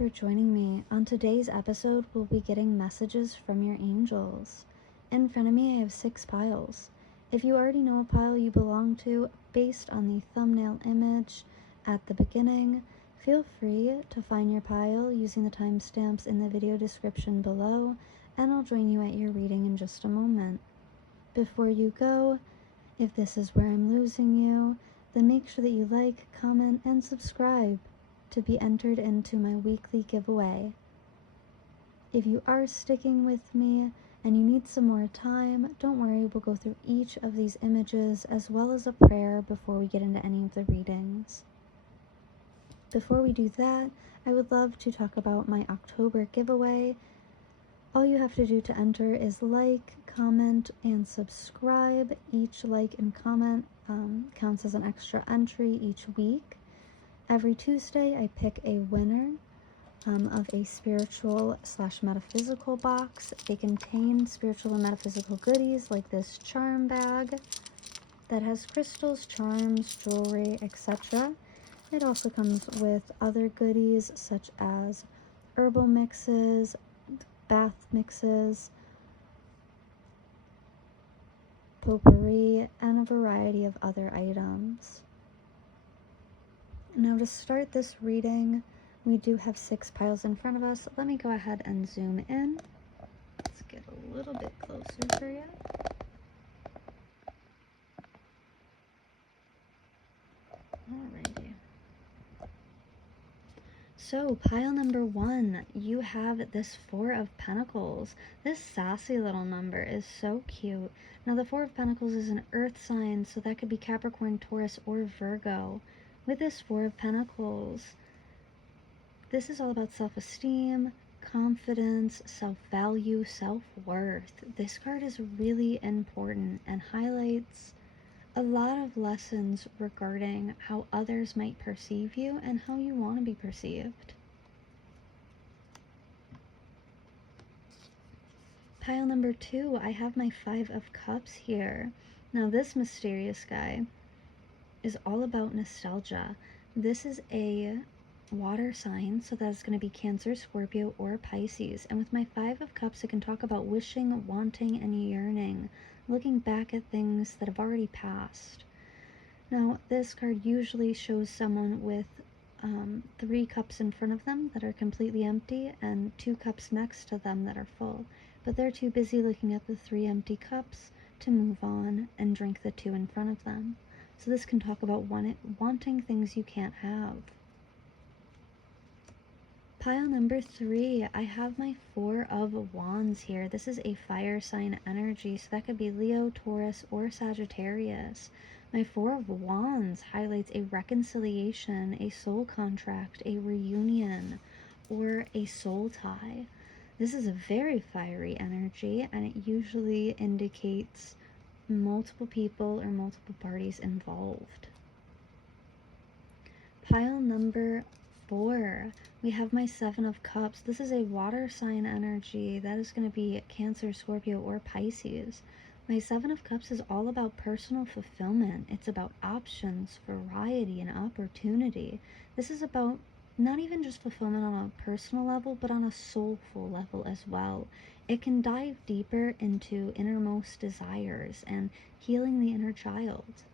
for joining me. On today's episode, we'll be getting messages from your angels. In front of me, I have 6 piles. If you already know a pile you belong to, based on the thumbnail image at the beginning, feel free to find your pile using the timestamps in the video description below, and I'll join you at your reading in just a moment. Before you go, if this is where I'm losing you, then make sure that you like, comment, and subscribe to be entered into my weekly giveaway. If you are sticking with me and you need some more time, don't worry, we'll go through each of these images as well as a prayer before we get into any of the readings. Before we do that, I would love to talk about my October giveaway. All you have to do to enter is like, comment, and subscribe. Each like and comment counts as an extra entry each week. Every Tuesday, I pick a winner of a spiritual/metaphysical box. They contain spiritual and metaphysical goodies like this charm bag that has crystals, charms, jewelry, etc. It also comes with other goodies such as herbal mixes, bath mixes, potpourri, and a variety of other items. Now to start this reading, we do have 6 piles in front of us. Let me go ahead and zoom in. Let's get a little bit closer for you. Alrighty. So pile number 1, you have this 4 of Pentacles. This sassy little number is so cute. Now the 4 of Pentacles is an earth sign, so that could be Capricorn, Taurus, or Virgo. With this 4 of Pentacles, this is all about self-esteem, confidence, self-value, self-worth. This card is really important and highlights a lot of lessons regarding how others might perceive you and how you want to be perceived. Pile number 2, I have my 5 of Cups here. Now this mysterious guy is all about nostalgia. This is a water sign, so that's going to be Cancer, Scorpio, or Pisces. And with my 5 of Cups, it can talk about wishing, wanting, and yearning, looking back at things that have already passed. Now, this card usually shows someone with 3 cups in front of them that are completely empty and 2 cups next to them that are full. But they're too busy looking at the 3 empty cups to move on and drink the 2 in front of them. So this can talk about wanting things you can't have. Pile number 3, I have my 4 of Wands here. This is a fire sign energy, so that could be Leo, Taurus, or Sagittarius. My 4 of Wands highlights a reconciliation, a soul contract, a reunion, or a soul tie. This is a very fiery energy, and it usually indicates multiple people or multiple parties involved. Pile number 4, we have my 7 of Cups. This is a water sign energy. That is going to be Cancer, Scorpio, or Pisces. My 7 of Cups is all about personal fulfillment. It's about options, variety, and opportunity. This is about not even just fulfillment on a personal level, but on a soulful level as well. It can dive deeper into innermost desires and healing the inner child.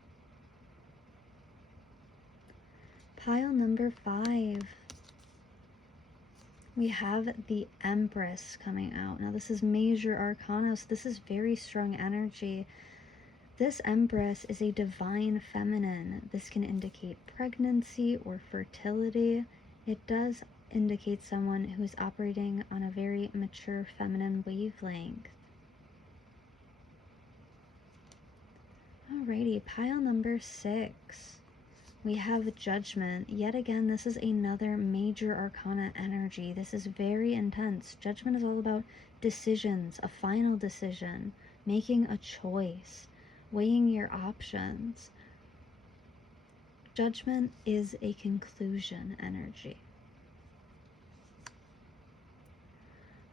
Pile number 5, we have the Empress coming out. Now this is major arcana, so this is very strong energy. This Empress is a divine feminine. This can indicate pregnancy or fertility. It does indicate someone who is operating on a very mature feminine wavelength. Alrighty, pile number 6. We have Judgment. Yet again, this is another major arcana energy. This is very intense. Judgment is all about decisions, a final decision, making a choice, weighing your options. Judgment is a conclusion energy.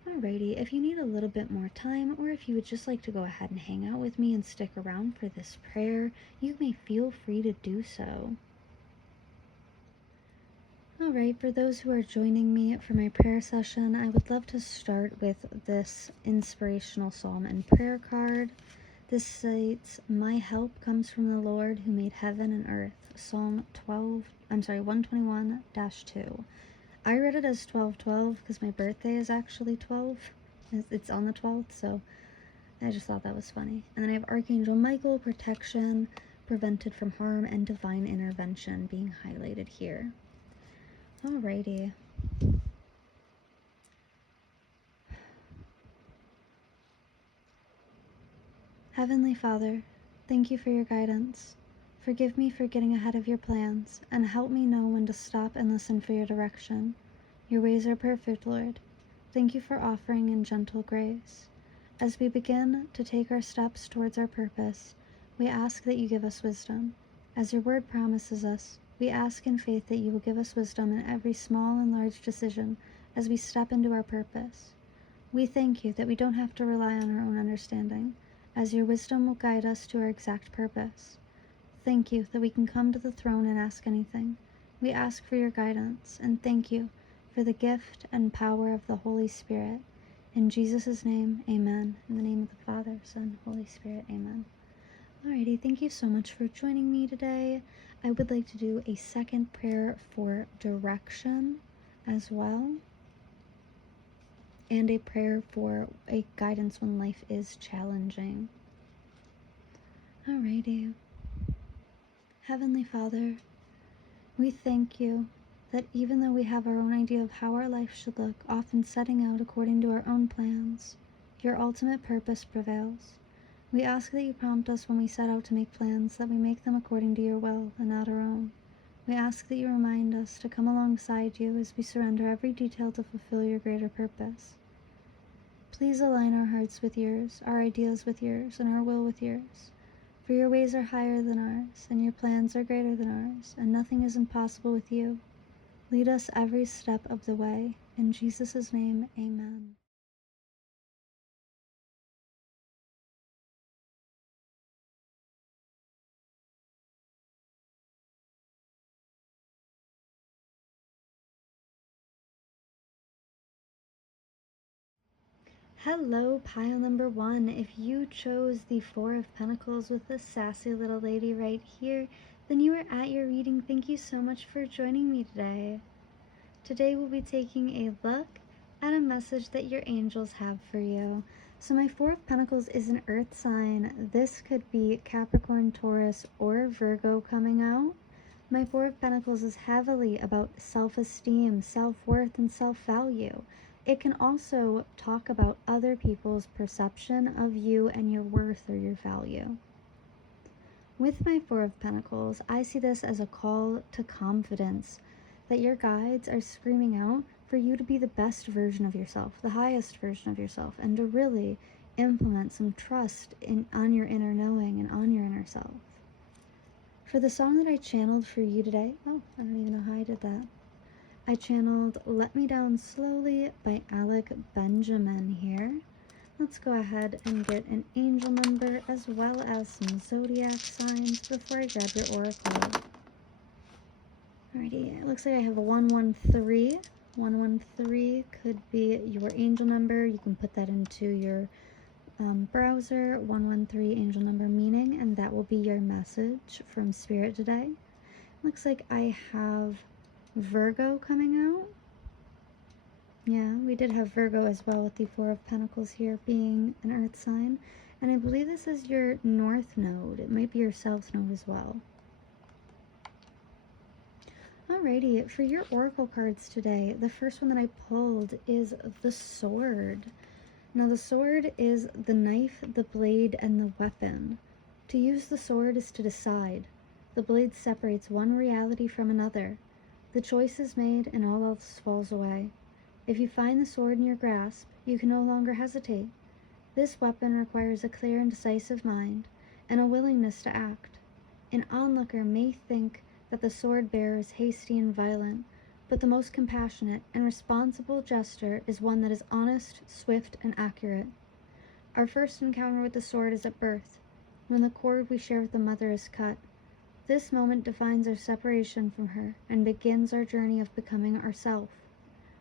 Alrighty, if you need a little bit more time, or if you would just like to go ahead and hang out with me and stick around for this prayer, you may feel free to do so. Alright, for those who are joining me for my prayer session, I would love to start with this inspirational psalm and prayer card. This states, "My help comes from the Lord who made heaven and earth." Psalm 121-2. I read it as 12:12 because my birthday is actually 12. It's on the 12th, so I just thought that was funny. And then I have Archangel Michael, protection, prevented from harm, and divine intervention being highlighted here. Alrighty. Heavenly Father, thank you for your guidance. Forgive me for getting ahead of your plans, and help me know when to stop and listen for your direction. Your ways are perfect, Lord. Thank you for offering in gentle grace. As we begin to take our steps towards our purpose, we ask that you give us wisdom. As your word promises us, we ask in faith that you will give us wisdom in every small and large decision as we step into our purpose. We thank you that we don't have to rely on our own understanding, as your wisdom will guide us to our exact purpose. Thank you that we can come to the throne and ask anything. We ask for your guidance, and thank you for the gift and power of the Holy Spirit. In Jesus' name, amen. In the name of the Father, Son, Holy Spirit, amen. Alrighty, thank you so much for joining me today. I would like to do a second prayer for direction as well, and a prayer for a guidance when life is challenging. Alrighty. Heavenly Father, we thank you that even though we have our own idea of how our life should look, often setting out according to our own plans, your ultimate purpose prevails. We ask that you prompt us when we set out to make plans, that we make them according to your will and not our own. We ask that you remind us to come alongside you as we surrender every detail to fulfill your greater purpose. Please align our hearts with yours, our ideas with yours, and our will with yours. For your ways are higher than ours, and your plans are greater than ours, and nothing is impossible with you. Lead us every step of the way. In Jesus' name, amen. Hello, pile number 1. If you chose the Four of Pentacles with this sassy little lady right here, then you are at your reading. Thank you so much for joining me today. Today we'll be taking a look at a message that your angels have for you. So my Four of Pentacles is an earth sign. This could be Capricorn, Taurus, or Virgo coming out. My Four of Pentacles is heavily about self-esteem, self-worth, and self-value. It can also talk about other people's perception of you and your worth or your value. With my Four of Pentacles, I see this as a call to confidence, that your guides are screaming out for you to be the best version of yourself, the highest version of yourself, and to really implement some trust on your inner knowing and on your inner self. For the song that I channeled for you today, I don't even know how I did that. I channeled Let Me Down Slowly by Alec Benjamin here. Let's go ahead and get an angel number as well as some zodiac signs before I grab your oracle. Alrighty, it looks like I have a 113. 113 could be your angel number. You can put that into your browser, 113 angel number meaning, and that will be your message from Spirit today. Looks like I have Virgo coming out. Yeah, we did have Virgo as well with the Four of Pentacles here being an earth sign. And I believe this is your north node. It might be your south node as well. Alrighty, for your oracle cards today, the first one that I pulled is the Sword. Now the sword is the knife, the blade, and the weapon. To use the sword is to decide. The blade separates one reality from another. The choice is made and all else falls away. If you find the sword in your grasp, you can no longer hesitate. This weapon requires a clear and decisive mind and a willingness to act. An onlooker may think that the sword bearer is hasty and violent, but the most compassionate and responsible gesture is one that is honest, swift, and accurate. Our first encounter with the sword is at birth, when the cord we share with the mother is cut. This moment defines our separation from her and begins our journey of becoming ourself.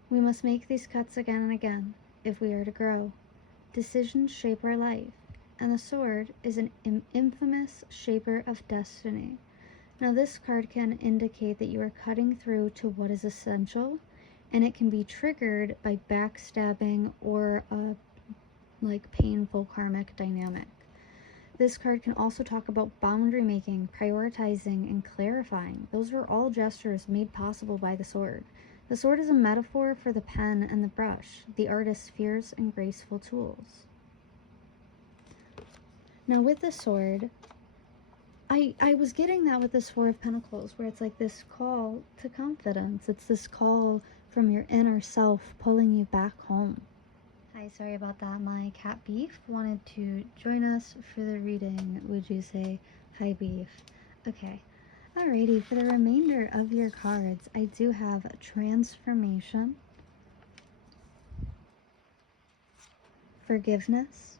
We must make these cuts again and again if we are to grow. Decisions shape our life, and the sword is an infamous shaper of destiny. Now this card can indicate that you are cutting through to what is essential, and it can be triggered by backstabbing or a painful karmic dynamic. This card can also talk about boundary making, prioritizing, and clarifying. Those are all gestures made possible by the sword. The sword is a metaphor for the pen and the brush, the artist's fierce and graceful tools. Now with the sword, I was getting that with this Four of Pentacles, where it's like this call to confidence. It's this call from your inner self pulling you back home. Hi, sorry about that. My cat Beef wanted to join us for the reading. Would you say hi, Beef? Okay. Alrighty, for the remainder of your cards, I do have transformation, forgiveness,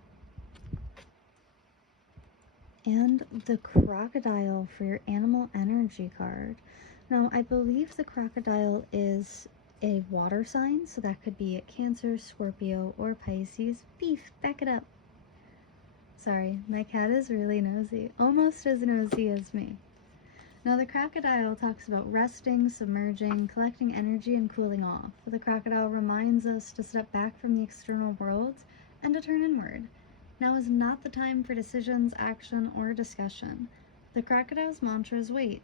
and the crocodile for your animal energy card. Now, I believe the crocodile is a water sign, so that could be a Cancer, Scorpio, or Pisces. Beef, back it up. Sorry, my cat is really nosy, almost as nosy as me. Now, the crocodile talks about resting, submerging, collecting energy, and cooling off. The crocodile reminds us to step back from the external world and to turn inward. Now is not the time for decisions, action, or discussion. The crocodile's mantra is wait.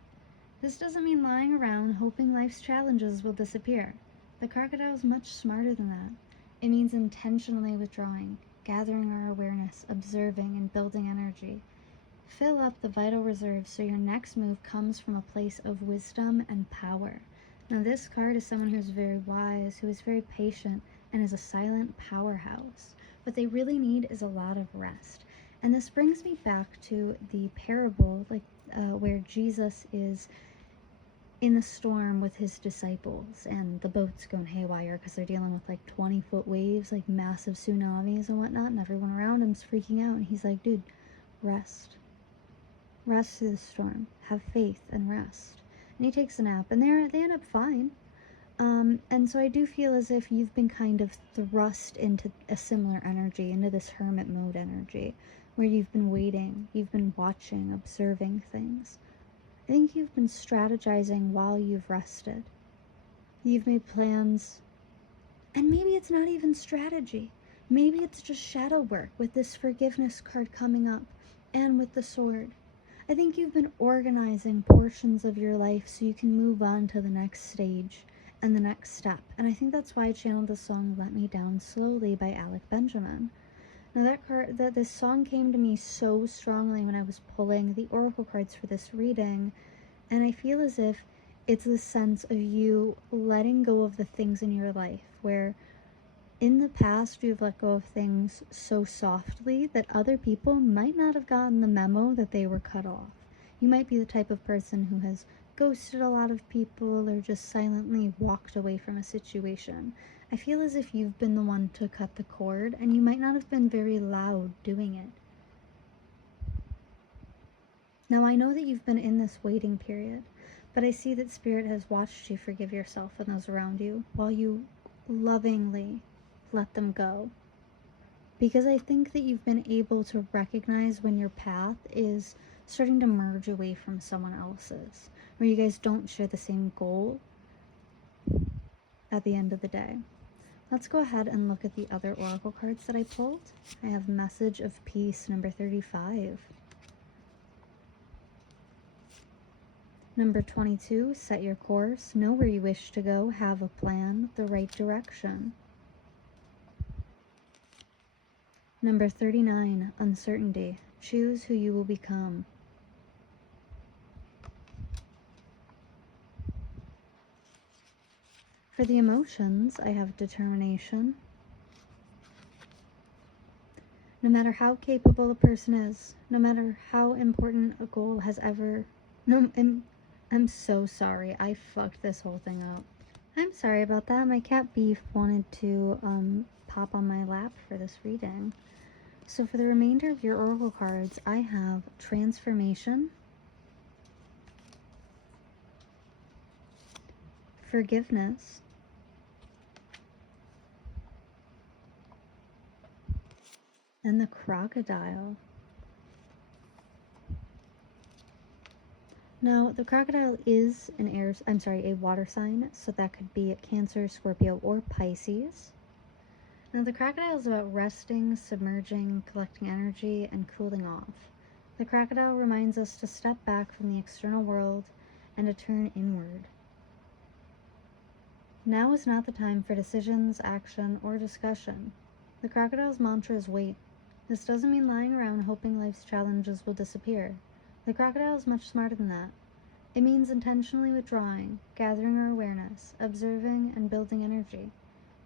This doesn't mean lying around hoping life's challenges will disappear. The crocodile is much smarter than that. It means intentionally withdrawing, gathering our awareness, observing, and building energy. Fill up the vital reserves so your next move comes from a place of wisdom and power. Now this card is someone who's very wise, who is very patient, and is a silent powerhouse. What they really need is a lot of rest. And this brings me back to the parable, where Jesus is in the storm with his disciples, and the boat's going haywire because they're dealing with 20-foot waves, massive tsunamis and whatnot, and everyone around him's freaking out. And he's like, dude, rest. Rest through the storm. Have faith and rest. And he takes a nap, and they end up fine. And so I do feel as if you've been kind of thrust into a similar energy, into this hermit mode energy, where you've been waiting, you've been watching, observing things. I think you've been strategizing while you've rested. You've made plans, and maybe it's not even strategy. Maybe it's just shadow work with this forgiveness card coming up and with the sword. I think you've been organizing portions of your life so you can move on to the next stage and the next step. And I think that's why I channeled the song Let Me Down Slowly by Alec Benjamin. Now this song came to me so strongly when I was pulling the oracle cards for this reading, and I feel as if it's the sense of you letting go of the things in your life where in the past you've let go of things so softly that other people might not have gotten the memo that they were cut off. You might be the type of person who has ghosted a lot of people or just silently walked away from a situation. I feel as if you've been the one to cut the cord, and you might not have been very loud doing it. Now I know that you've been in this waiting period, but I see that Spirit has watched you forgive yourself and those around you while you lovingly let them go. Because I think that you've been able to recognize when your path is starting to merge away from someone else's, where you guys don't share the same goal at the end of the day. Let's go ahead and look at the other oracle cards that I pulled. I have Message of Peace, number 35. Number 22, set your course, know where you wish to go, have a plan, the right direction. Number 39, uncertainty, choose who you will become. For the emotions, I have determination. No matter how capable a person is, no matter how important a goal has ever... No, I'm so sorry. I fucked this whole thing up. I'm sorry about that. My cat Beef wanted to pop on my lap for this reading. So for the remainder of your oracle cards, I have transformation, forgiveness, and the crocodile. Now, the crocodile is a water sign, so that could be a Cancer, Scorpio, or Pisces. Now, the crocodile is about resting, submerging, collecting energy, and cooling off. The crocodile reminds us to step back from the external world and to turn inward. Now is not the time for decisions, action, or discussion. The crocodile's mantra is wait. This doesn't mean lying around hoping life's challenges will disappear. The crocodile is much smarter than that. It means intentionally withdrawing, gathering our awareness, observing, and building energy.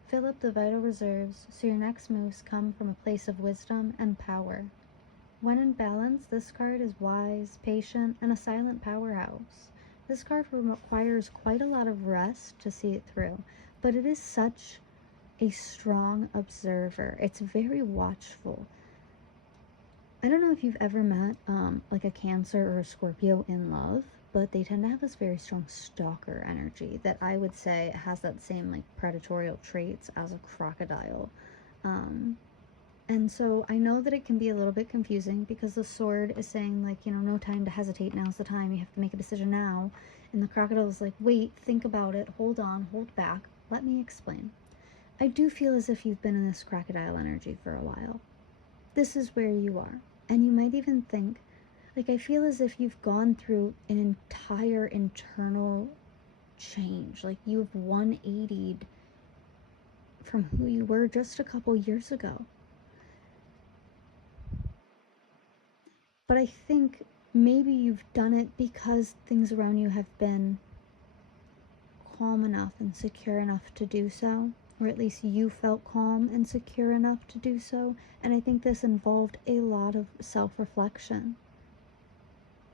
Fill up the vital reserves so your next moves come from a place of wisdom and power. When in balance, this card is wise, patient, and a silent powerhouse. This card requires quite a lot of rest to see it through, but it is such a strong observer. It's very watchful. I don't know if you've ever met like a Cancer or a Scorpio in love, but they tend to have this very strong stalker energy that I would say has that same like predatorial traits as a crocodile. And so I know that it can be a little bit confusing because the sword is saying like, no time to hesitate, now's the time, you have to make a decision now. And the crocodile is like, wait, think about it, hold on, hold back, let me explain. I do feel as if you've been in this crocodile energy for a while. This is where you are. And you might even think, like, I feel as if you've gone through an entire internal change. Like, you've 180'd from who you were just a couple years ago. But I think maybe you've done it because things around you have been calm enough and secure enough to do so. Or at least you felt calm and secure enough to do so. And I think this involved a lot of self-reflection,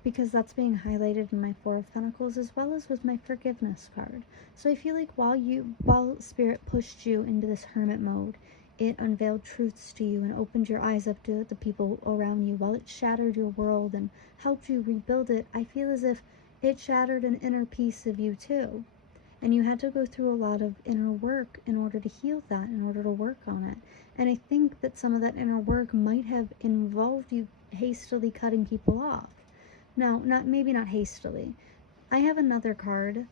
because that's being highlighted in my Four of Pentacles as well as with my forgiveness card. So I feel like while Spirit pushed you into this hermit mode, it unveiled truths to you and opened your eyes up to the people around you. While it shattered your world and helped you rebuild it, I feel as if it shattered an inner piece of you too. And you had to go through a lot of inner work in order to heal that, in order to work on it. And I think that some of that inner work might have involved you hastily cutting people off. Now, maybe not hastily. I have another card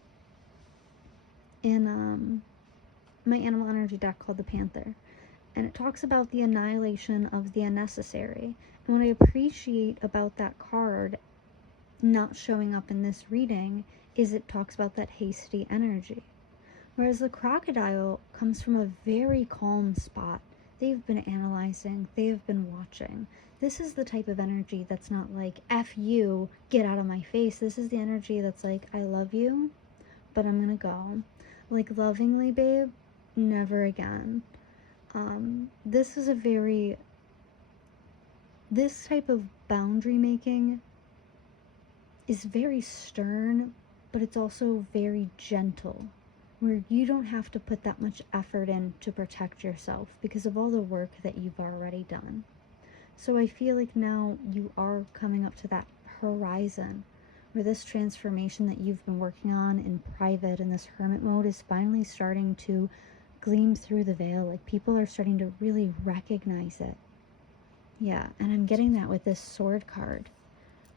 in my animal energy deck called the Panther. And it talks about the annihilation of the unnecessary. And what I appreciate about that card not showing up in this reading is it talks about that hasty energy. Whereas the crocodile comes from a very calm spot. They've been analyzing, they have been watching. This is the type of energy that's not like, F you, get out of my face. This is the energy that's like, I love you, but I'm gonna go. Like, lovingly, babe, never again. This is this type of boundary making is very stern, but it's also very gentle, where you don't have to put that much effort in to protect yourself because of all the work that you've already done. So I feel like now you are coming up to that horizon where this transformation that you've been working on in private in this hermit mode is finally starting to gleam through the veil. Like, people are starting to really recognize it. Yeah, and I'm getting that with this sword card,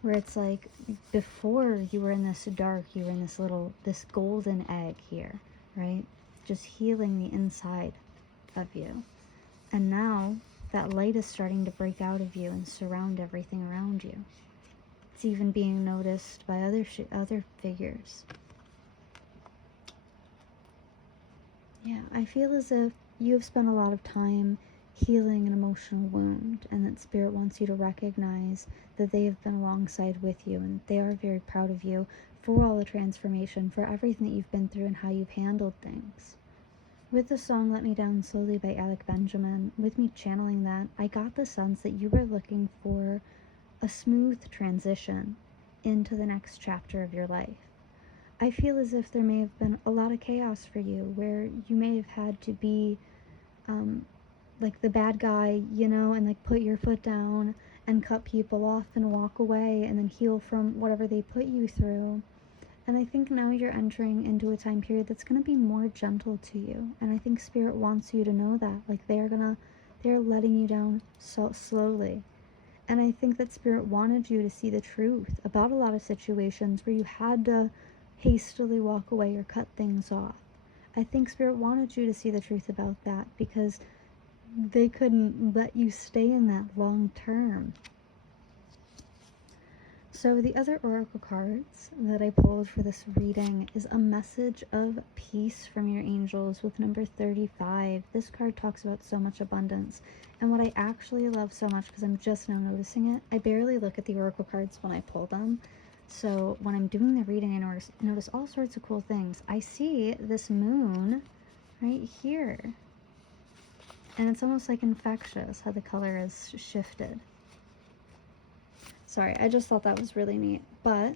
where it's like, before you were in this dark, you were in this golden egg here, right? Just healing the inside of you. And now that light is starting to break out of you and surround everything around you. It's even being noticed by other figures. Yeah, I feel as if you have spent a lot of time healing an emotional wound, and that Spirit wants you to recognize that they have been alongside with you, and they are very proud of you for all the transformation, for everything that you've been through and how you've handled things. With the song Let Me Down Slowly by Alec Benjamin, with me channeling that, I got the sense that you were looking for a smooth transition into the next chapter of your life. I feel as if there may have been a lot of chaos for you, where you may have had to be like the bad guy, and like put your foot down and cut people off and walk away and then heal from whatever they put you through. And I think now you're entering into a time period that's going to be more gentle to you. And I think Spirit wants you to know that. Like they're letting you down so slowly. And I think that Spirit wanted you to see the truth about a lot of situations where you had to hastily walk away or cut things off. I think Spirit wanted you to see the truth about that because they couldn't let you stay in that long term. So the other oracle cards that I pulled for this reading is a message of peace from your angels with number 35. This card talks about so much abundance. And what I actually love so much, because I'm just now noticing it, I barely look at the oracle cards when I pull them. So when I'm doing the reading, I notice all sorts of cool things. I see this moon right here. And it's almost like infectious how the color has shifted. Sorry, I just thought that was really neat. But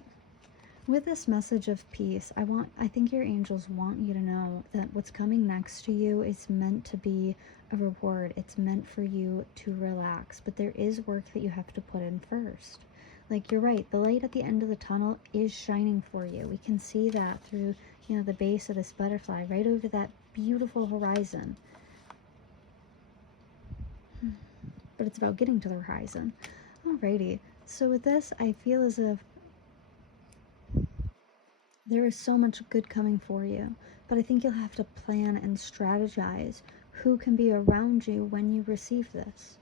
with this message of peace, I think your angels want you to know that what's coming next to you is meant to be a reward. It's meant for you to relax, but there is work that you have to put in first. Like, you're right, the light at the end of the tunnel is shining for you. We can see that through, the base of this butterfly, right over that beautiful horizon. But it's about getting to the horizon. Alrighty. So with this, I feel as if there is so much good coming for you, but I think you'll have to plan and strategize who can be around you when you receive this.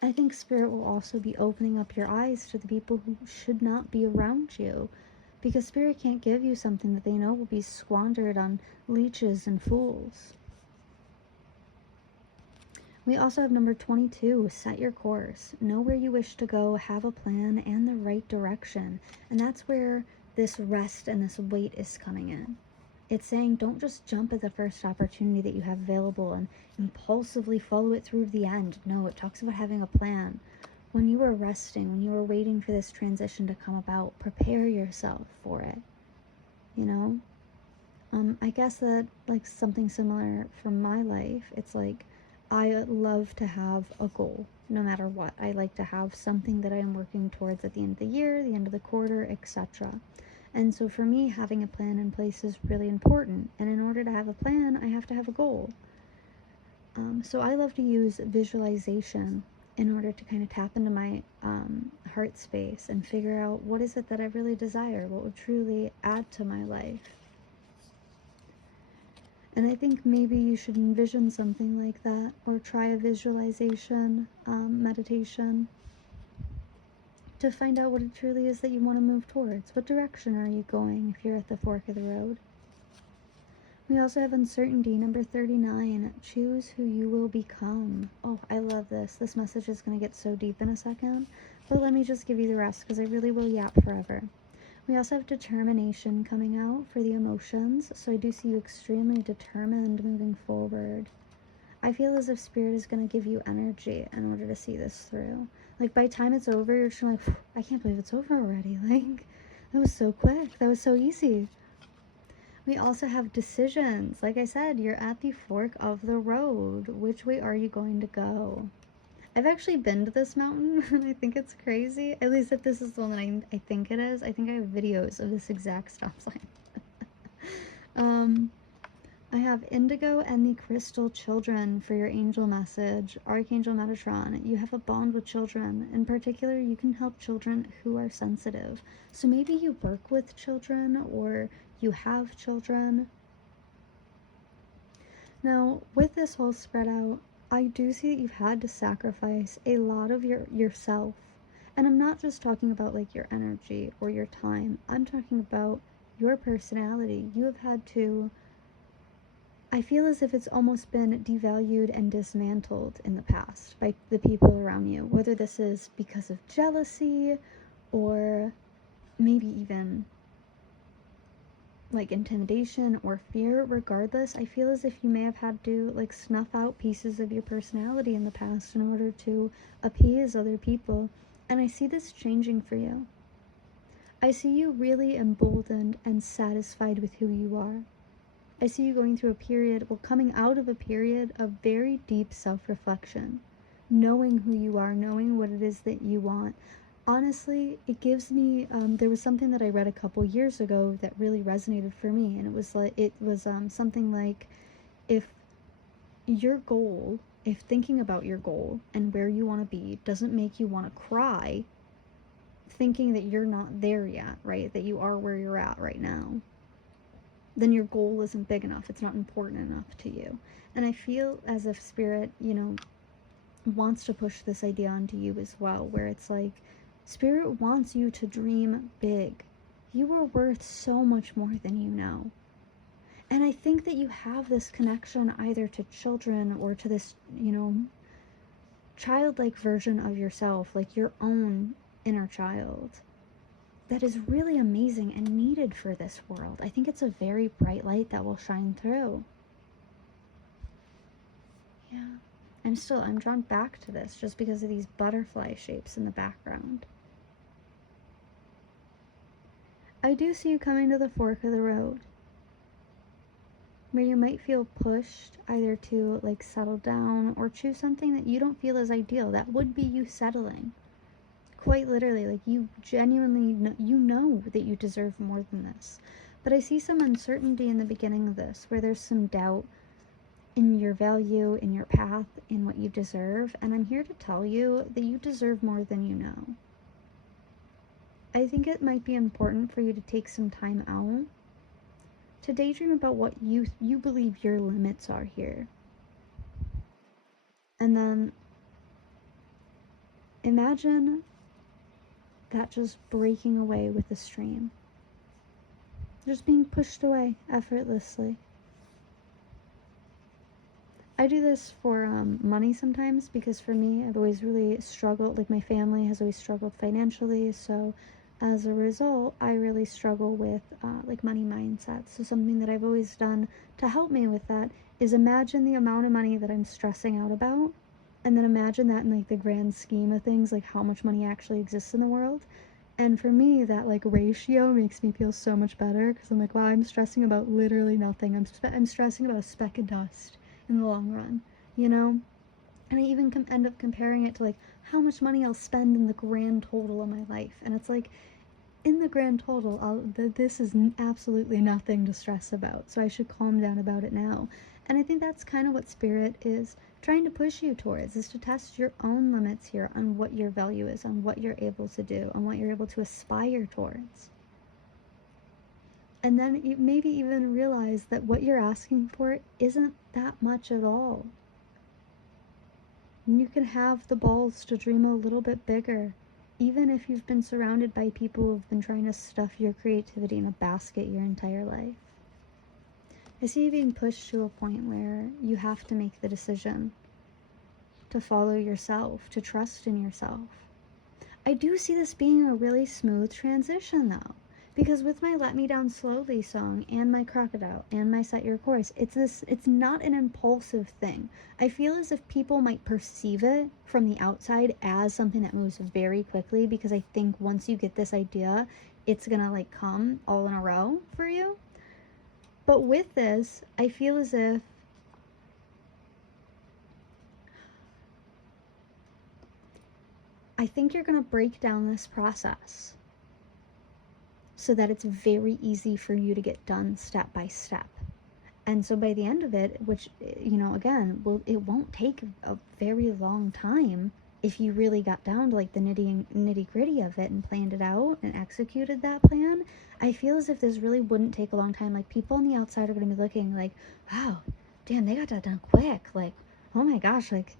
I think Spirit will also be opening up your eyes to the people who should not be around you, because Spirit can't give you something that they know will be squandered on leeches and fools. We also have number 22, set your course. Know where you wish to go, have a plan, and the right direction. And that's where this rest and this wait is coming in. It's saying don't just jump at the first opportunity that you have available and impulsively follow it through to the end. No, it talks about having a plan. When you are resting, when you are waiting for this transition to come about, prepare yourself for it. I guess that, like, something similar from my life, it's like, I love to have a goal, no matter what. I like to have something that I am working towards at the end of the year, the end of the quarter, etc. And so for me, having a plan in place is really important. And in order to have a plan, I have to have a goal. So I love to use visualization in order to kind of tap into my heart space and figure out what is it that I really desire, what would truly add to my life. And I think maybe you should envision something like that, or try a visualization meditation to find out what it truly is that you want to move towards. What direction are you going if you're at the fork of the road? We also have uncertainty, number 39. Choose who you will become. Oh, I love this. This message is going to get so deep in a second, but let me just give you the rest because I really will yap forever. We also have determination coming out for the emotions, so I do see you extremely determined moving forward. I feel as if Spirit is going to give you energy in order to see this through. Like, by the time it's over, you're just like, I can't believe it's over already. Like, that was so quick. That was so easy. We also have decisions. Like I said, you're at the fork of the road. Which way are you going to go? I've actually been to this mountain, and I think it's crazy. At least if this is the one that I think it is. I think I have videos of this exact stop sign. I have Indigo and the Crystal Children for your angel message. Archangel Metatron, you have a bond with children. In particular, you can help children who are sensitive. So maybe you work with children, or you have children. Now, with this whole spread out, I do see that you've had to sacrifice a lot of yourself. And I'm not just talking about like your energy or your time. I'm talking about your personality. You have had to, I feel as if it's almost been devalued and dismantled in the past by the people around you. Whether this is because of jealousy or maybe even like intimidation or fear. Regardless, I feel as if you may have had to like snuff out pieces of your personality in the past in order to appease other people, and I see this changing for you. I see you really emboldened and satisfied with who you are. I see you going through a period, well, coming out of a period of very deep self-reflection, knowing who you are, knowing what it is that you want, honestly, it gives me, there was something that I read a couple years ago that really resonated for me, and it was something like, if your goal, if thinking about your goal and where you want to be doesn't make you want to cry, thinking that you're not there yet, right? That you are where you're at right now, then your goal isn't big enough. It's not important enough to you. And I feel as if Spirit, wants to push this idea onto you as well, where it's like, Spirit wants you to dream big. You are worth so much more than you know. And I think that you have this connection either to children or to this, childlike version of yourself, like your own inner child, that is really amazing and needed for this world. I think it's a very bright light that will shine through. Yeah. I'm drawn back to this just because of these butterfly shapes in the background. I do see you coming to the fork of the road, where you might feel pushed either to like settle down or choose something that you don't feel is ideal. That would be you settling. Quite literally, like you genuinely know that you deserve more than this. But I see some uncertainty in the beginning of this, where there's some doubt in your value, in your path, in what you deserve. And I'm here to tell you that you deserve more than you know. I think it might be important for you to take some time out to daydream about what you believe your limits are here. And then imagine that just breaking away with the stream. Just being pushed away effortlessly. I do this for money sometimes, because for me, I've always really struggled, like my family has always struggled financially, so as a result, I really struggle with like money mindset. So something that I've always done to help me with that is imagine the amount of money that I'm stressing out about, and then imagine that in like the grand scheme of things, like how much money actually exists in the world. And for me, that like ratio makes me feel so much better, because I'm like, wow, I'm stressing about literally nothing. I'm stressing about a speck of dust in the long run, And I even end up comparing it to like how much money I'll spend in the grand total of my life. And it's like, in the grand total, this is absolutely nothing to stress about. So I should calm down about it now. And I think that's kind of what Spirit is trying to push you towards, is to test your own limits here on what your value is, on what you're able to do, on what you're able to aspire towards. And then maybe even realize that what you're asking for isn't that much at all. And you can have the balls to dream a little bit bigger, even if you've been surrounded by people who've been trying to stuff your creativity in a basket your entire life. I see you being pushed to a point where you have to make the decision to follow yourself, to trust in yourself. I do see this being a really smooth transition though, because with my Let Me Down Slowly song and my Crocodile and my Set Your Course, it's not an impulsive thing. I feel as if people might perceive it from the outside as something that moves very quickly, because I think once you get this idea, it's gonna like come all in a row for you. But with this, I feel as if I think you're gonna break down this process so that it's very easy for you to get done step by step. And so by the end of it, which, again, it won't take a very long time if you really got down to like the nitty gritty of it and planned it out and executed that plan. I feel as if this really wouldn't take a long time. Like, people on the outside are going to be looking like, wow, damn, they got that done quick. Like, oh my gosh, like,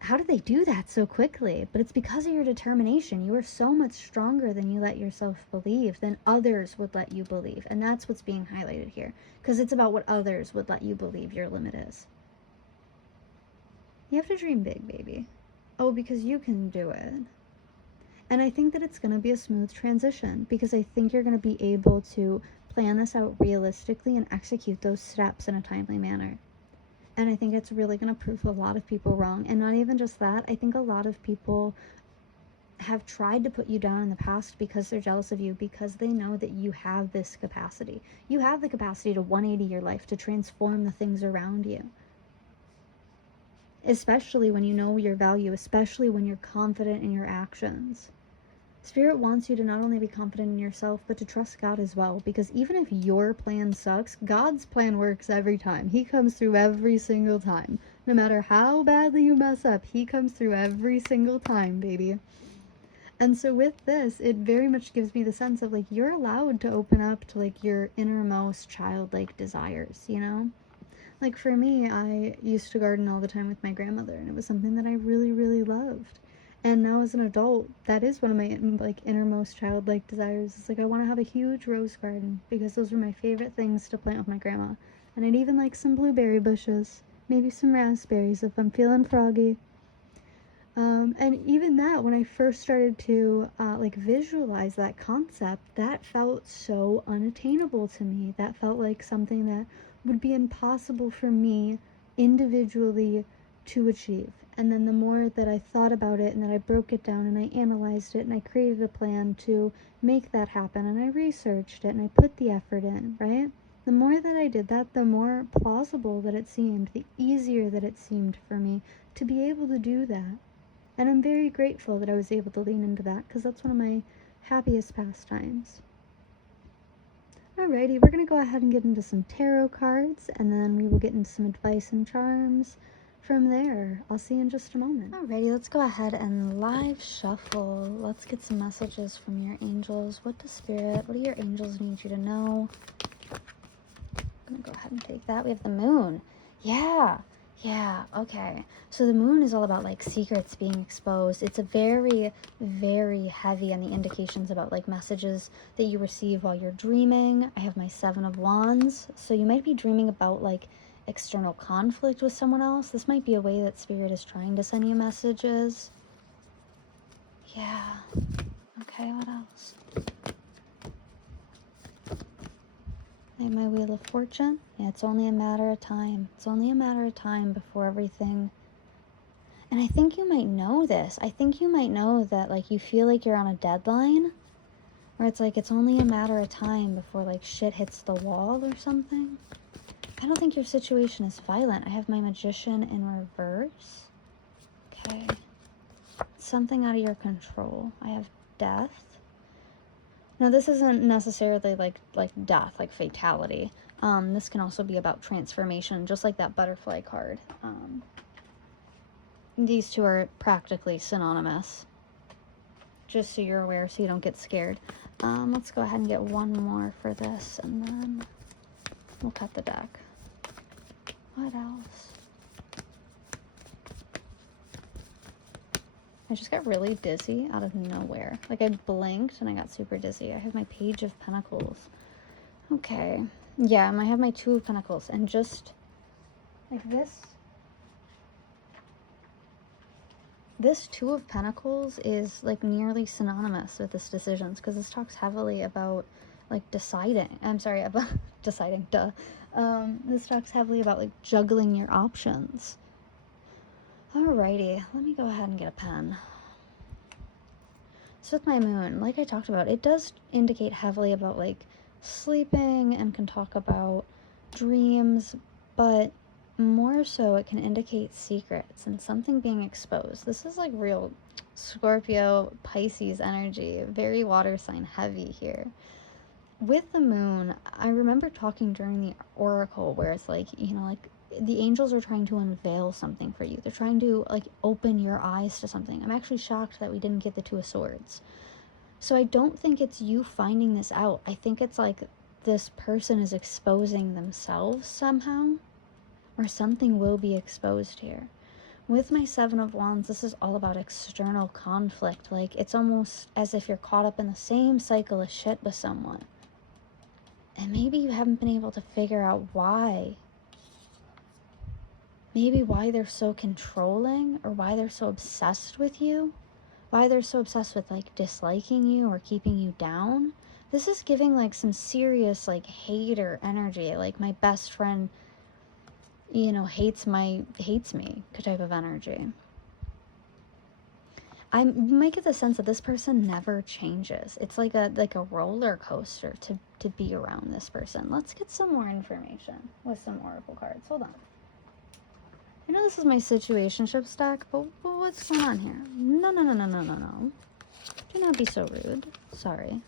how did they do that so quickly? But it's because of your determination. You are so much stronger than you let yourself believe, than others would let you believe. And that's what's being highlighted here, because it's about what others would let you believe your limit is. You have to dream big, baby. Oh, because you can do it. And I think that it's going to be a smooth transition, because I think you're going to be able to plan this out realistically and execute those steps in a timely manner. And I think it's really going to prove a lot of people wrong. And not even just that, I think a lot of people have tried to put you down in the past because they're jealous of you, because they know that you have this capacity. You have the capacity to 180 your life, to transform the things around you. Especially when you know your value, especially when you're confident in your actions. Spirit wants you to not only be confident in yourself, but to trust God as well. Because even if your plan sucks, God's plan works every time. He comes through every single time. No matter how badly you mess up, He comes through every single time, baby. And so with this, it very much gives me the sense of, like, you're allowed to open up to, like, your innermost childlike desires, you know? Like, for me, I used to garden all the time with my grandmother, and it was something that I really, really loved. And now as an adult, that is one of my, like, innermost childlike desires. It's like, I want to have a huge rose garden, because those were my favorite things to plant with my grandma. And I'd even like some blueberry bushes, maybe some raspberries if I'm feeling froggy. And even that, when I first started to like visualize that concept, that felt so unattainable to me. That felt like something that would be impossible for me individually to achieve. And then the more that I thought about it and that I broke it down and I analyzed it and I created a plan to make that happen and I researched it and I put the effort in, right? The more that I did that, the more plausible that it seemed, the easier that it seemed for me to be able to do that. And I'm very grateful that I was able to lean into that, because that's one of my happiest pastimes. Alrighty, we're going to go ahead and get into some tarot cards, and then we will get into some advice and charms from there. I'll see you in just a moment. Alrighty, let's go ahead and live shuffle. Let's get some messages from your angels. What does Spirit, what do your angels need you to know? I'm going to go ahead and take that. We have the moon. Yeah, okay. So the moon is all about, like, secrets being exposed. It's a very, very heavy on the indications about, like, messages that you receive while you're dreaming. I have my 7 of Wands. So you might be dreaming about, like, external conflict with someone else. This might be a way that Spirit is trying to send you messages. Yeah. Okay, what else? I have my Wheel of Fortune. Yeah, it's only a matter of time. It's only a matter of time before everything. And I think you might know this. I think you might know that, like, you feel like you're on a deadline, where it's like it's only a matter of time before, like, shit hits the wall or something. I don't think your situation is violent. I have my Magician in reverse. Okay. Something out of your control. I have Death. Now, this isn't necessarily like death, like fatality. This can also be about transformation, just like that butterfly card. These two are practically synonymous, just so you're aware, so you don't get scared. Let's go ahead and get one more for this, and then we'll cut the deck. What else? I just got really dizzy out of nowhere. Like, I blinked and I got super dizzy. I have my Page of Pentacles. Okay. Yeah, I have my 2 of Pentacles. And just like this 2 of Pentacles is, like, nearly synonymous with this decisions, because this talks heavily about, like, deciding. I'm sorry, about deciding, duh. This talks heavily about, like, juggling your options. Alrighty, let me go ahead and get a pen. So with my moon, like I talked about, it does indicate heavily about, like, sleeping and can talk about dreams, but more so it can indicate secrets and something being exposed. This is, like, real Scorpio, Pisces energy, very water sign heavy here. With the moon, I remember talking during the oracle where it's like, you know, like, the angels are trying to unveil something for you. They're trying to, like, open your eyes to something. I'm actually shocked that we didn't get the 2 of Swords. So I don't think it's you finding this out. I think it's like this person is exposing themselves somehow, or something will be exposed here. With my 7 of Wands, this is all about external conflict. Like, it's almost as if you're caught up in the same cycle of shit with someone. And maybe you haven't been able to figure out why. Maybe why they're so controlling, or why they're so obsessed with you. Why they're so obsessed with, like, disliking you or keeping you down. This is giving, like, some serious, like, hater energy. Like, my best friend, you know, hates me type of energy. I might get the sense that this person never changes. It's like a roller coaster to be around this person. Let's get some more information with some oracle cards. Hold on. I know this is my situationship stack, but what's going on here? No. Do not be so rude. Sorry.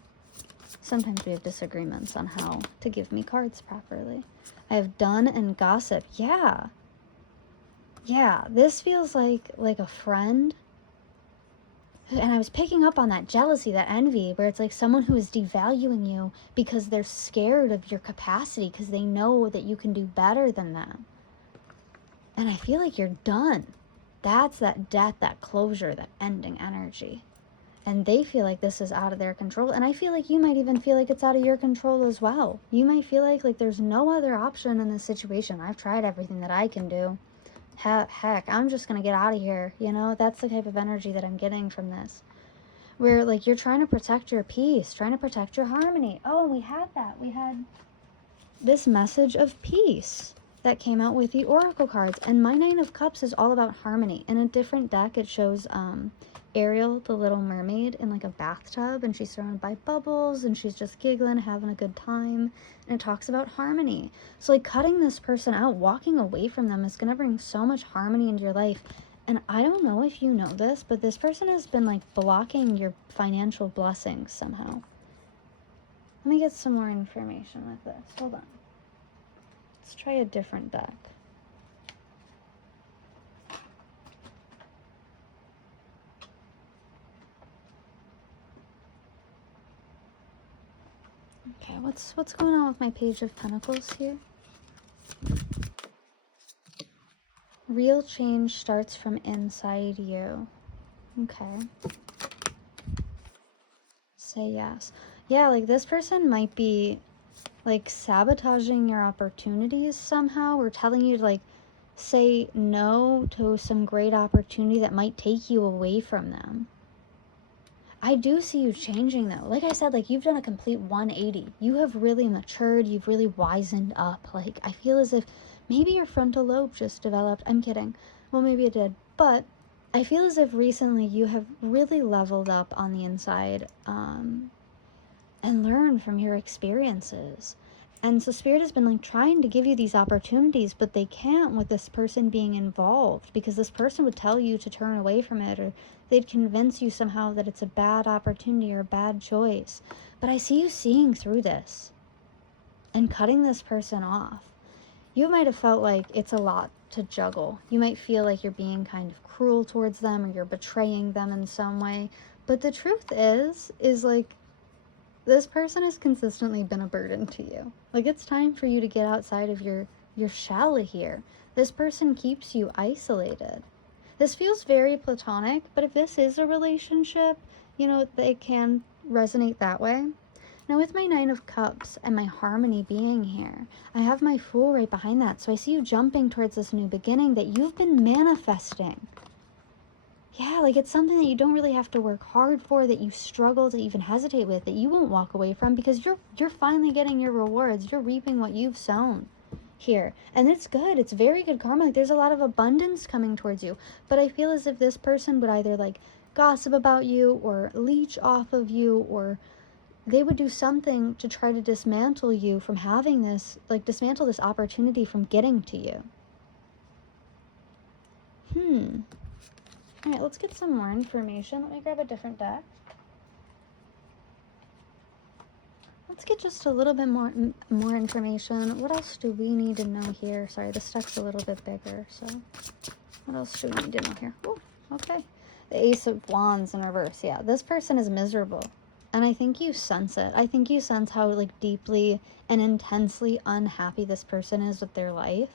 Sometimes we have disagreements on how to give me cards properly. I have done and gossip. Yeah. Yeah, this feels like a friend. And I was picking up on that jealousy, that envy, where it's like someone who is devaluing you because they're scared of your capacity, because they know that you can do better than them. And I feel like you're done. That's that death, that closure, that ending energy. And they feel like this is out of their control. And I feel like you might even feel like it's out of your control as well. You might feel like there's no other option in this situation. I've tried everything that I can do. Heck, I'm just going to get out of here. You know, that's the type of energy that I'm getting from this. Where, like, you're trying to protect your peace, trying to protect your harmony. Oh, we had that. We had this message of peace that came out with the oracle cards. And my Nine of Cups is all about harmony. In a different deck, it shows Ariel, the little mermaid, in like a bathtub, and she's surrounded by bubbles, and she's just giggling, having a good time. And it talks about harmony. So like cutting this person out, walking away from them, is going to bring so much harmony into your life. And I don't know if you know this, but this person has been like blocking your financial blessings somehow. Let me get some more information with this. Hold on. Let's try a different deck. Okay, what's going on with my Page of Pentacles here? Real change starts from inside you. Okay. Say yes. Yeah, like this person might be like sabotaging your opportunities somehow, or telling you to like say no to some great opportunity that might take you away from them. I do see you changing though. Like I said, like you've done a complete 180. You have really matured. You've really wisened up. Like I feel as if maybe your frontal lobe just developed. I'm kidding. Well, maybe it did. But I feel as if recently you have really leveled up on the inside and learned from your experiences. And so Spirit has been like trying to give you these opportunities, but they can't with this person being involved, because this person would tell you to turn away from it, or they'd convince you somehow that it's a bad opportunity or a bad choice. But I see you seeing through this and cutting this person off. You might have felt like it's a lot to juggle. You might feel like you're being kind of cruel towards them, or you're betraying them in some way. But the truth is like, this person has consistently been a burden to you. Like, it's time for you to get outside of your shell here. This person keeps you isolated. This feels very platonic, but if this is a relationship, you know, they can resonate that way. Now, with my Nine of Cups and my harmony being here, I have my Fool right behind that. So I see you jumping towards this new beginning that you've been manifesting. Yeah, like it's something that you don't really have to work hard for, that you struggle to even hesitate with, that you won't walk away from, because you're finally getting your rewards. You're reaping what you've sown here. And it's good. It's very good karma. Like there's a lot of abundance coming towards you. But I feel as if this person would either like gossip about you or leech off of you, or they would do something to try to dismantle you from having this, like dismantle this opportunity from getting to you. All right, let's get some more information. Let me grab a different deck. Let's get just a little bit more information. What else do we need to know here? Sorry, this deck's a little bit bigger, so what else do we need to know here? Ooh, okay. The Ace of Wands in reverse. Yeah, this person is miserable. And I think you sense it. I think you sense how like deeply and intensely unhappy this person is with their life.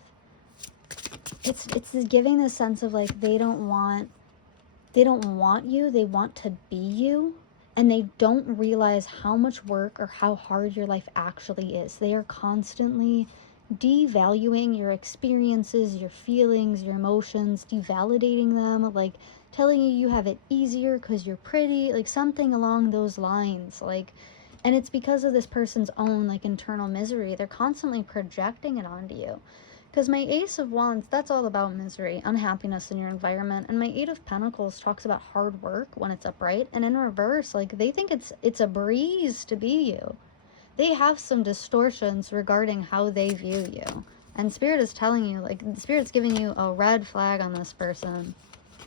It's giving this sense of like they don't want you, they want to be you, and they don't realize how much work or how hard your life actually is. They are constantly devaluing your experiences, your feelings, your emotions, devalidating them, like telling you have it easier because you're pretty, like something along those lines. Like, and it's because of this person's own like internal misery. They're constantly projecting it onto you. Because my Ace of Wands, that's all about misery, unhappiness in your environment. And my Eight of Pentacles talks about hard work when it's upright. And in reverse, like they think it's a breeze to be you. They have some distortions regarding how they view you. And Spirit is telling you, like, Spirit's giving you a red flag on this person.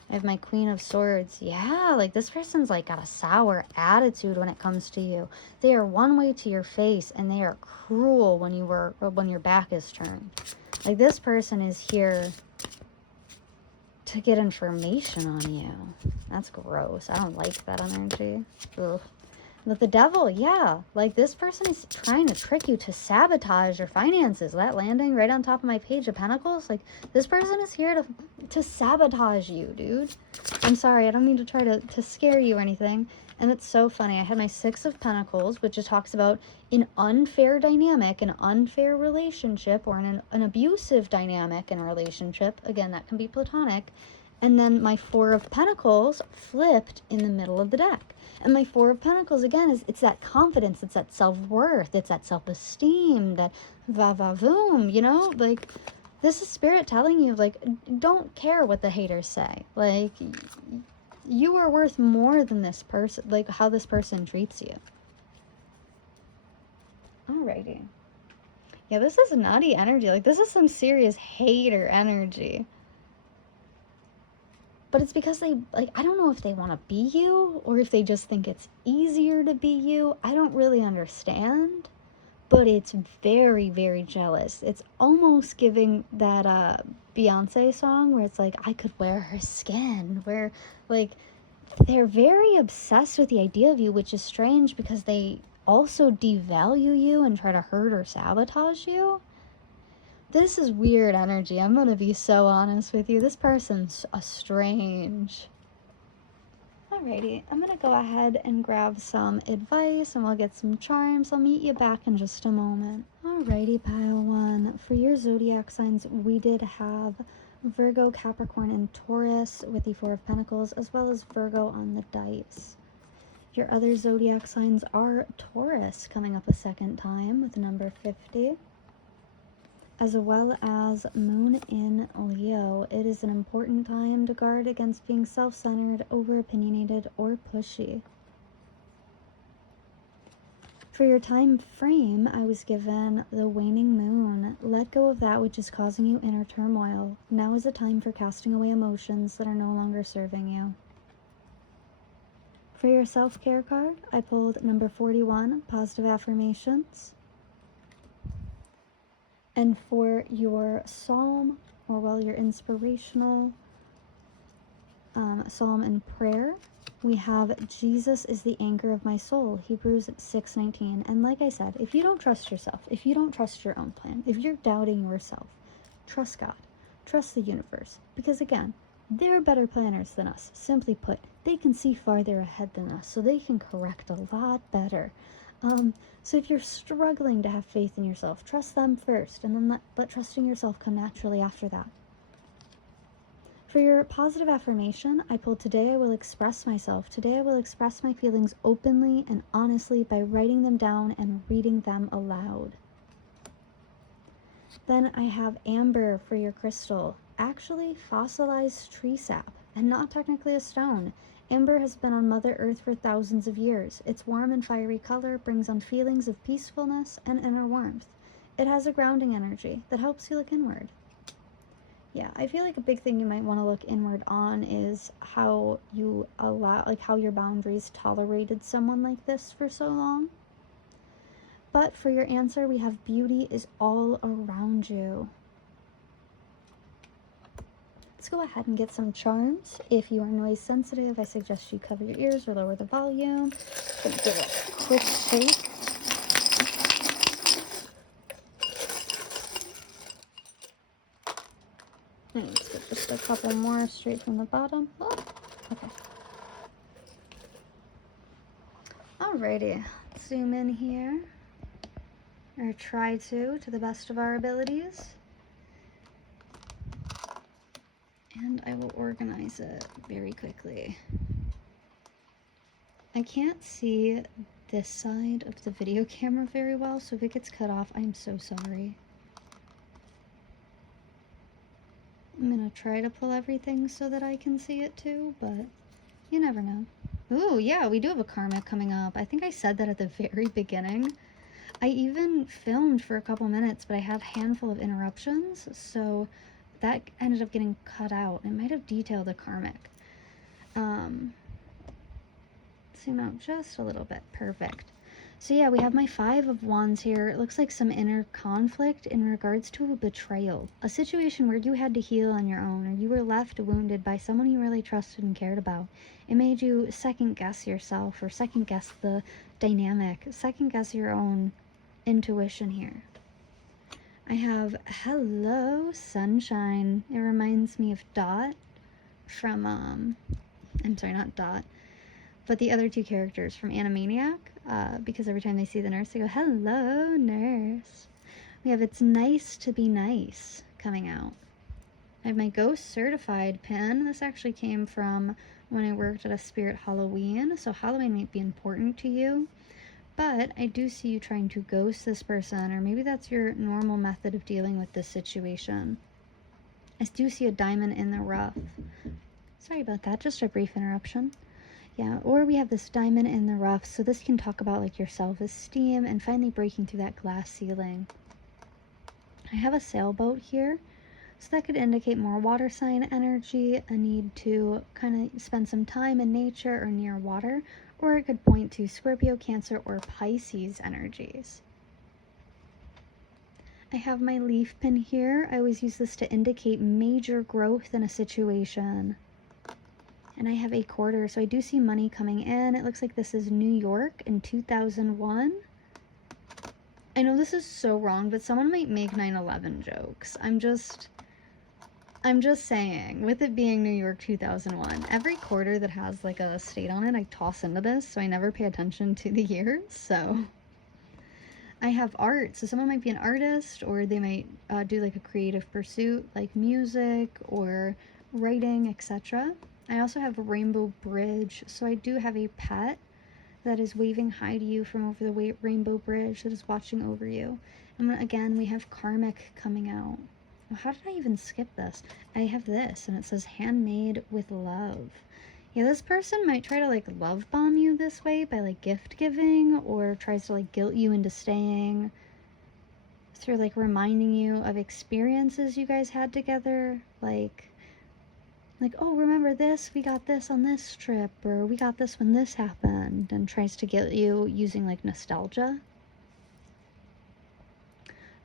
I have my Queen of Swords. Yeah, like this person's like got a sour attitude when it comes to you. They are one way to your face, and they are cruel when your back is turned. Like this person is here to get information on you. That's gross. I don't like that energy. Ugh. But the devil, yeah, like this person is trying to trick you to sabotage your finances. That landing right on top of my Page of Pentacles, like this person is here to sabotage you, dude. I'm sorry, I don't mean to try to scare you or anything. And it's so funny. I had my Six of Pentacles, which just talks about an unfair dynamic, an unfair relationship, or an abusive dynamic in a relationship. Again, that can be platonic. And then my Four of Pentacles flipped in the middle of the deck. And my Four of Pentacles, again, it's that confidence, it's that self-worth, it's that self-esteem, that va-va-voom, you know? Like, this is Spirit telling you, like, don't care what the haters say. Like, you are worth more than this person, like, how this person treats you. Alrighty. Yeah, this is nutty energy. Like, this is some serious hater energy. But it's because they, like, I don't know if they want to be you or if they just think it's easier to be you. I don't really understand. But it's very, very jealous. It's almost giving that Beyonce song where it's like, I could wear her skin. Where, like, they're very obsessed with the idea of you, which is strange because they also devalue you and try to hurt or sabotage you. This is weird energy. I'm going to be so honest with you. This person's a strange. Alrighty, I'm going to go ahead and grab some advice and we'll get some charms. I'll meet you back in just a moment. Alrighty, pile one. For your zodiac signs, we did have Virgo, Capricorn, and Taurus with the Four of Pentacles, as well as Virgo on the dice. Your other zodiac signs are Taurus, coming up a second time with the number 50. As well as Moon in Leo. It is an important time to guard against being self-centered, over-opinionated, or pushy. For your time frame, I was given the waning moon. Let go of that which is causing you inner turmoil. Now is the time for casting away emotions that are no longer serving you. For your self-care card, I pulled number 41, positive affirmations. And for your psalm, or well, your inspirational psalm and prayer, we have Jesus is the anchor of my soul, Hebrews 6:19. And like I said, if you don't trust yourself, if you don't trust your own plan, if you're doubting yourself, trust God, trust the universe. Because again, they're better planners than us. Simply put, they can see farther ahead than us, so they can correct a lot better. So if you're struggling to have faith in yourself, trust them first, and then let trusting yourself come naturally after that. For your positive affirmation, I pulled today I will express myself. Today I will express my feelings openly and honestly by writing them down and reading them aloud. Then I have amber for your crystal. Actually, fossilized tree sap, and not technically a stone. Amber has been on Mother Earth for thousands of years. Its warm and fiery color brings on feelings of peacefulness and inner warmth. It has a grounding energy that helps you look inward. Yeah, I feel like a big thing you might want to look inward on is how you allow, like how your boundaries tolerated someone like this for so long. But for your answer, we have beauty is all around you. Let's go ahead and get some charms. If you are noise sensitive, I suggest you cover your ears or lower the volume. Gonna give it a quick shake. And let's get just a couple more straight from the bottom. Oh, okay. Alrighty, let's zoom in here. Or try to the best of our abilities. And I will organize it very quickly. I can't see this side of the video camera very well, so if it gets cut off, I'm so sorry. I'm gonna try to pull everything so that I can see it too, but you never know. Ooh, yeah, we do have a karmic coming up. I think I said that at the very beginning. I even filmed for a couple minutes, but I had a handful of interruptions, so that ended up getting cut out. It might have detailed a karmic. Zoom out just a little bit. Perfect. So yeah, we have my 5 of Wands here. It looks like some inner conflict in regards to a betrayal. A situation where you had to heal on your own, or you were left wounded by someone you really trusted and cared about. It made you second guess yourself, or second guess the dynamic, second guess your own intuition here. I have Hello Sunshine. It reminds me of Dot from, I'm sorry, not Dot, but the other two characters from Animaniac, because every time they see the nurse, they go, hello, nurse. We have It's Nice to Be Nice coming out. I have my Ghost Certified pin. This actually came from when I worked at a Spirit Halloween, so Halloween might be important to you. But I do see you trying to ghost this person, or maybe that's your normal method of dealing with this situation. I do see a diamond in the rough. Sorry about that, just a brief interruption. Yeah, or we have this diamond in the rough, so this can talk about like your self-esteem and finally breaking through that glass ceiling. I have a sailboat here, so that could indicate more water sign energy, a need to kind of spend some time in nature or near water, or it could point to Scorpio, Cancer, or Pisces energies. I have my leaf pin here. I always use this to indicate major growth in a situation. And I have a quarter, so I do see money coming in. It looks like this is New York in 2001. I know this is so wrong, but someone might make 9/11 jokes. I'm just saying, with it being New York 2001, every quarter that has like a state on it, I toss into this, so I never pay attention to the years. So I have art, so someone might be an artist, or they might do like a creative pursuit, like music or writing, etc. I also have a rainbow bridge, so I do have a pet that is waving hi to you from over the rainbow bridge, that is watching over you. And again, we have karmic coming out. Oh, how did I even skip this? I have this, and it says handmade with love. Yeah, this person might try to like love bomb you this way by like gift giving, or tries to like guilt you into staying through like reminding you of experiences you guys had together, like, oh, remember this? We got this on this trip, or we got this when this happened, and tries to get you using like nostalgia.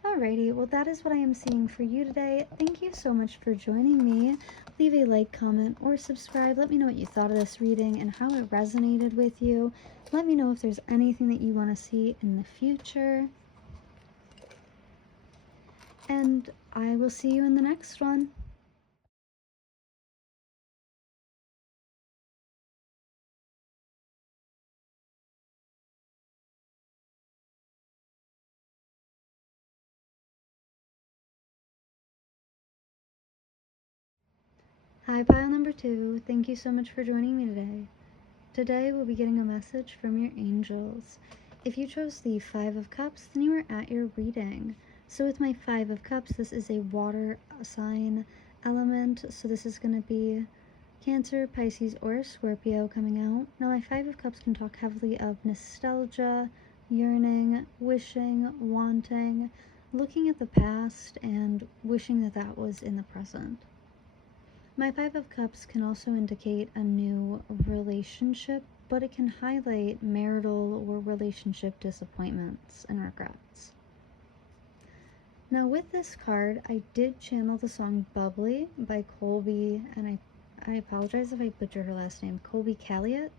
Alrighty, well that is what I am seeing for you today. Thank you so much for joining me. Leave a like, comment, or subscribe. Let me know what you thought of this reading and how it resonated with you. Let me know if there's anything that you want to see in the future. And I will see you in the next one. Hi, pile number 2. Thank you so much for joining me today. Today we'll be getting a message from your angels. If you chose the 5 of Cups, then you are at your reading. So with my 5 of Cups, this is a water sign element, so this is going to be Cancer, Pisces, or Scorpio coming out. Now my 5 of Cups can talk heavily of nostalgia, yearning, wishing, wanting, looking at the past, and wishing that that was in the present. My 5 of Cups can also indicate a new relationship, but it can highlight marital or relationship disappointments and regrets. Now with this card, I did channel the song Bubbly by Colby, and I apologize if I butcher her last name, Colby Calliot.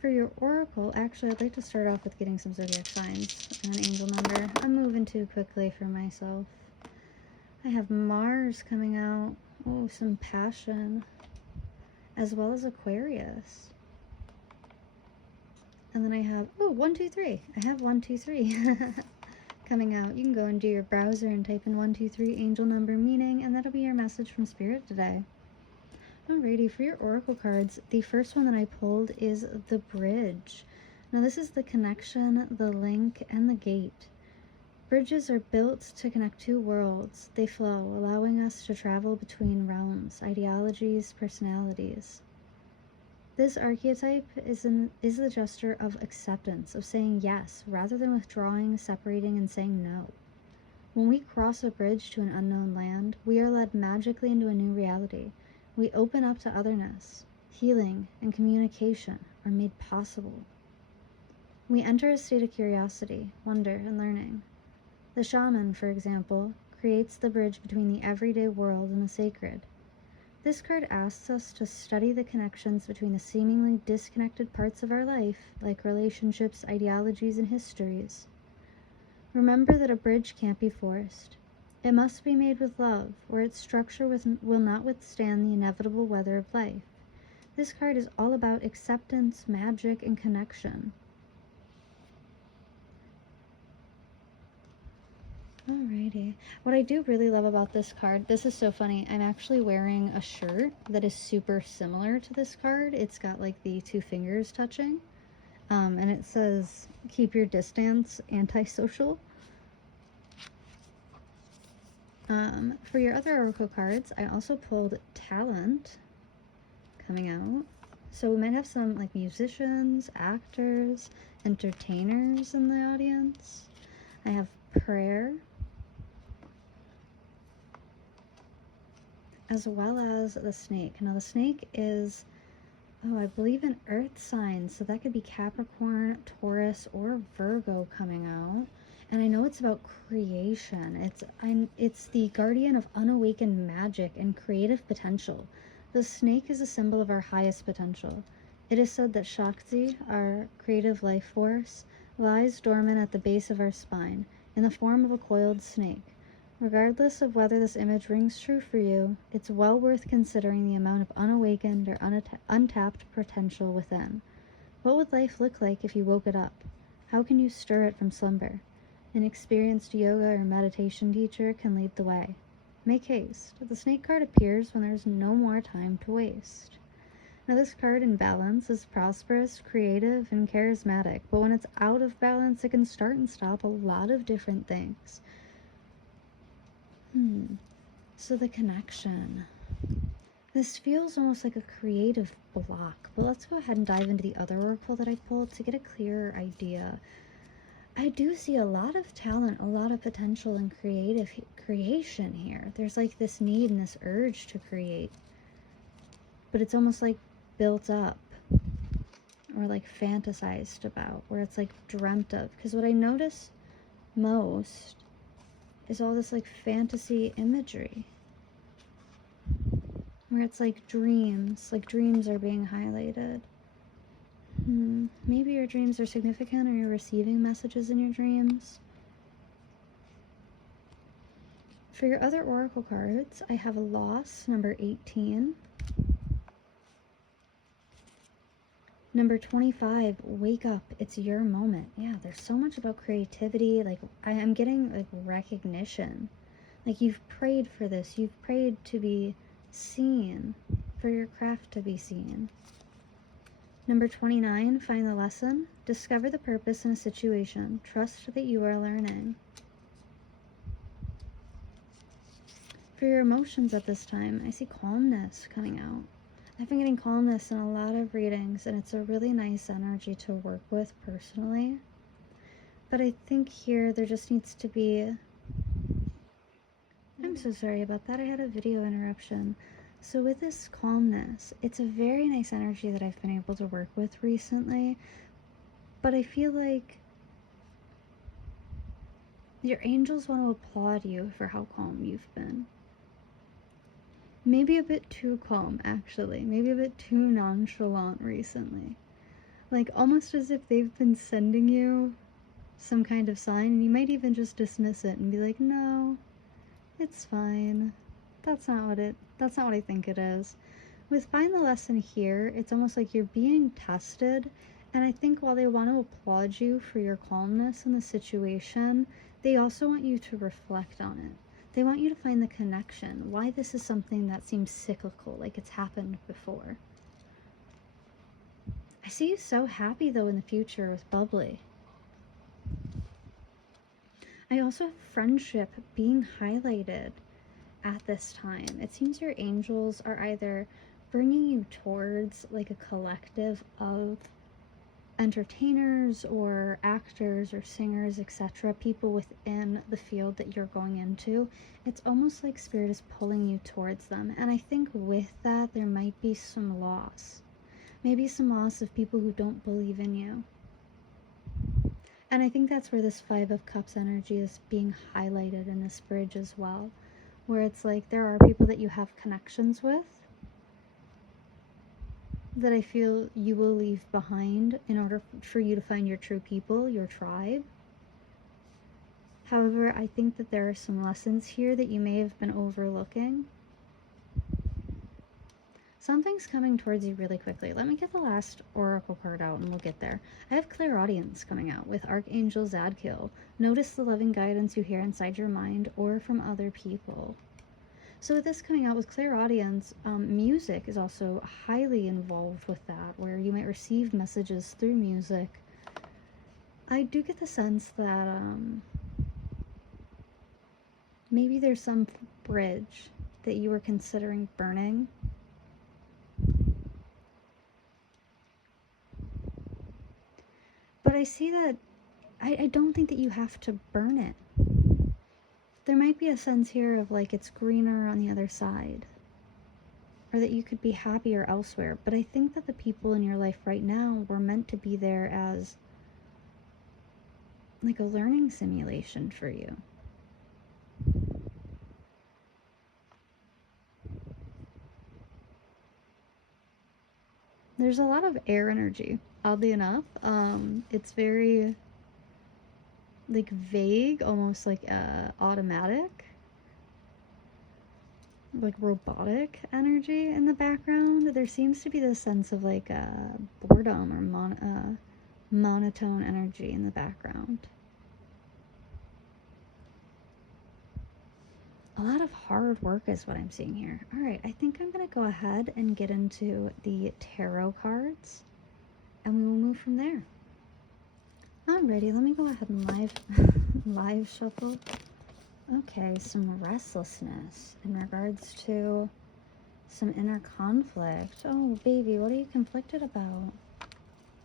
For your oracle, actually I'd like to start off with getting some zodiac signs and an angel number. I'm moving too quickly for myself. I have Mars coming out. Oh, some passion. As well as Aquarius. And then I have, oh, 1, 2, 3. I have 1, 2, 3 coming out. You can go into your browser and type in 1, 2, 3 angel number meaning, and that'll be your message from Spirit today. Alrighty, for your oracle cards, the first one that I pulled is the bridge. Now this is the connection, the link, and the gate. Bridges are built to connect two worlds. They flow, allowing us to travel between realms, ideologies, personalities. This archetype is the gesture of acceptance, of saying yes, rather than withdrawing, separating, and saying no. When we cross a bridge to an unknown land, we are led magically into a new reality. We open up to otherness. Healing and communication are made possible. We enter a state of curiosity, wonder, and learning. The shaman, for example, creates the bridge between the everyday world and the sacred. This card asks us to study the connections between the seemingly disconnected parts of our life, like relationships, ideologies, and histories. Remember that a bridge can't be forced. It must be made with love, or its structure will not withstand the inevitable weather of life. This card is all about acceptance, magic, and connection. Alrighty. What I do really love about this card, this is so funny, I'm actually wearing a shirt that is super similar to this card. It's got like the two fingers touching, and it says, keep your distance, antisocial. For your other oracle cards, I also pulled talent coming out. So we might have some like musicians, actors, entertainers in the audience. I have prayer, as well as the snake. Now the snake is, I believe an earth sign, so that could be Capricorn, Taurus, or Virgo coming out. And I know it's about creation. It's the guardian of unawakened magic and creative potential. The snake is a symbol of our highest potential. It is said that Shakti, our creative life force, lies dormant at the base of our spine in the form of a coiled snake. Regardless of whether this image rings true for you, it's well worth considering the amount of unawakened or untapped potential within. What would life look like if you woke it up? How can you stir it from slumber? An experienced yoga or meditation teacher can lead the way. Make haste. The snake card appears when there's no more time to waste. Now this card in balance is prosperous, creative, and charismatic, but when it's out of balance, it can start and stop a lot of different things. So the connection. This feels almost like a creative block, but let's go ahead and dive into the other oracle that I pulled to get a clearer idea. I do see a lot of talent, a lot of potential in creation here. There's like this need and this urge to create, but it's almost like built up or like fantasized about, where it's like dreamt of. Because what I notice most is all this like fantasy imagery, where it's like dreams are being highlighted. Maybe your dreams are significant, or you're receiving messages in your dreams. For your other oracle cards, I have a loss, number 18. Number 25, wake up, it's your moment. Yeah, there's so much about creativity. Like, I'm getting like recognition. Like, you've prayed for this. You've prayed to be seen, for your craft to be seen. Number 29, find the lesson. Discover the purpose in a situation. Trust that you are learning. For your emotions at this time, I see calmness coming out. I've been getting calmness in a lot of readings, and it's a really nice energy to work with personally. But I think here there just needs to be... I'm so sorry about that. I had a video interruption. So with this calmness, it's a very nice energy that I've been able to work with recently. But I feel like your angels want to applaud you for how calm you've been. Maybe a bit too calm, actually. Maybe a bit too nonchalant recently. Like, almost as if they've been sending you some kind of sign, and you might even just dismiss it and be like, no, it's fine. That's not what I think it is. With find the lesson here, it's almost like you're being tested, and I think while they want to applaud you for your calmness in the situation, they also want you to reflect on it. They want you to find the connection, why this is something that seems cyclical, like it's happened before. I see you so happy, though, in the future with bubbly. I also have friendship being highlighted at this time. It seems your angels are either bringing you towards like a collective of entertainers or actors or singers, etc., people within the field that you're going into, it's almost like Spirit is pulling you towards them. And I think with that, there might be some loss. Maybe some loss of people who don't believe in you. And I think that's where this Five of Cups energy is being highlighted in this bridge as well. Where it's like there are people that you have connections with that I feel you will leave behind in order for you to find your true people, your tribe. However, I think that there are some lessons here that you may have been overlooking. Something's coming towards you really quickly. Let me get the last oracle card out and we'll get there. I have clairaudience coming out with Archangel Zadkiel. Notice the loving guidance you hear inside your mind or from other people. So with this coming out with clairaudience, music is also highly involved with that, where you might receive messages through music. I do get the sense that maybe there's some bridge that you were considering burning. But I see that I don't think that you have to burn it. There might be a sense here of like it's greener on the other side, or that you could be happier elsewhere. But I think that the people in your life right now were meant to be there as like a learning simulation for you. There's a lot of air energy, oddly enough. It's very like vague, almost like automatic, like robotic energy in the background. There seems to be this sense of like boredom or monotone energy in the background. A lot of hard work is what I'm seeing here. All right, I think I'm going to go ahead and get into the tarot cards, and we will move from there. Alrighty, let me go ahead and live shuffle. Okay, some restlessness in regards to some inner conflict. Oh, baby, what are you conflicted about?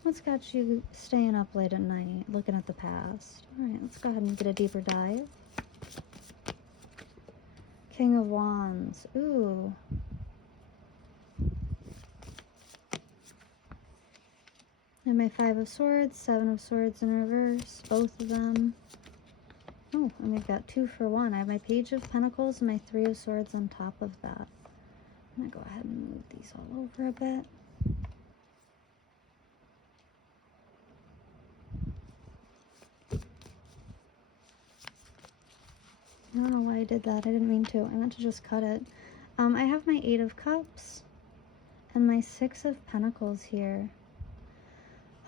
What's got you staying up late at night, looking at the past? All right, let's go ahead and get a deeper dive. King of Wands. Ooh. And my Five of Swords, Seven of Swords in reverse, both of them. Oh, and we've got 2 for 1. I have my Page of Pentacles and my 3 of Swords on top of that. I'm going to go ahead and move these all over a bit. I don't know why I did that. I didn't mean to. I meant to just cut it. I have my 8 of Cups and my 6 of Pentacles here.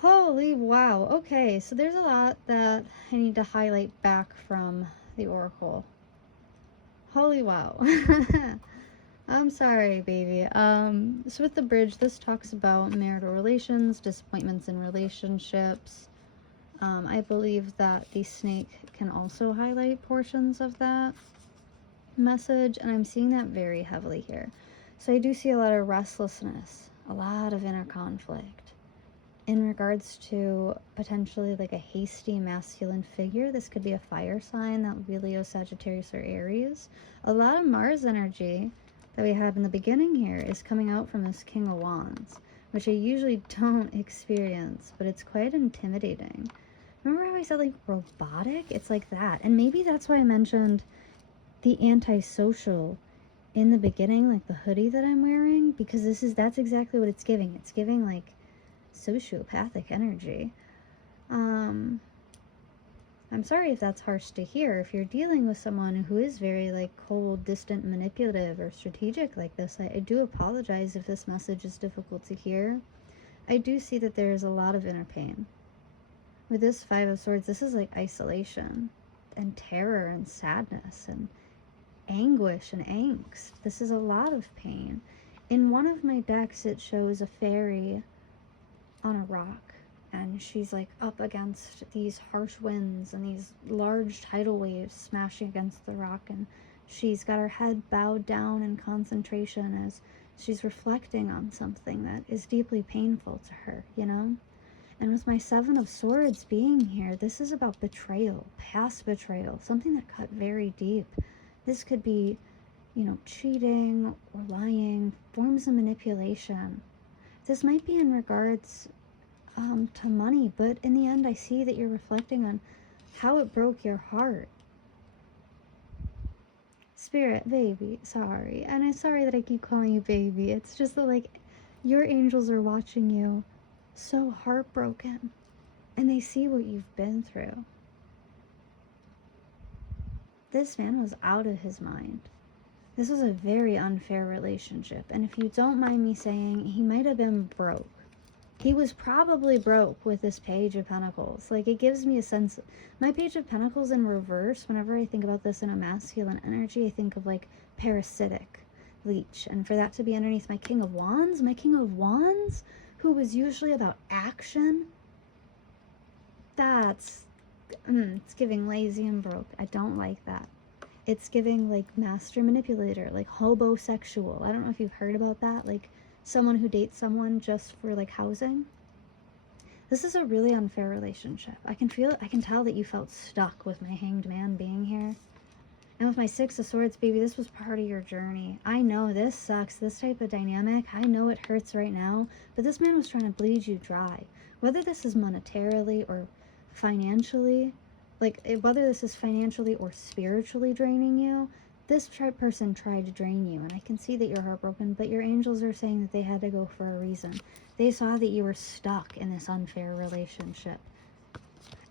Holy wow. Okay, so there's a lot that I need to highlight back from the Oracle. Holy wow. I'm sorry, baby. So with the bridge, this talks about marital relations, disappointments in relationships. I believe that the snake can also highlight portions of that message, and I'm seeing that very heavily here. So I do see a lot of restlessness, a lot of inner conflict in regards to potentially like a hasty masculine figure. This could be a fire sign, that would be Leo, Sagittarius, or Aries. A lot of Mars energy that we have in the beginning here is coming out from this King of Wands, which I usually don't experience, but it's quite intimidating. Remember how I said like robotic? It's like that. And maybe that's why I mentioned the antisocial in the beginning, like the hoodie that I'm wearing, because that's exactly what it's giving. It's giving like sociopathic energy. I'm sorry if that's harsh to hear. If you're dealing with someone who is very like cold, distant, manipulative, or strategic like this, I do apologize if this message is difficult to hear. I do see that there is a lot of inner pain. With this Five of Swords, this is like isolation and terror and sadness and anguish and angst. This is a lot of pain. In one of my decks, it shows a fairy on a rock, and she's like up against these harsh winds and these large tidal waves smashing against the rock, and she's got her head bowed down in concentration as she's reflecting on something that is deeply painful to her, you know? And with my Seven of Swords being here, this is about betrayal, past betrayal, something that cut very deep. This could be, you know, cheating or lying, forms of manipulation. This might be in regards to money, but in the end, I see that you're reflecting on how it broke your heart. Spirit, baby, sorry. And I'm sorry that I keep calling you baby. It's just that, like, your angels are watching you so heartbroken, and they see what you've been through. This man was out of his mind. This was a very unfair relationship, and if you don't mind me saying, he might have been broke. He was probably broke with this Page of Pentacles. Like, it gives me a sense, my Page of Pentacles in reverse, whenever I think about this in a masculine energy, I think of like parasitic, leech. And for that to be underneath my King of Wands, who was usually about action, that's, it's giving lazy and broke. I don't like that. It's giving like master manipulator, like hobosexual. I don't know if you've heard about that, like someone who dates someone just for like housing. This is a really unfair relationship. I can tell that you felt stuck with my Hanged Man being here. And with my Six of Swords, baby, this was part of your journey. I know this sucks, this type of dynamic. I know it hurts right now, but this man was trying to bleed you dry. Whether this is monetarily or financially, like whether this is financially or spiritually draining you, this person tried to drain you. And I can see that you're heartbroken, but your angels are saying that they had to go for a reason. They saw that you were stuck in this unfair relationship.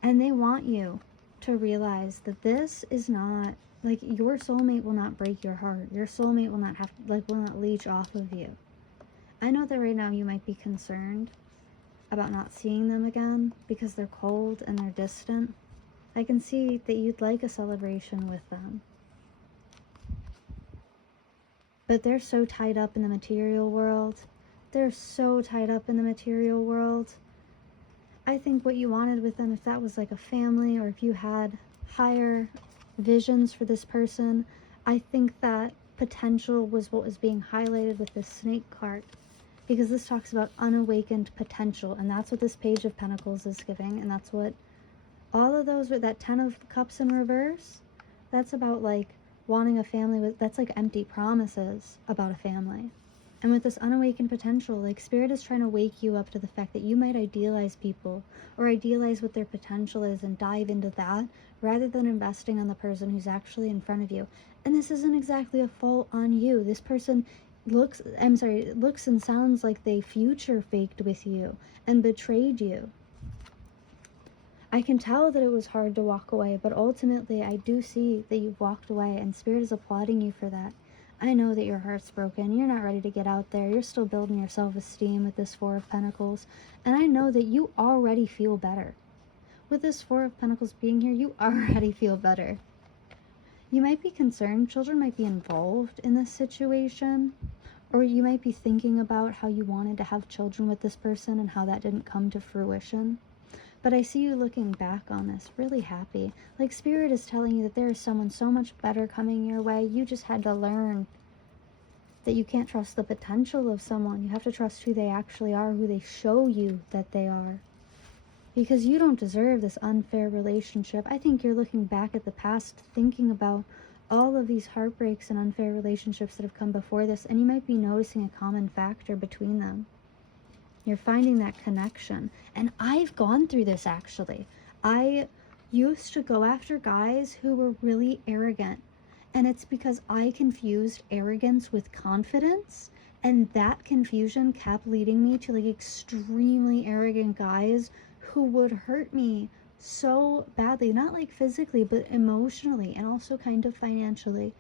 And they want you to realize that this is not, like, your soulmate will not break your heart. Your soulmate will not will not leech off of you. I know that right now you might be concerned about not seeing them again because they're cold and they're distant. I can see that you'd like a celebration with them. But they're so tied up in the material world. They're so tied up in the material world. I think what you wanted with them, if that was like a family or if you had higher visions for this person, I think that potential was what was being highlighted with this snake card. Because this talks about unawakened potential, and that's what this Page of Pentacles is giving, and that's what all of those, with that 10 of Cups in reverse, that's about like wanting a family with, that's like empty promises about a family. And with this unawakened potential, like Spirit is trying to wake you up to the fact that you might idealize people or idealize what their potential is and dive into that rather than investing on the person who's actually in front of you. And this isn't exactly a fault on you. This person looks and sounds like they future faked with you and betrayed you. I can tell that it was hard to walk away, but ultimately I do see that you've walked away, and Spirit is applauding you for that. I know that your heart's broken. You're not ready to get out there. You're still building your self-esteem with this Four of Pentacles, and I know that you already feel better. With this Four of Pentacles being here, you already feel better. You might be concerned. Children might be involved in this situation, or you might be thinking about how you wanted to have children with this person and how that didn't come to fruition. But I see you looking back on this really happy. Like Spirit is telling you that there is someone so much better coming your way. You just had to learn that you can't trust the potential of someone. You have to trust who they actually are, who they show you that they are. Because you don't deserve this unfair relationship. I think you're looking back at the past, thinking about all of these heartbreaks and unfair relationships that have come before this, and you might be noticing a common factor between them. You're finding that connection. And I've gone through this, actually. I used to go after guys who were really arrogant. And it's because I confused arrogance with confidence. And that confusion kept leading me to like extremely arrogant guys who would hurt me so badly. Not like physically, but emotionally and also kind of financially.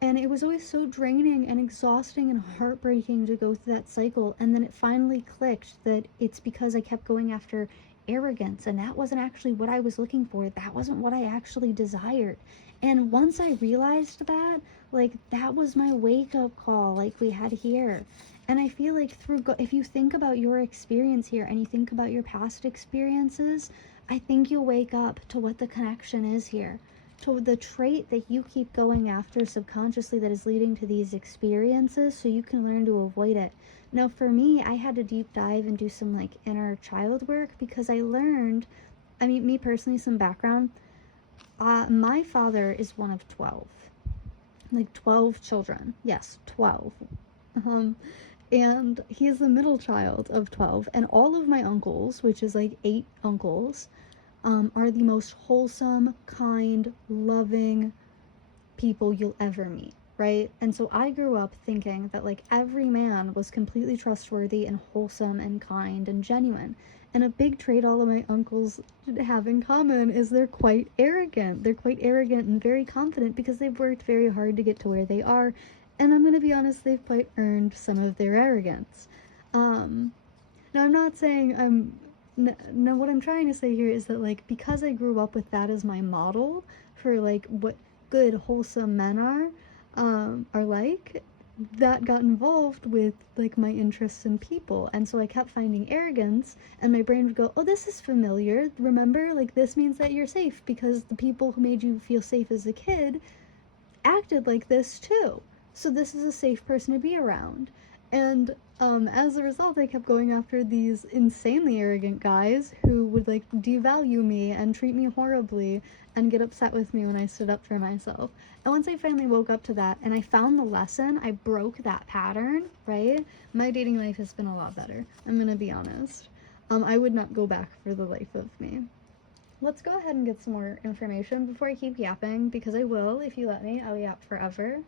And it was always so draining and exhausting and heartbreaking to go through that cycle. And then it finally clicked that it's because I kept going after arrogance. And that wasn't actually what I was looking for. That wasn't what I actually desired. And once I realized that, like, that was my wake-up call, like we had here. And I feel like if you think about your experience here and you think about your past experiences, I think you'll wake up to what the connection is here. To the trait that you keep going after subconsciously that is leading to these experiences, so you can learn to avoid it. Now, for me, I had to deep dive and do some like inner child work because I learned, I mean, me personally, some background. My father is one of 12, like 12 children. Yes, 12. Um, and he is the middle child of 12. And all of my uncles, which is like 8 uncles, are the most wholesome, kind, loving people you'll ever meet, right? And so I grew up thinking that like every man was completely trustworthy and wholesome and kind and genuine. And a big trait all of my uncles have in common is they're quite arrogant. They're quite arrogant and very confident because they've worked very hard to get to where they are. And I'm going to be honest, they've quite earned some of their arrogance. Now, I'm not saying no, what I'm trying to say here is that, like, because I grew up with that as my model for, like, what good, wholesome men are like, that got involved with, like, my interests in people. And so I kept finding arrogance, and my brain would go, oh, this is familiar. Remember? Like, this means that you're safe because the people who made you feel safe as a kid acted like this too. So this is a safe person to be around. And as a result, I kept going after these insanely arrogant guys who would like devalue me and treat me horribly and get upset with me when I stood up for myself. And once I finally woke up to that and I found the lesson, I broke that pattern, right? My dating life has been a lot better. I'm gonna be honest. I would not go back for the life of me. Let's go ahead and get some more information before I keep yapping, because I will, if you let me. I'll yap forever.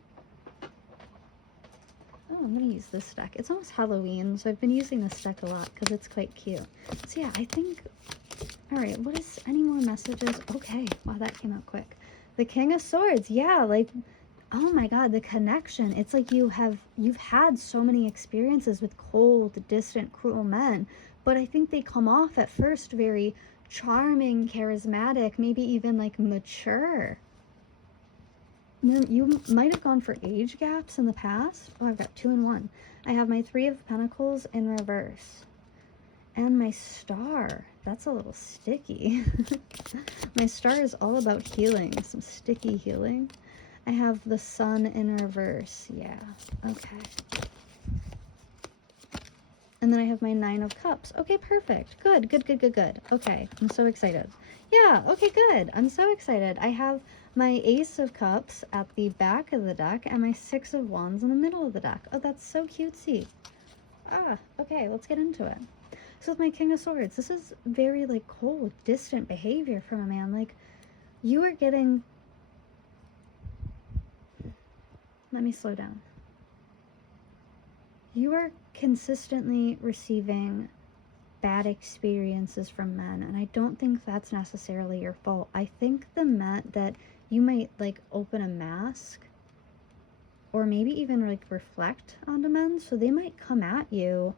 Oh, I'm going to use this deck. It's almost Halloween, so I've been using this deck a lot because it's quite cute. So yeah, I think... Alright, what is... Any more messages? Okay, wow, that came out quick. The King of Swords, yeah, like... Oh my god, the connection. It's like you've had so many experiences with cold, distant, cruel men, but I think they come off at first very charming, charismatic, maybe even like mature. You might have gone for age gaps in the past. Oh, I've got 2 in 1. I have my 3 of Pentacles in reverse. And my star. That's a little sticky. My star is all about healing. Some sticky healing. I have the Sun in reverse. Yeah. Okay. And then I have my 9 of Cups. Okay, perfect. Good, good, good, good, good. Okay, I'm so excited. Yeah, okay, good. I'm so excited. I have my Ace of Cups at the back of the deck and my 6 of Wands in the middle of the deck. Oh, that's so cutesy. Ah, okay, let's get into it. So with my King of Swords, this is very, like, cold, distant behavior from a man. Like, you are getting... Let me slow down. You are consistently receiving bad experiences from men, and I don't think that's necessarily your fault. I think the men that you might like open a mask or maybe even like reflect onto men, so they might come at you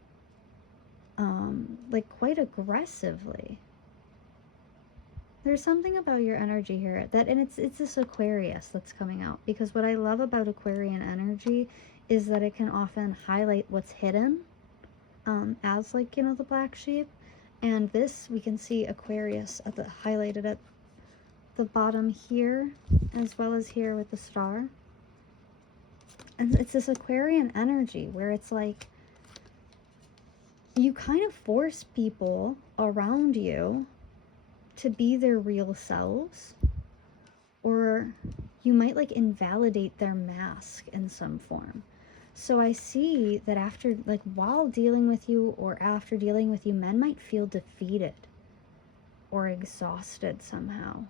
like quite aggressively. There's something about your energy here that, and it's this Aquarius that's coming out, because what I love about Aquarian energy is that it can often highlight what's hidden, as like, you know, the black sheep. And this, we can see Aquarius at the highlighted at the bottom here, as well as here with the star. And it's this Aquarian energy where it's like you kind of force people around you to be their real selves, or you might like invalidate their mask in some form. So I see that after, like, while dealing with you or after dealing with you, men might feel defeated or exhausted somehow.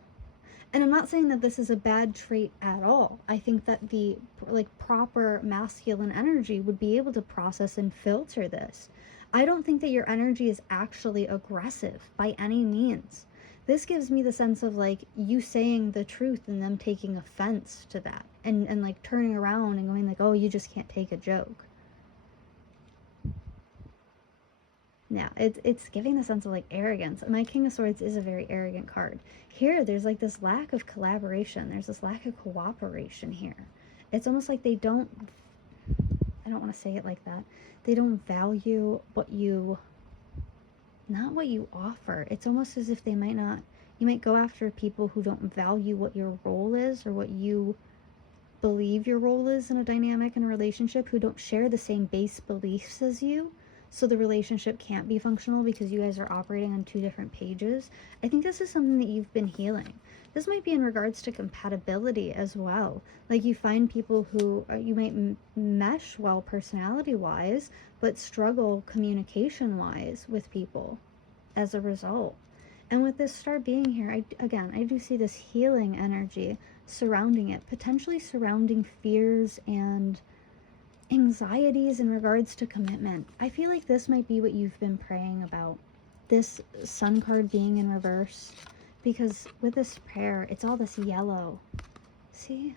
And I'm not saying that this is a bad trait at all. I think that the, like, proper masculine energy would be able to process and filter this. I don't think that your energy is actually aggressive by any means. This gives me the sense of, like, you saying the truth and them taking offense to that. And like, turning around and going like, oh, you just can't take a joke. Yeah, it's giving the sense of, like, arrogance. My King of Swords is a very arrogant card. Here, there's, like, this lack of collaboration. There's this lack of cooperation here. It's almost like they don't... I don't want to say it like that. They don't value what you... Not what you offer. It's almost as if they might not... You might go after people who don't value what your role is or what you believe your role is in a dynamic and a relationship who don't share the same base beliefs as you. So the relationship can't be functional because you guys are operating on two different pages. I think this is something that you've been healing. This might be in regards to compatibility as well. Like you find people who you might mesh well personality-wise, but struggle communication-wise with people as a result. And with this star being here, I do see this healing energy surrounding it, potentially surrounding fears and anxieties in regards to commitment. I feel like this might be what you've been praying about. This Sun card being in reverse, because with this prayer, it's all this yellow. See?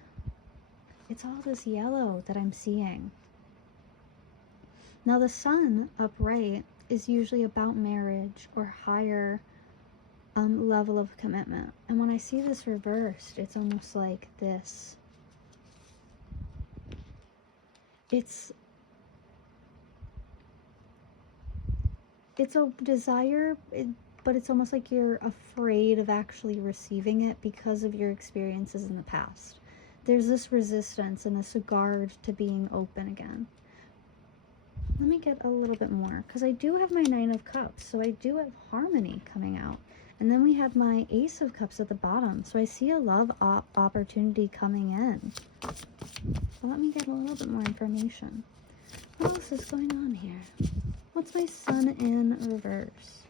It's all this yellow that I'm seeing. Now the Sun upright is usually about marriage or higher level of commitment. And when I see this reversed, it's almost like this. It's a desire, but it's almost like you're afraid of actually receiving it because of your experiences in the past. There's this resistance and this guard to being open again. Let me get a little bit more, because I do have my Nine of Cups, so I do have harmony coming out. And then we have my Ace of Cups at the bottom, so I see a love opportunity coming in. But let me get a little bit more information. What else is going on here? What's my Sun in reverse?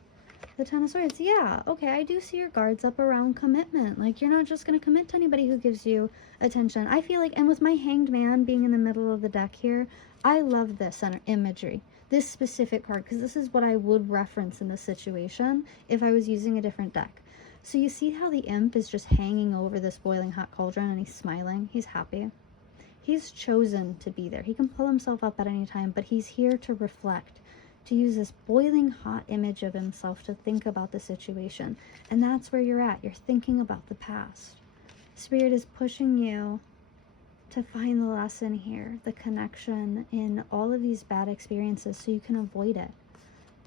The Ten of Swords. Yeah, okay, I do see your guards up around commitment. Like, you're not just going to commit to anybody who gives you attention. I feel like, and with my Hanged Man being in the middle of the deck here, I love this imagery. This specific card, because this is what I would reference in this situation if I was using a different deck. So you see how the imp is just hanging over this boiling hot cauldron and he's smiling? He's happy. He's chosen to be there. He can pull himself up at any time, but he's here to reflect, to use this boiling hot image of himself to think about the situation. And that's where you're at. You're thinking about the past. Spirit is pushing you to find the lesson here, the connection in all of these bad experiences so you can avoid it.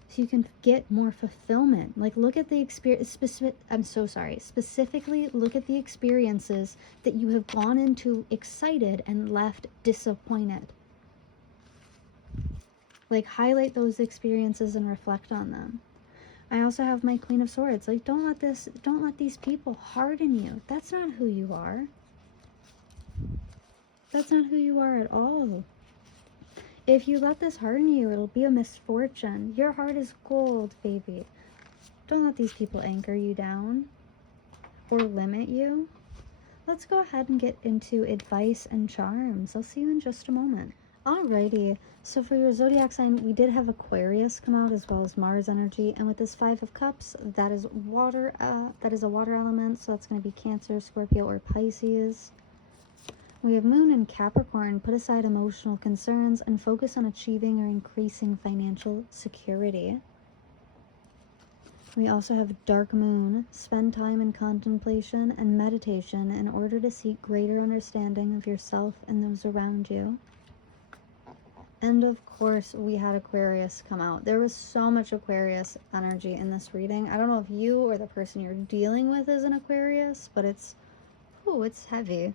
So you can get more fulfillment. Like, look at the experience, specifically look at the experiences that you have gone into excited and left disappointed. Like, highlight those experiences and reflect on them. I also have my Queen of Swords. Like, don't let these people harden you. That's not who you are. That's not who you are at all. If you let this harden you, it'll be a misfortune. Your heart is gold, baby. Don't let these people anchor you down or limit you. Let's go ahead and get into advice and charms. I'll see you in just a moment. Alrighty, so for your zodiac sign, we did have Aquarius come out as well as Mars energy, and with this Five of Cups, that is water. That is a water element, so that's going to be Cancer, Scorpio, or Pisces. We have Moon in Capricorn. Put aside emotional concerns and focus on achieving or increasing financial security. We also have Dark Moon. Spend time in contemplation and meditation in order to seek greater understanding of yourself and those around you. And of course, we had Aquarius come out. There was so much Aquarius energy in this reading. I don't know if you or the person you're dealing with is an Aquarius, but it's heavy.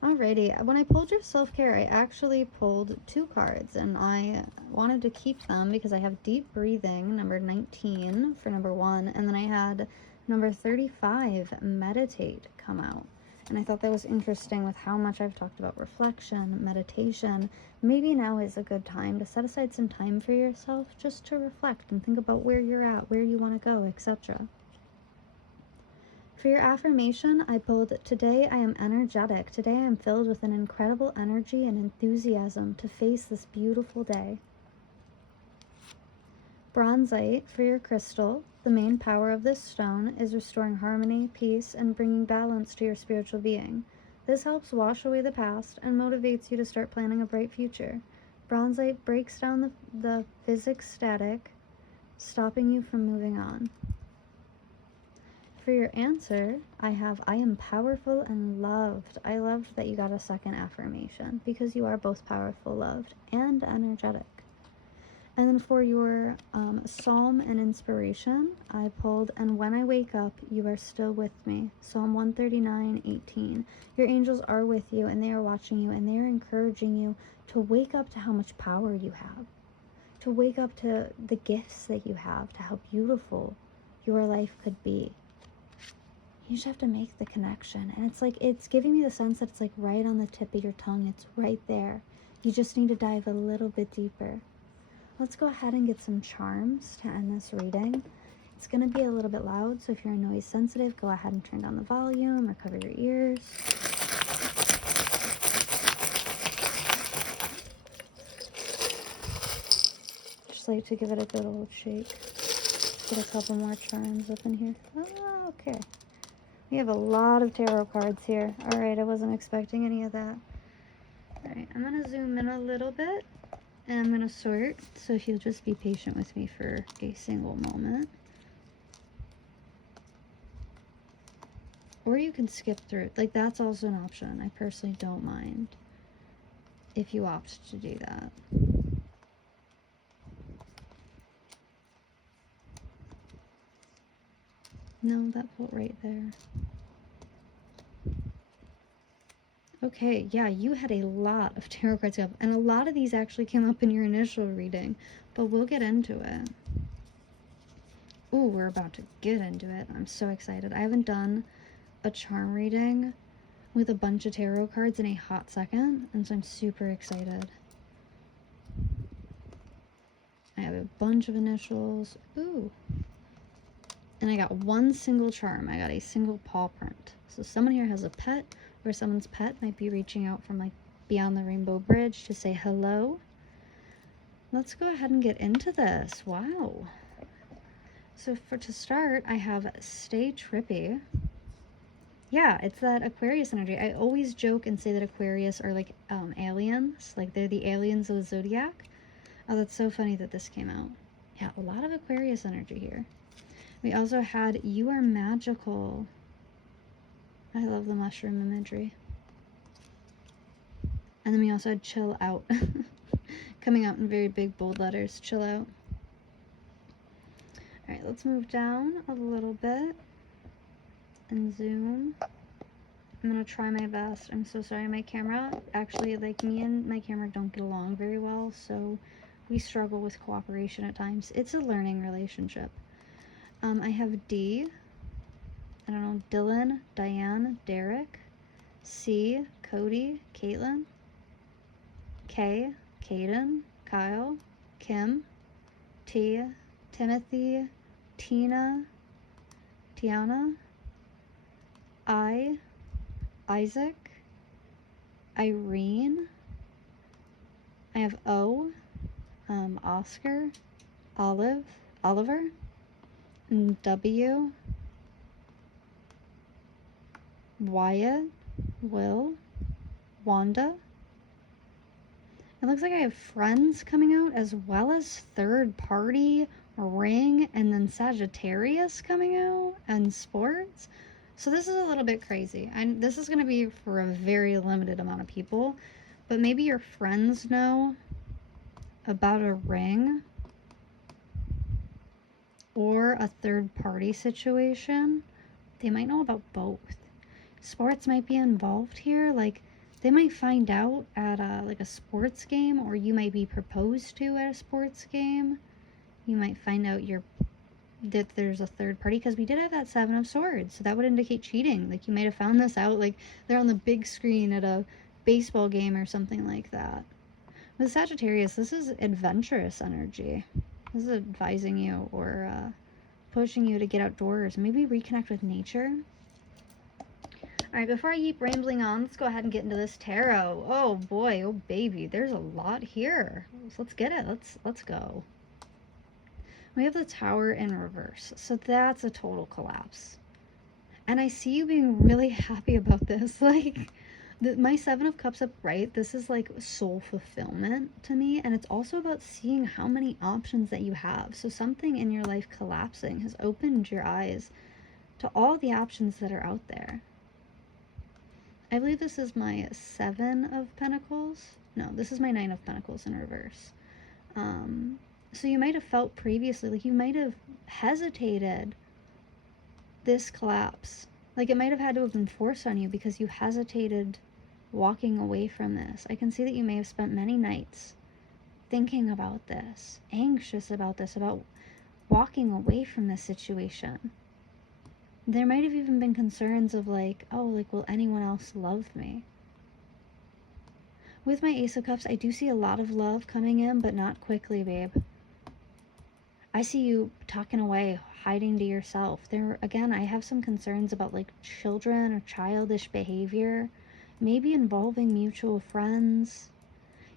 Alrighty, when I pulled your self-care, I actually pulled two cards, and I wanted to keep them because I have deep breathing, number 19 for number 1, and then I had number 35, meditate, come out. And I thought that was interesting with how much I've talked about reflection, meditation. Maybe now is a good time to set aside some time for yourself just to reflect and think about where you're at, where you want to go, etc. For your affirmation, I pulled, today I am energetic. Today I am filled with an incredible energy and enthusiasm to face this beautiful day. Bronzite, for your crystal, the main power of this stone is restoring harmony, peace, and bringing balance to your spiritual being. This helps wash away the past and motivates you to start planning a bright future. Bronzite breaks down the physics static, stopping you from moving on. For your answer, I have, I am powerful and loved. I loved that you got a second affirmation because you are both powerful, loved, and energetic. And then for your psalm and inspiration, I pulled, and when I wake up, you are still with me. Psalm 139:18. Your angels are with you, and they are watching you, and they are encouraging you to wake up to how much power you have, to wake up to the gifts that you have, to how beautiful your life could be. You just have to make the connection. And it's like, it's giving me the sense that it's like right on the tip of your tongue. It's right there. You just need to dive a little bit deeper. Let's go ahead and get some charms to end this reading. It's going to be a little bit loud, so if you're noise sensitive, go ahead and turn down the volume or cover your ears. Just like to give it a good old shake. Get a couple more charms up in here. Oh, okay. We have a lot of tarot cards here. All right, I wasn't expecting any of that. All right, I'm going to zoom in a little bit. And I'm going to sort, so if you'll just be patient with me for a single moment. Or you can skip through. Like, that's also an option. I personally don't mind if you opt to do that. No, that pulled right there. Okay, yeah, you had a lot of tarot cards up, and a lot of these actually came up in your initial reading, but we'll get into it. Ooh, we're about to get into it. I'm so excited. I haven't done a charm reading with a bunch of tarot cards in a hot second, and so I'm super excited. I have a bunch of initials. Ooh. And I got one single charm. I got a single paw print. So someone here has a pet, or someone's pet might be reaching out from like beyond the rainbow bridge to say hello. Let's go ahead and get into this. Wow. So to start, I have stay trippy. Yeah, it's that Aquarius energy. I always joke and say that Aquarius are like aliens, like they're the aliens of the zodiac. Oh, that's so funny that this came out. Yeah, a lot of Aquarius energy here. We also had you are magical. I love the mushroom imagery. And then we also had chill out. Coming out in very big bold letters, chill out. Alright, let's move down a little bit and zoom. I'm gonna try my best. I'm so sorry, my camera, actually, like, me and my camera don't get along very well, so we struggle with cooperation at times. It's a learning relationship. I have D, I don't know, Dylan, Diane, Derek, C, Cody, Caitlin, K, Caden, Kyle, Kim, T, Timothy, Tina, Tiana, I, Isaac, Irene, I have O, Oscar, Oliver, and W, Wyatt, Will, Wanda. It looks like I have friends coming out, as well as third party, ring, and then Sagittarius coming out, and sports. So this is a little bit crazy. This is going to be for a very limited amount of people, but maybe your friends know about a ring or a third party situation. They might know about both. Sports might be involved here, like they might find out at like a sports game, or you might be proposed to at a sports game. You might find out that there's a third party, because we did have that 7 of Swords, so that would indicate cheating. Like, you might have found this out, like, they're on the big screen at a baseball game or something like that. With Sagittarius, this is adventurous energy. This is advising you or pushing you to get outdoors, maybe reconnect with nature. All right, before I keep rambling on, let's go ahead and get into this tarot. Oh boy, oh baby, there's a lot here. So let's get it. Let's go. We have the Tower in reverse, so that's a total collapse. And I see you being really happy about this. Like, my 7 of Cups upright, this is like soul fulfillment to me, and it's also about seeing how many options that you have. So something in your life collapsing has opened your eyes to all the options that are out there. I believe this is my 7 of Pentacles. No, this is my 9 of Pentacles in reverse. So you might have felt previously, like you might have hesitated this collapse. Like it might have had to have been forced on you because you hesitated walking away from this. I can see that you may have spent many nights thinking about this, anxious about this, about walking away from this situation. There might have even been concerns of like, oh, like, will anyone else love me? With my Ace of Cups, I do see a lot of love coming in, but not quickly, babe. I see you tucking away, hiding to yourself. There, again, I have some concerns about like children or childish behavior, maybe involving mutual friends.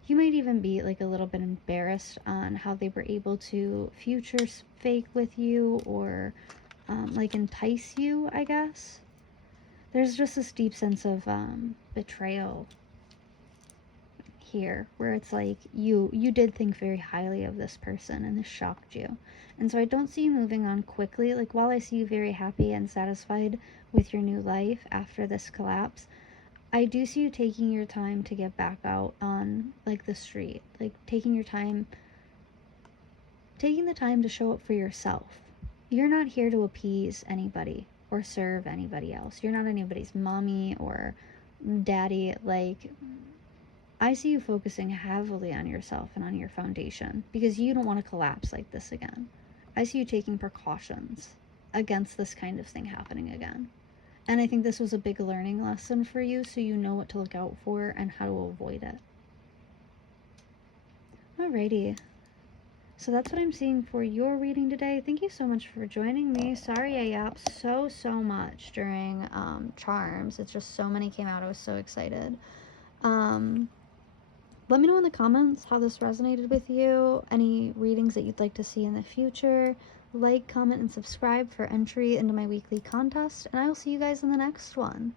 You might even be like a little bit embarrassed on how they were able to future fake with you or like entice you, I guess. There's just this deep sense of betrayal here where it's like you did think very highly of this person and this shocked you. And so I don't see you moving on quickly. Like while I see you very happy and satisfied with your new life after this collapse, I do see you taking your time to get back out on like the street, like taking the time to show up for yourself. You're not here to appease anybody or serve anybody else. You're not anybody's mommy or daddy. Like, I see you focusing heavily on yourself and on your foundation because you don't want to collapse like this again. I see you taking precautions against this kind of thing happening again. And I think this was a big learning lesson for you, so you know what to look out for and how to avoid it. Alrighty. So that's what I'm seeing for your reading today. Thank you so much for joining me. Sorry I yapped so much during charms. It's just so many came out. I was so excited. Let me know in the comments how this resonated with you, any readings that you'd like to see in the future. Like, comment, and subscribe for entry into my weekly contest, and I will see you guys in the next one.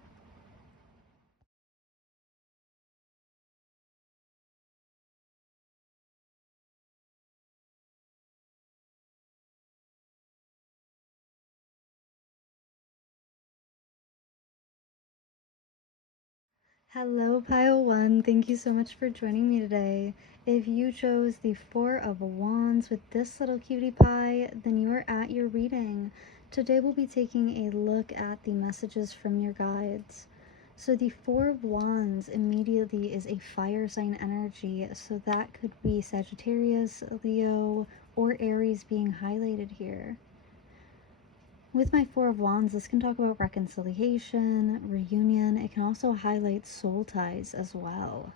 Hello, Pile 1. Thank you so much for joining me today. If you chose the Four of Wands with this little cutie pie, then you are at your reading. Today we'll be taking a look at the messages from your guides. So the Four of Wands immediately is a fire sign energy, so that could be Sagittarius, Leo, or Aries being highlighted here. With my Four of Wands, this can talk about reconciliation, reunion. It can also highlight soul ties as well.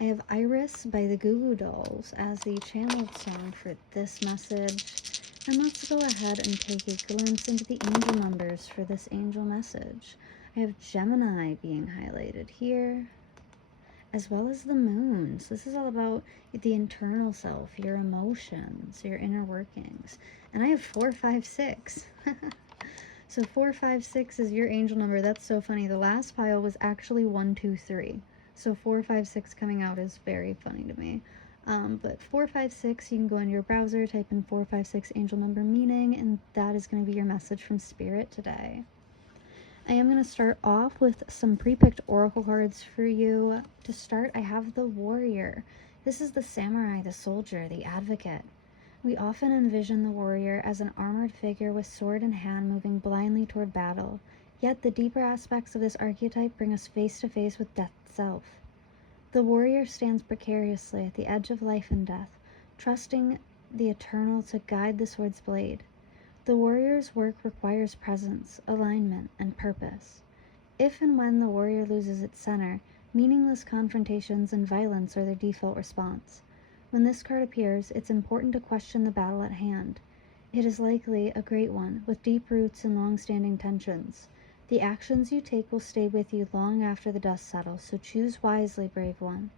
I have Iris by the Goo Goo Dolls as the channeled song for this message. And let's go ahead and take a glimpse into the angel numbers for this angel message. I have Gemini being highlighted here, as well as the moon. So this is all about the internal self, your emotions, your inner workings. And I have 456. So 456 is your angel number. That's so funny. The last pile was actually 123. So 456 coming out is very funny to me. But 456, you can go in your browser, type in 456 angel number meaning, and that is going to be your message from Spirit today. I am going to start off with some pre-picked oracle cards for you. To start, I have the Warrior. This is the samurai, the soldier, the advocate. We often envision the warrior as an armored figure with sword in hand moving blindly toward battle, yet the deeper aspects of this archetype bring us face to face with death itself. The warrior stands precariously at the edge of life and death, trusting the eternal to guide the sword's blade. The warrior's work requires presence, alignment, and purpose. If and when the warrior loses its center, meaningless confrontations and violence are their default response. When this card appears, it's important to question the battle at hand. It is likely a great one, with deep roots and long-standing tensions. The actions you take will stay with you long after the dust settles, so choose wisely, brave one.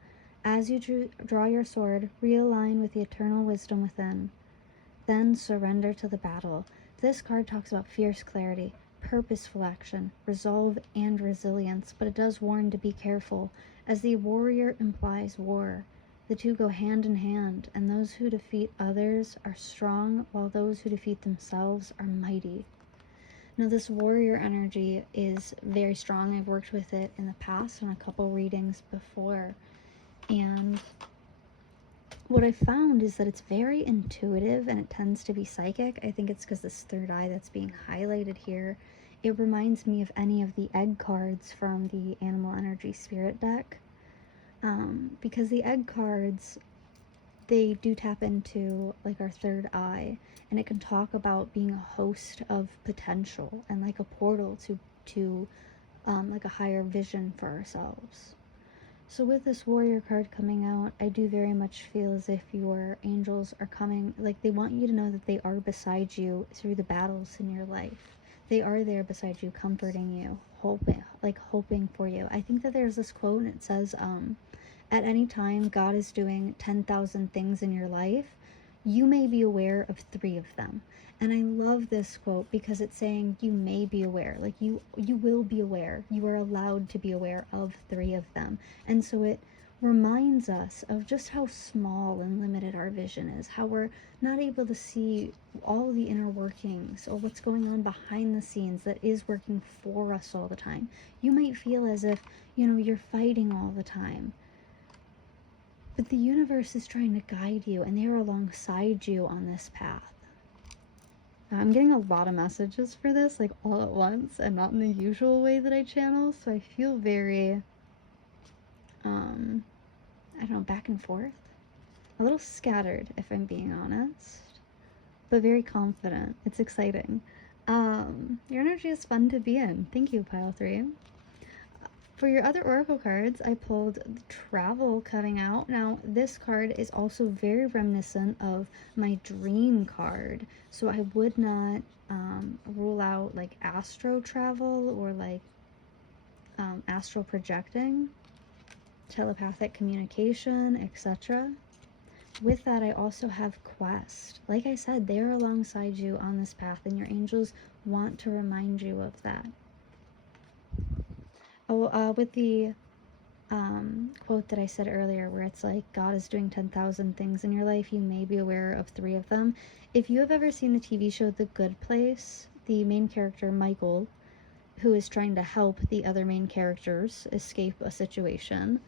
As you draw your sword, realign with the eternal wisdom within. Then surrender to the battle. This card talks about fierce clarity, purposeful action, resolve, and resilience, but it does warn to be careful, as the warrior implies war. The two go hand in hand, and those who defeat others are strong, while those who defeat themselves are mighty. Now, this warrior energy is very strong. I've worked with it in the past on a couple readings before. And what I found is that it's very intuitive and it tends to be psychic. I think it's because this third eye that's being highlighted here, it reminds me of any of the egg cards from the Animal Energy Spirit deck. Because the egg cards, they do tap into like our third eye, and it can talk about being a host of potential and like a portal to like a higher vision for ourselves. So with this warrior card coming out, I do very much feel as if your angels are coming, like they want you to know that they are beside you through the battles in your life. They are there beside you, comforting you, hoping for you. I think that there's this quote and it says, at any time God is doing 10,000 things in your life, you may be aware of 3 of them. And I love this quote because it's saying you may be aware, like you will be aware. You are allowed to be aware of 3 of them. And so it reminds us of just how small and limited our vision is, how we're not able to see all the inner workings or what's going on behind the scenes that is working for us all the time. You might feel as if, you're fighting all the time. But the universe is trying to guide you, and they are alongside you on this path. I'm getting a lot of messages for this, like all at once, and not in the usual way that I channel, so I feel very, I don't know, back and forth. A little scattered, if I'm being honest, but very confident. It's exciting. Your energy is fun to be in. Thank you, Pile 3. For your other oracle cards, I pulled travel coming out. Now, this card is also very reminiscent of my dream card. So I would not rule out like astro travel or like astral projecting, telepathic communication, etc. With that, I also have quest. Like I said, they're alongside you on this path, and your angels want to remind you of that. Oh, with the quote that I said earlier, where it's like, God is doing 10,000 things in your life, you may be aware of 3 of them. If you have ever seen the TV show The Good Place, the main character, Michael, who is trying to help the other main characters escape a situation,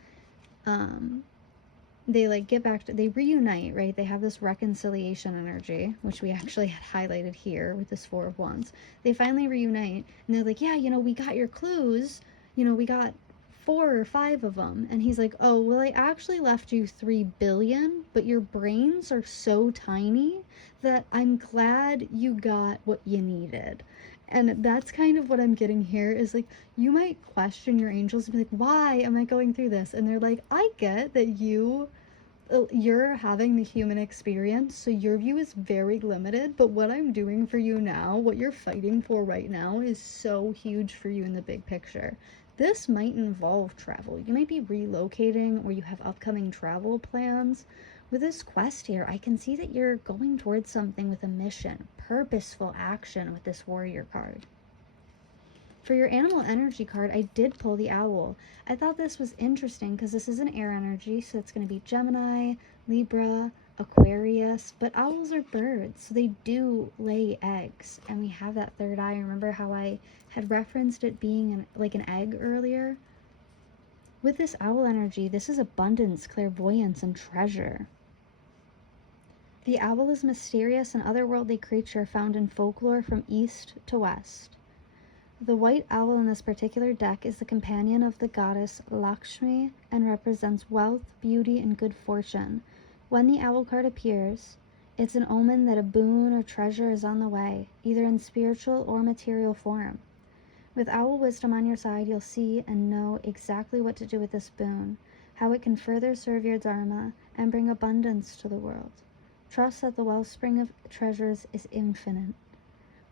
they like they reunite, right? They have this reconciliation energy, which we actually had highlighted here with this 4 of Wands. They finally reunite, and they're like, yeah, we got your clues, we got 4 or 5 of them. And he's like, oh, well, I actually left you 3 billion, but your brains are so tiny that I'm glad you got what you needed. And that's kind of what I'm getting here, is like, you might question your angels and be like, why am I going through this? And they're like, I get that you're having the human experience, so your view is very limited, but what I'm doing for you now, what you're fighting for right now, is so huge for you in the big picture. This might involve travel. You might be relocating, or you have upcoming travel plans. With this quest here, I can see that you're going towards something with a mission, purposeful action with this warrior card. For your animal energy card, I did pull the owl. I thought this was interesting because this is an air energy, so it's going to be Gemini, Libra, Aquarius, but owls are birds, so they do lay eggs, and we have that third eye. Remember how I had referenced it being like an egg earlier? With this owl energy, this is abundance, clairvoyance, and treasure. The owl is a mysterious and otherworldly creature found in folklore from east to west. The white owl in this particular deck is the companion of the goddess Lakshmi and represents wealth, beauty, and good fortune. When the owl card appears, it's an omen that a boon or treasure is on the way, either in spiritual or material form. With owl wisdom on your side, you'll see and know exactly what to do with this boon, how it can further serve your dharma and bring abundance to the world. Trust that the wellspring of treasures is infinite.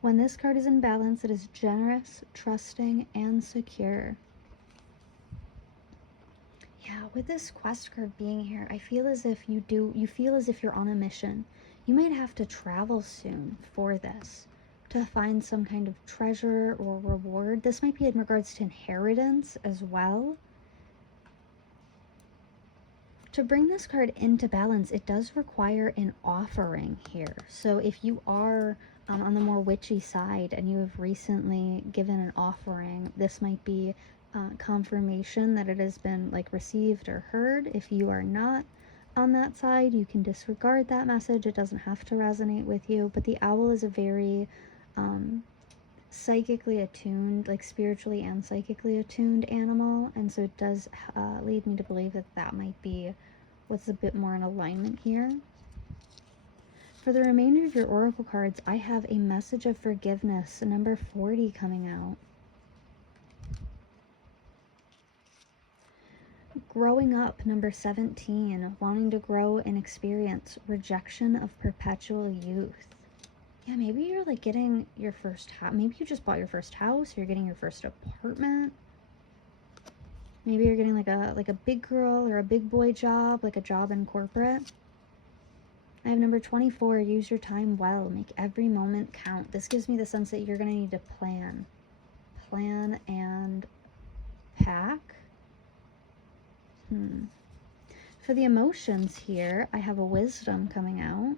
When this card is in balance, it is generous, trusting, and secure. Yeah, with this quest card being here, I feel as if you feel as if you're on a mission. You might have to travel soon for this, to find some kind of treasure or reward. This might be in regards to inheritance as well. To bring this card into balance, it does require an offering here. So if you are on the more witchy side and you have recently given an offering, this might be confirmation that it has been like received or heard. If you are not, on that side, you can disregard that message. It doesn't have to resonate with you. But the owl is a very psychically attuned, like spiritually and psychically attuned animal. And so it does lead me to believe that that might be what's a bit more in alignment here. For the remainder of your oracle cards, I have a message of forgiveness, number 40 coming out. Growing up, number 17, wanting to grow and experience rejection of perpetual youth. Yeah, maybe you're like getting your first house. Maybe you just bought your first house, or you're getting your first apartment. Maybe you're getting like a big girl or a big boy job, like a job in corporate. I have number 24, use your time well, make every moment count. This gives me the sense that you're going to need to plan and pack. For the emotions here, I have a wisdom coming out,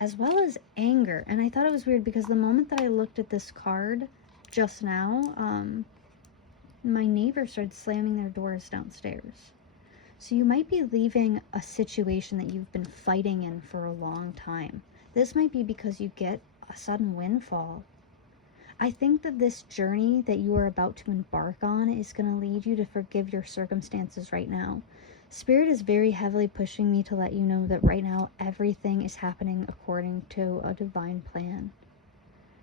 as well as anger. And I thought it was weird because the moment that I looked at this card just now, my neighbor started slamming their doors downstairs. So you might be leaving a situation that you've been fighting in for a long time. This might be because you get a sudden windfall. I think that this journey that you are about to embark on is going to lead you to forgive your circumstances right now. Spirit is very heavily pushing me to let you know that right now everything is happening according to a divine plan.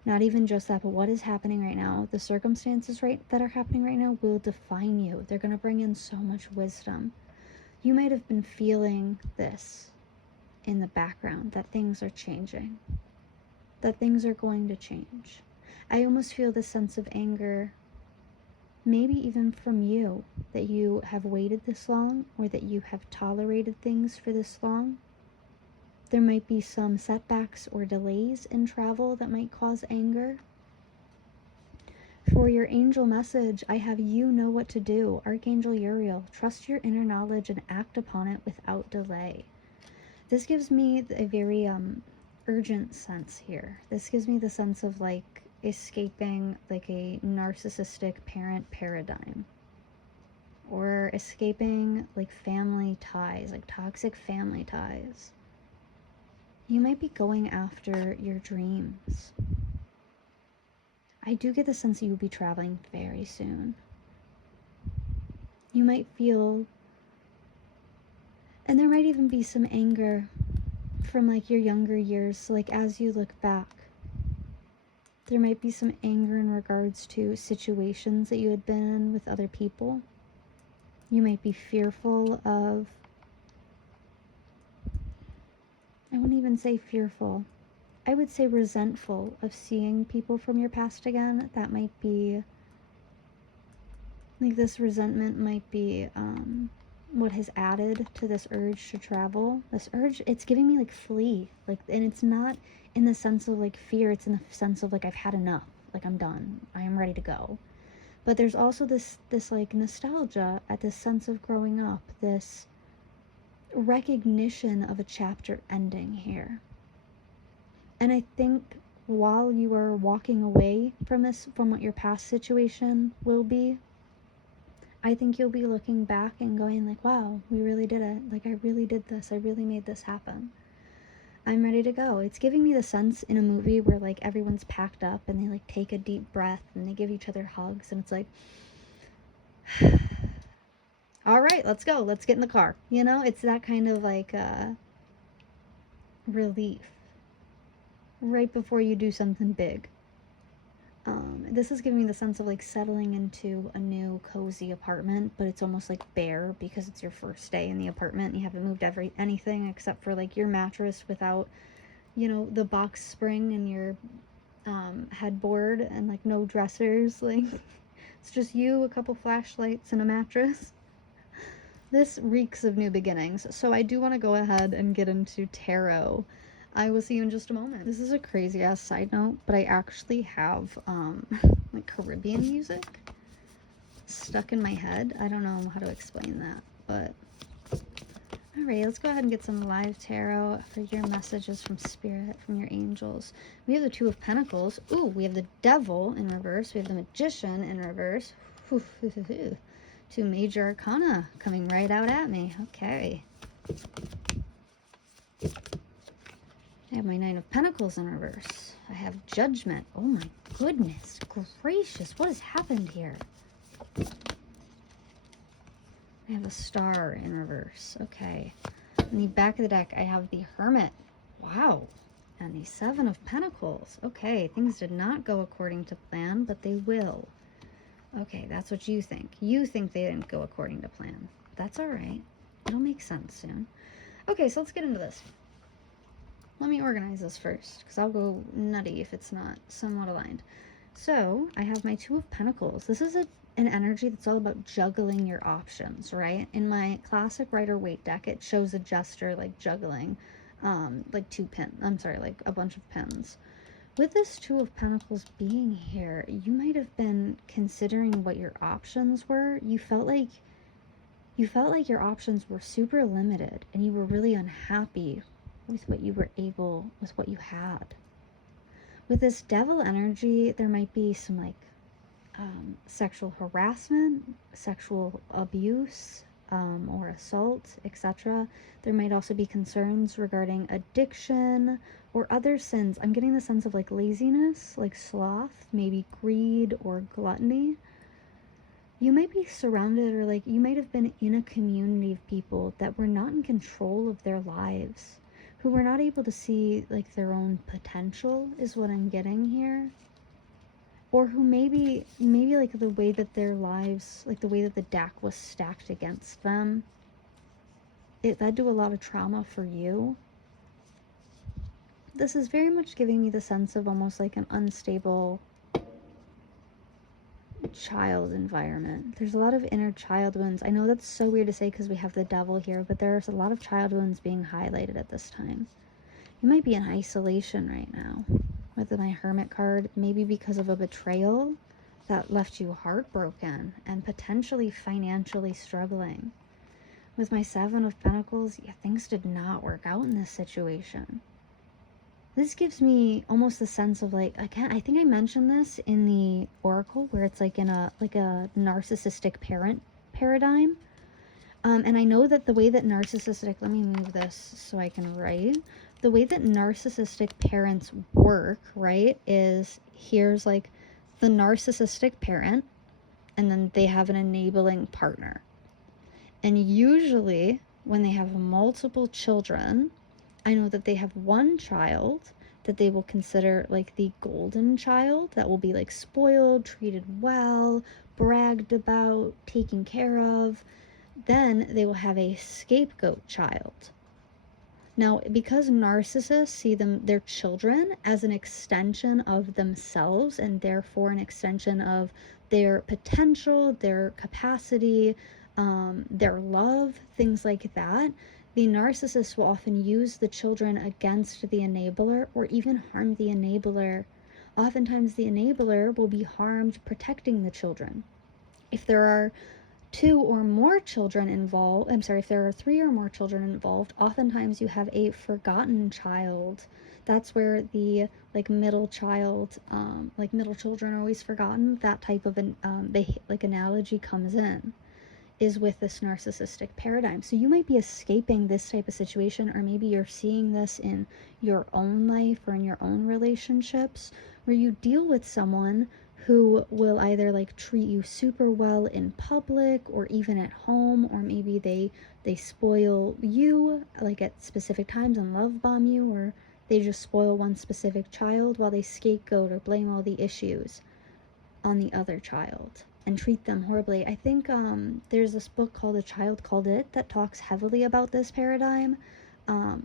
Not even just that, but what is happening right now, the circumstances that are happening right now will define you. They're going to bring in so much wisdom. You might have been feeling this in the background, that things are changing, that things are going to change. I almost feel this sense of anger, maybe even from you, that you have waited this long, or that you have tolerated things for this long. There might be some setbacks or delays in travel that might cause anger. For your angel message, I have you know what to do. Archangel Uriel, trust your inner knowledge and act upon it without delay. This gives me a very urgent sense here. This gives me the sense of like escaping like a narcissistic parent paradigm, or escaping like family ties, like toxic family ties. You might be going after your dreams. I do get the sense that you'll be traveling very soon. You might feel, and there might even be some anger from like your younger years. So like as you look back, there might be some anger in regards to situations that you had been in with other people. You might be fearful of, I wouldn't even say fearful, I would say resentful of seeing people from your past again. That might be, like this resentment might be what has added to this urge to travel. This urge, it's giving me like flee, like, and it's not in the sense of like fear, it's in the sense of like I've had enough, like I'm done, I am ready to go. But there's also this like nostalgia at this sense of growing up, this recognition of a chapter ending here. And I think while you are walking away from this, from what your past situation will be, I think you'll be looking back and going like, wow, we really did it. Like I really did this. I really made this happen. I'm ready to go. It's giving me the sense in a movie where like everyone's packed up and they like take a deep breath and they give each other hugs, and it's like, all right, let's go. Let's get in the car. You know, it's that kind of like relief right before you do something big. This is giving me the sense of like settling into a new cozy apartment, but it's almost like bare because it's your first day in the apartment. You haven't moved anything except for like your mattress without, you know, the box spring and your headboard, and like no dressers. Like it's just you, a couple flashlights, and a mattress. This reeks of new beginnings. So I do want to go ahead and get into tarot. I will see you in just a moment. This is a crazy ass side note, but I actually have like Caribbean music stuck in my head. I don't know how to explain that, but alright, let's go ahead and get some live tarot for your messages from Spirit, from your angels. We have the Two of Pentacles. Ooh, we have the Devil in reverse. We have the Magician in reverse. 2 major arcana coming right out at me. Okay. I have my 9 of Pentacles in reverse. I have Judgment. Oh my goodness gracious. What has happened here? I have a Star in reverse. Okay. In the back of the deck, I have the Hermit. Wow. And the 7 of Pentacles. Okay, things did not go according to plan, but they will. Okay, that's what you think. You think they didn't go according to plan. That's all right. It'll make sense soon. Okay, so let's get into this. Let me organize this first, because I'll go nutty if it's not somewhat aligned. So, I have my 2 of Pentacles. This is an energy that's all about juggling your options, right? In my classic Rider-Waite deck, it shows a jester, like, juggling, like like a bunch of pins. With this 2 of Pentacles being here, you might have been considering what your options were. You felt like your options were super limited, and you were really unhappy with what you had. With this Devil energy, there might be some like sexual harassment, sexual abuse, or assault, etc. There might also be concerns regarding addiction or other sins. I'm getting the sense of like laziness, like sloth, maybe greed or gluttony. You might be surrounded, or like you might have been in a community of people that were not in control of their lives, who were not able to see like their own potential, is what I'm getting here. Or who maybe like the way that their lives, like the way that the deck was stacked against them, it led to a lot of trauma for you. This is very much giving me the sense of almost like an unstable child environment. There's a lot of inner child wounds. I know that's so weird to say because we have the Devil here, but there's a lot of child wounds being highlighted at this time. You might be in isolation right now. With my Hermit card, maybe because of a betrayal that left you heartbroken and potentially financially struggling. With my 7 of Pentacles, yeah, things did not work out in this situation. This gives me almost the sense of like, I think I mentioned this in the Oracle, where it's like in a narcissistic parent paradigm. And I know that the way that narcissistic, let me move this so I can write. The way that narcissistic parents work, right, is here's like the narcissistic parent, and then they have an enabling partner. And usually when they have multiple children, I know that they have one child that they will consider like the golden child, that will be like spoiled, treated well, bragged about, taken care of. Then they will have a scapegoat child. Now, because narcissists see their children as an extension of themselves, and therefore an extension of their potential, their capacity, their love, things like that, the narcissist will often use the children against the enabler, or even harm the enabler. Oftentimes the enabler will be harmed protecting the children. If there are 2 or more children involved, if there are 3 or more children involved, oftentimes you have a forgotten child. That's where the like middle child, like middle children are always forgotten. That type of an analogy comes in, is with this narcissistic paradigm. So you might be escaping this type of situation, or maybe you're seeing this in your own life or in your own relationships, where you deal with someone who will either like treat you super well in public or even at home, or maybe they spoil you like at specific times and love bomb you, or they just spoil one specific child while they scapegoat or blame all the issues on the other child and treat them horribly. I think there's this book called A Child Called It that talks heavily about this paradigm,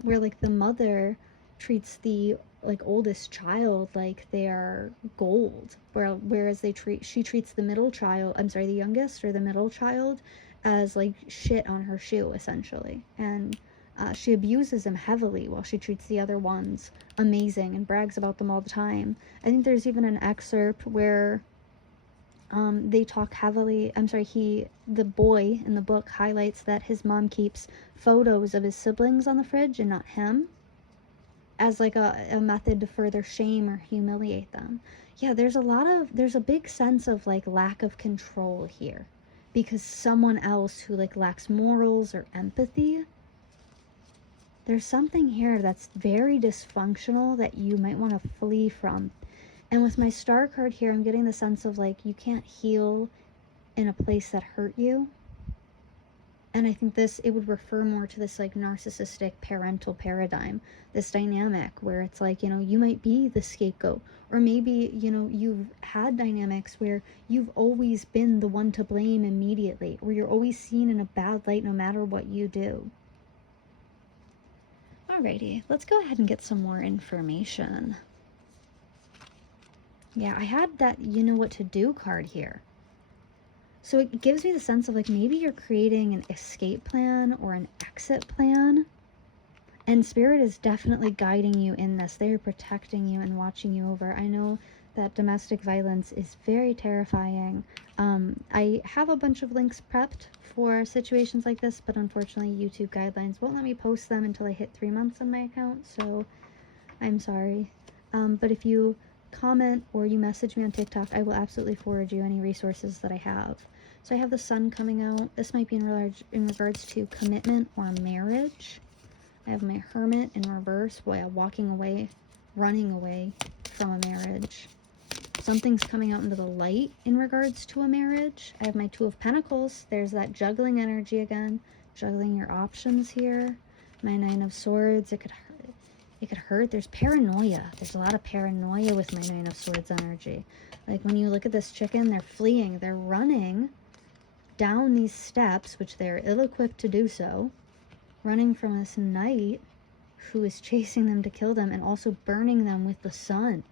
where like the mother treats the like oldest child like they are gold, whereas she treats the the youngest or the middle child as like shit on her shoe, essentially. And she abuses him heavily while she treats the other ones amazing and brags about them all the time. I think there's even an excerpt where they talk heavily, the boy in the book highlights that his mom keeps photos of his siblings on the fridge and not him, as like a method to further shame or humiliate them. Yeah, there's a big sense of like lack of control here, because someone else who like lacks morals or empathy. There's something here that's very dysfunctional that you might want to flee from. And with my star card here, I'm getting the sense of like you can't heal in a place that hurt you. And I think it would refer more to this like narcissistic parental paradigm, this dynamic where it's like, you know, you might be the scapegoat, or maybe, you know, you've had dynamics where you've always been the one to blame immediately, or you're always seen in a bad light no matter what you do. Alrighty, let's go ahead and get some more information. Yeah, I had that you know what to do card here. So it gives me the sense of like maybe you're creating an escape plan or an exit plan. And Spirit is definitely guiding you in this. They are protecting you and watching you over. I know that domestic violence is very terrifying. I have a bunch of links prepped for situations like this, but unfortunately YouTube guidelines won't let me post them until I hit 3 months on my account, so I'm sorry. But if you comment or you message me on TikTok, I will absolutely forward you any resources that I have. So I have the Sun coming out. This might be in regards to commitment or marriage. I have my Hermit in reverse, walking away, running away from a marriage. Something's coming out into the light in regards to a marriage. I have my Two of Pentacles. There's that juggling energy again, juggling your options here. My Nine of Swords. It could hurt. There's paranoia. There's a lot of paranoia with my Nine of Swords energy. Like when you look at this chicken, they're fleeing. They're running down these steps, which they're ill-equipped to do so, running from this knight who is chasing them to kill them and also burning them with the sun.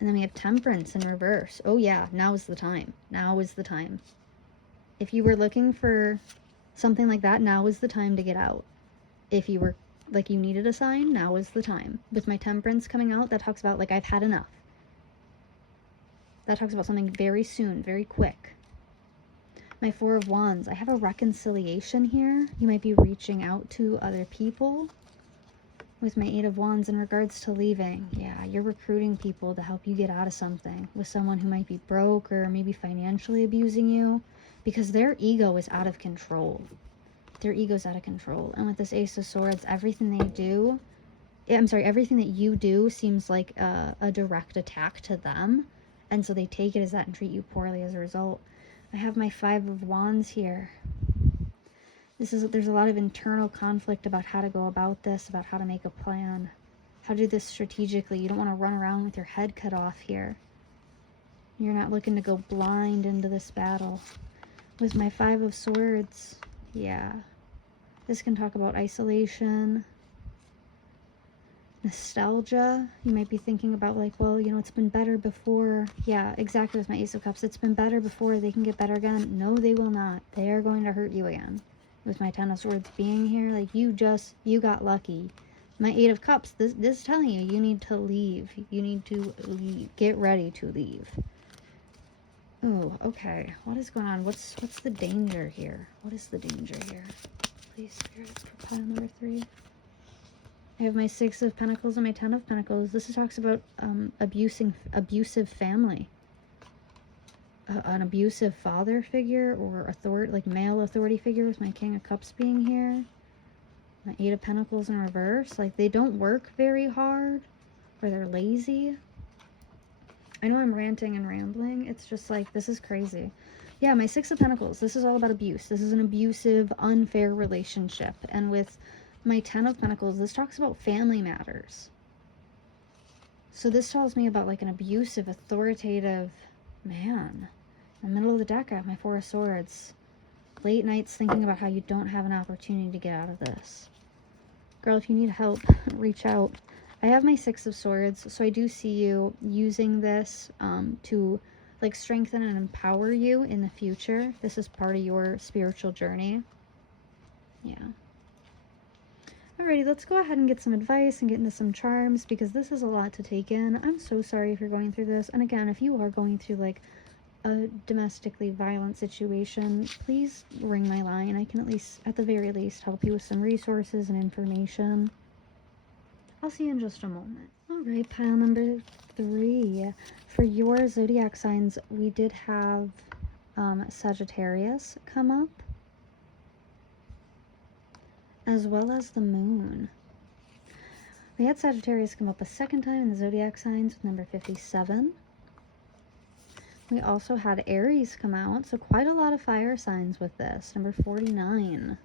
And then we have Temperance in reverse. Oh yeah, now is the time. Now is the time. If you were looking for something like that, now is the time to get out. If you were like you needed a sign, now is the time. With my Temperance coming out, that talks about like I've had enough. That talks about something very soon, very quick. My Four of Wands, I have a reconciliation here. You might be reaching out to other people. With my Eight of Wands in regards to leaving, yeah, you're recruiting people to help you get out of something with someone who might be broke or maybe financially abusing you because their ego is out of control. Their ego's out of control. And with this Ace of Swords, everything they do, everything that you do seems like a direct attack to them. And so they take it as that and treat you poorly as a result. I have my Five of Wands here. There's a lot of internal conflict about how to go about this, about how to make a plan, how to do this strategically. You don't want to run around with your head cut off here. You're not looking to go blind into this battle. With my Five of Swords, yeah, this can talk about isolation, nostalgia. You might be thinking about like, well, you know, it's been better before. Yeah, exactly. With my Ace of Cups, it's been better before. They can get better again. No, they will not. They are going to hurt you again. With my Ten of Swords being here, like you got lucky. My Eight of Cups, this is telling you, you need to leave. You need to leave. Get ready to leave. Oh, okay. What is going on? What's the danger here? What is the danger here? Please, Spirit, for pile number 3. I have my Six of Pentacles and my Ten of Pentacles. This talks about abusive family. An abusive father figure or male authority figure with my King of Cups being here. My Eight of Pentacles in reverse. Like they don't work very hard or they're lazy. I know I'm ranting and rambling. It's just like, this is crazy. Yeah, my Six of Pentacles. This is all about abuse. This is an abusive, unfair relationship. And with my Ten of Pentacles, this talks about family matters. So this tells me about like an abusive, authoritative man. In the middle of the deck, I have my Four of Swords. Late nights thinking about how you don't have an opportunity to get out of this. Girl, if you need help, reach out. I have my Six of Swords, so I do see you using this to like strengthen and empower you in the future. This is part of your spiritual journey. Yeah. Alrighty, let's go ahead and get some advice and get into some charms because this is a lot to take in. I'm so sorry if you're going through this. And again, if you are going through like a domestically violent situation, please ring my line. I can at the very least, help you with some resources and information. I'll see you in just a moment. Alright, pile number 3. For your zodiac signs, we did have Sagittarius come up, as well as the moon. We had Sagittarius come up a second time in the zodiac signs with number 57. We also had Aries come out, so quite a lot of fire signs with this, number 49.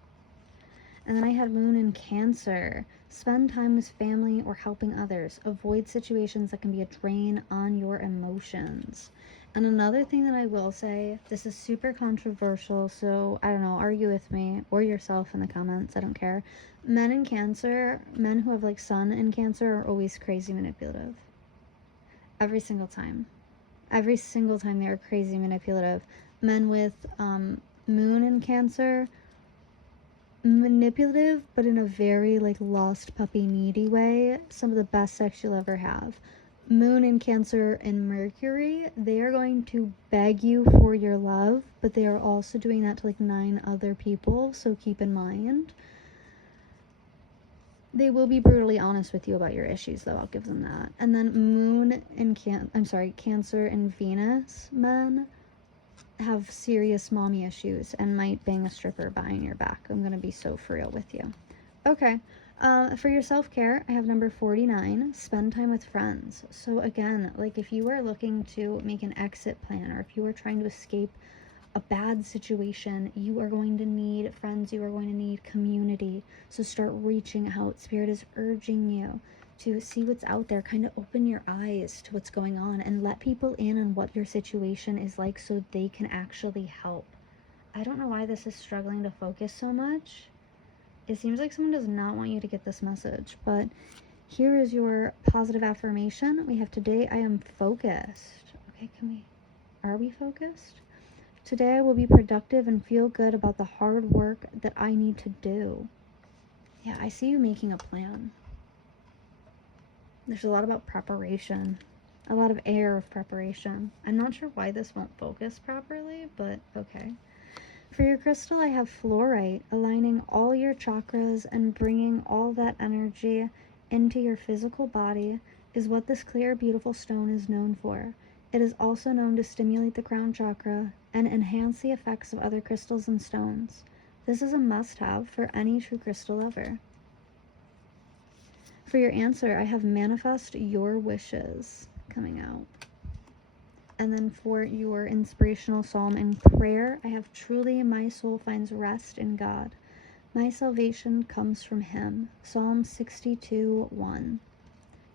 And then I had moon in Cancer. Spend time with family or helping others. Avoid situations that can be a drain on your emotions. And another thing that I will say, this is super controversial, so I don't know, argue with me or yourself in the comments, I don't care. Men in Cancer, men who have like sun in Cancer are always crazy manipulative. Every single time. Every single time they are crazy manipulative. Men with moon in Cancer, manipulative, but in a very like lost puppy needy way. Some of the best sex you'll ever have. Moon in Cancer and Mercury, they are going to beg you for your love, but they are also doing that to like 9 other people, so keep in mind. They will be brutally honest with you about your issues, though, I'll give them that. And then moon in Cancer and Venus men have serious mommy issues and might bang a stripper behind your back. I'm gonna be so for real with you. Okay, for your self-care, I have number 49, spend time with friends. So again, like if you are looking to make an exit plan, or if you are trying to escape a bad situation, you are going to need friends, you are going to need community. So start reaching out. Spirit is urging you to see what's out there, kind of open your eyes to what's going on and let people in on what your situation is like so they can actually help. I don't know why this is struggling to focus so much. It seems like someone does not want you to get this message, but here is your positive affirmation. We have today I am focused. Okay, are we focused? Today I will be productive and feel good about the hard work that I need to do. Yeah, I see you making a plan. There's a lot about preparation, a lot of air of preparation. I'm not sure why this won't focus properly, but okay. For your crystal, I have fluorite, aligning all your chakras and bringing all that energy into your physical body is what this clear, beautiful stone is known for. It is also known to stimulate the crown chakra and enhance the effects of other crystals and stones. This is a must-have for any true crystal lover. For your answer, I have manifest your wishes coming out. And then for your inspirational psalm and prayer, I have truly my soul finds rest in God. My salvation comes from him. Psalm 62:1.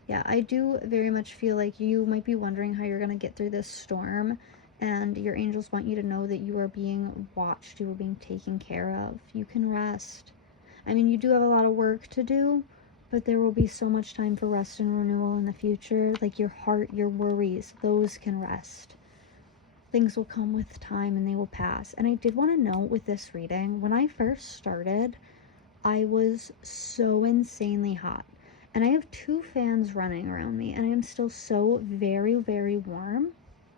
Yeah, I do very much feel like you might be wondering how you're going to get through this storm, and your angels want you to know that you are being watched, you are being taken care of. You can rest. I mean, you do have a lot of work to do, but there will be so much time for rest and renewal in the future. Like your heart, your worries, those can rest. Things will come with time and they will pass. And I did want to note with this reading, when I first started, I was so insanely hot. And I have 2 fans running around me, and I am still so very, very warm,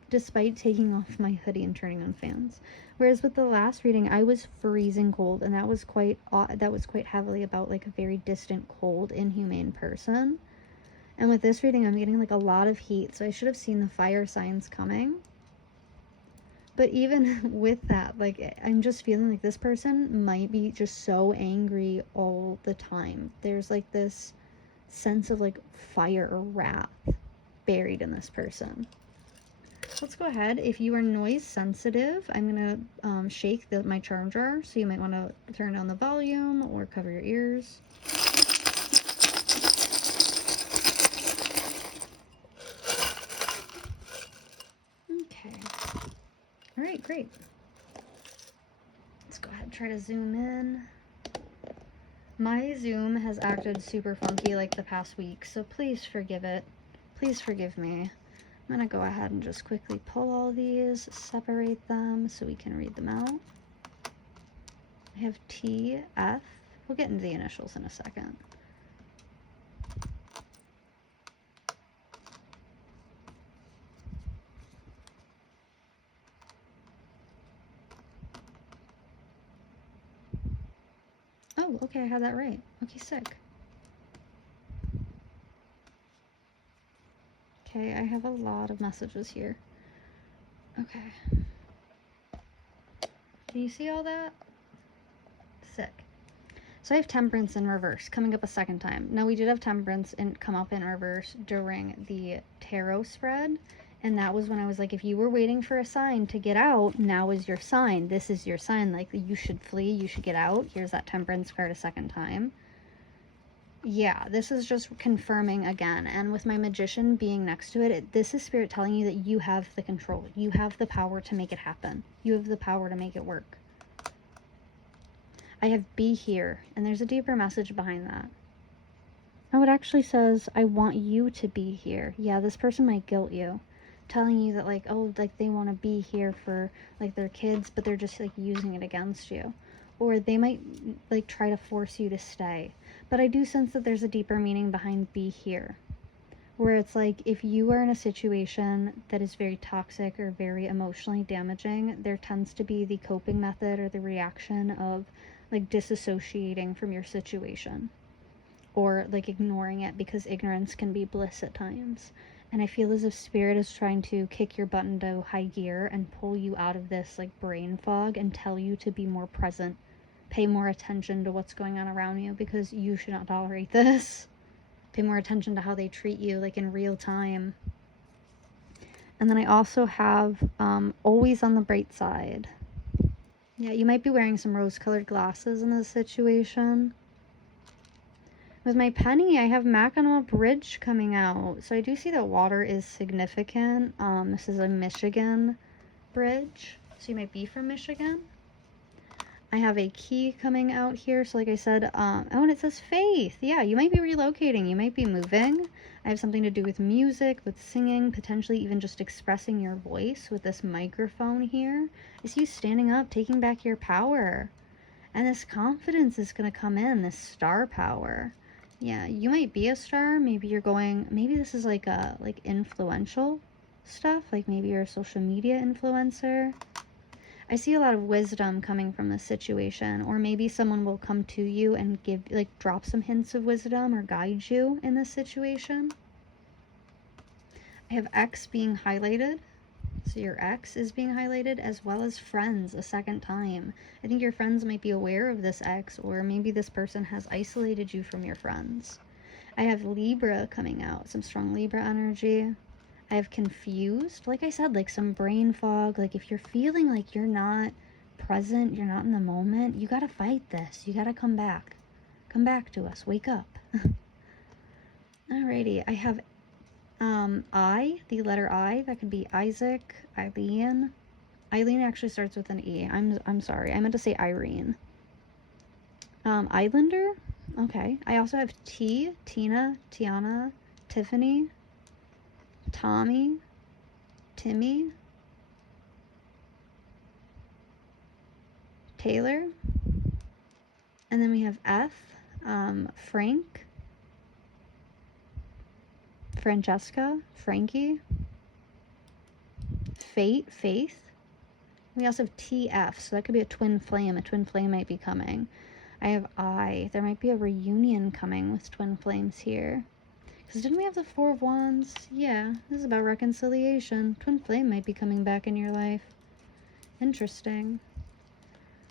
despite taking off my hoodie and turning on fans. Whereas with the last reading, I was freezing cold, and that was quite heavily about like a very distant, cold, inhumane person. And with this reading, I'm getting like a lot of heat, so I should have seen the fire signs coming. But even with that, like, I'm just feeling like this person might be just so angry all the time. There's like this sense of like fire or wrath buried in this person. Let's go ahead. If you are noise sensitive, I'm gonna shake my charm jar, so you might want to turn down the volume or cover your ears. Okay. All right, great. Let's go ahead and try to zoom in. My Zoom has acted super funky like the past week, so please forgive it. Please forgive me. I'm going to go ahead and just quickly pull all these, separate them so we can read them out. I have T, F. We'll get into the initials in a second. Oh, okay, I had that right. Okay, sick. Okay, I have a lot of messages here. Okay. Do you see all that? Sick. So I have Temperance in reverse, coming up a second time. Now, we did have Temperance come up in reverse during the tarot spread, and that was when I was like, if you were waiting for a sign to get out, now is your sign. This is your sign. Like, you should flee, you should get out. Here's that Temperance card a second time. Yeah, this is just confirming again. And with my Magician being next to it, this is Spirit telling you that you have the control. You have the power to make it happen. You have the power to make it work. I have be here, and there's a deeper message behind that. Oh, it actually says, I want you to be here. Yeah, this person might guilt you, telling you that, like, oh, like, they want to be here for, like, their kids, but they're just, like, using it against you. Or they might, like, try to force you to stay. But I do sense that there's a deeper meaning behind be here, where it's like, if you are in a situation that is very toxic or very emotionally damaging, there tends to be the coping method or the reaction of, like, disassociating from your situation, or like ignoring it, because ignorance can be bliss at times. And I feel as if Spirit is trying to kick your butt into high gear and pull you out of this, like, brain fog, and tell you to be more present, pay more attention to what's going on around you, because you should not tolerate this. Pay more attention to how they treat you, like, in real time. And then I also have always on the bright side. Yeah, you might be wearing some rose-colored glasses in this situation. With my penny, I have Mackinac Bridge coming out. So I do see that water is significant. This is a Michigan bridge. So you might be from Michigan. I have a key coming out here. So like I said, oh, and it says faith. Yeah, you might be relocating. You might be moving. I have something to do with music, with singing, potentially even just expressing your voice with this microphone here. I see you standing up, taking back your power. And this confidence is going to come in, this star power. Yeah, you might be a star. Maybe you're going, maybe this is like a, like, influential stuff. Like, maybe you're a social media influencer. I see a lot of wisdom coming from this situation, or maybe someone will come to you and give, like, drop some hints of wisdom or guide you in this situation. I have X being highlighted. So your ex is being highlighted, as well as friends a second time. I think your friends might be aware of this ex, or maybe this person has isolated you from your friends. I have Libra coming out, some strong Libra energy. I have confused, like I said, like some brain fog. Like, if you're feeling like you're not present, you're not in the moment, you gotta fight this. You gotta come back. Come back to us. Wake up. Alrighty, I have I, the letter I. That could be Isaac, Eileen. Eileen actually starts with an E. I'm sorry. I meant to say Irene. Islander. Okay. I also have T, Tina, Tiana, Tiffany, Tommy, Timmy, Taylor. And then we have F, Frank, Francesca, Frankie, Fate, Faith. We also have TF, so that could be a twin flame. A twin flame might be coming. I have I. There might be a reunion coming with twin flames here. Because didn't we have the Four of Wands? Yeah, this is about reconciliation. Twin flame might be coming back in your life. Interesting.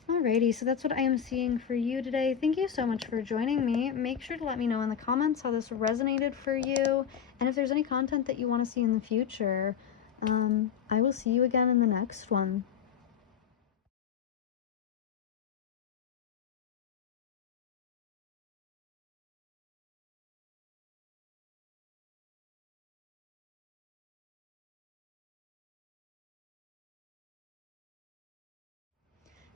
Alrighty, so that's what I am seeing for you today. Thank you so much for joining me. Make sure to let me know in the comments how this resonated for you, and if there's any content that you want to see in the future. I will see you again in the next one.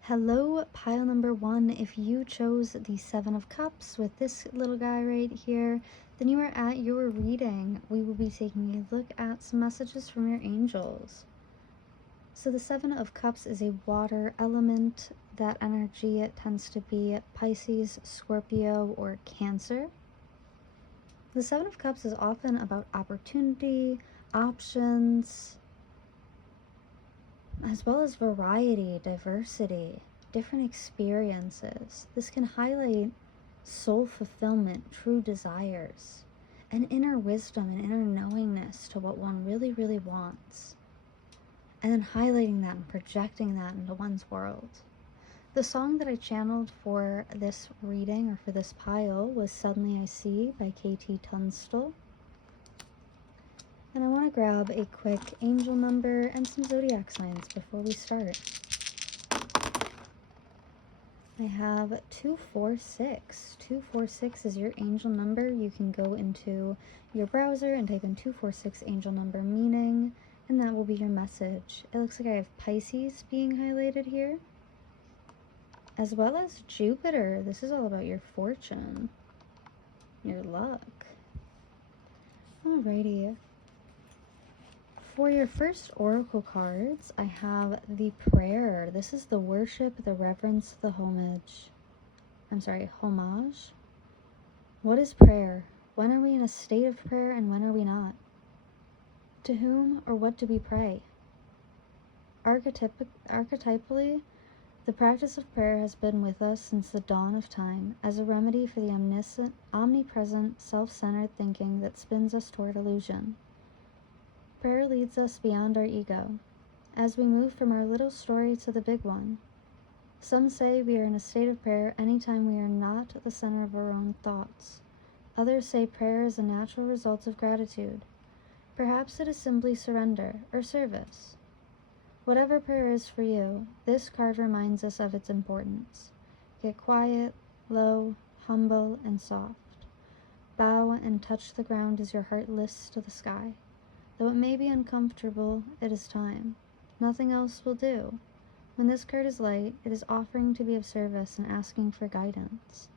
Hello, pile number 1. If you chose the Seven of Cups with this little guy right here, then you are at your reading. We will be taking a look at some messages from your angels. So the Seven of Cups is a water element. That energy, it tends to be Pisces, Scorpio, or Cancer. The Seven of Cups is often about opportunity, options, as well as variety, diversity, different experiences. This can highlight soul fulfillment, true desires. an inner wisdom, an inner knowingness to what one really, really wants. And then highlighting that and projecting that into one's world. The song that I channeled for this reading, or for this pile, was Suddenly I See by KT Tunstall. And I want to grab a quick angel number and some zodiac signs before we start. I have 246. 246 is your angel number. You can go into your browser and type in 246 angel number meaning, and that will be your message. It looks like I have Pisces being highlighted here, as well as Jupiter. This is all about your fortune, your luck. Alrighty. For your first oracle cards, I have the prayer. This is the worship, the reverence, the homage. Homage. What is prayer? When are we in a state of prayer and when are we not? To whom or what do we pray? Archetypally, the practice of prayer has been with us since the dawn of time as a remedy for the omnipresent, self-centered thinking that spins us toward illusion. Prayer leads us beyond our ego, as we move from our little story to the big one. Some say we are in a state of prayer anytime we are not at the center of our own thoughts. Others say prayer is a natural result of gratitude. Perhaps it is simply surrender or service. Whatever prayer is for you, this card reminds us of its importance. Get quiet, low, humble, and soft. Bow and touch the ground as your heart lifts to the sky. Though it may be uncomfortable, it is time. Nothing else will do. When this card is light, it is offering to be of service and asking for guidance.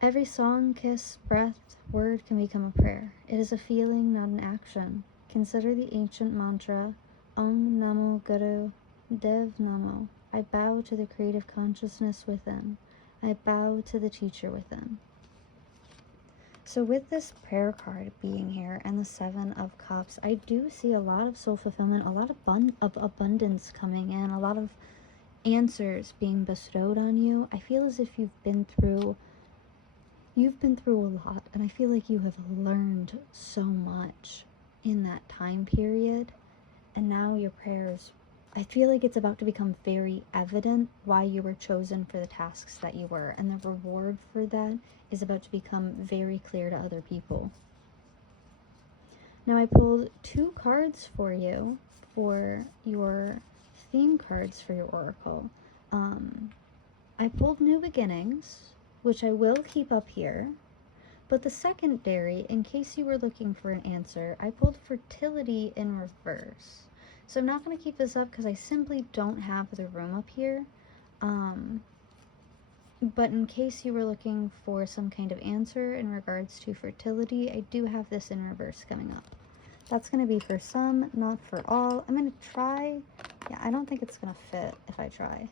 Every song, kiss, breath, word can become a prayer. It is a feeling, not an action. Consider the ancient mantra, Om Namo Guru Dev Namo. I bow to the creative consciousness within. I bow to the teacher within. So with this prayer card being here and the Seven of Cups, I do see a lot of soul fulfillment, a lot of abundance coming in, a lot of answers being bestowed on you. I feel as if you've been through a lot, and I feel like you have learned so much in that time period, and now your prayers, I feel like it's about to become very evident why you were chosen for the tasks that you were, and the reward for that is about to become very clear to other people. Now I pulled 2 cards for you for your theme cards for your oracle. I pulled New Beginnings, which I will keep up here, but the secondary, in case you were looking for an answer, I pulled Fertility in Reverse. So I'm not going to keep this up because I simply don't have the room up here. But in case you were looking for some kind of answer in regards to fertility, I do have this in reverse coming up. That's going to be for some, not for all. I'm going to try. Yeah, I don't think it's going to fit if I try.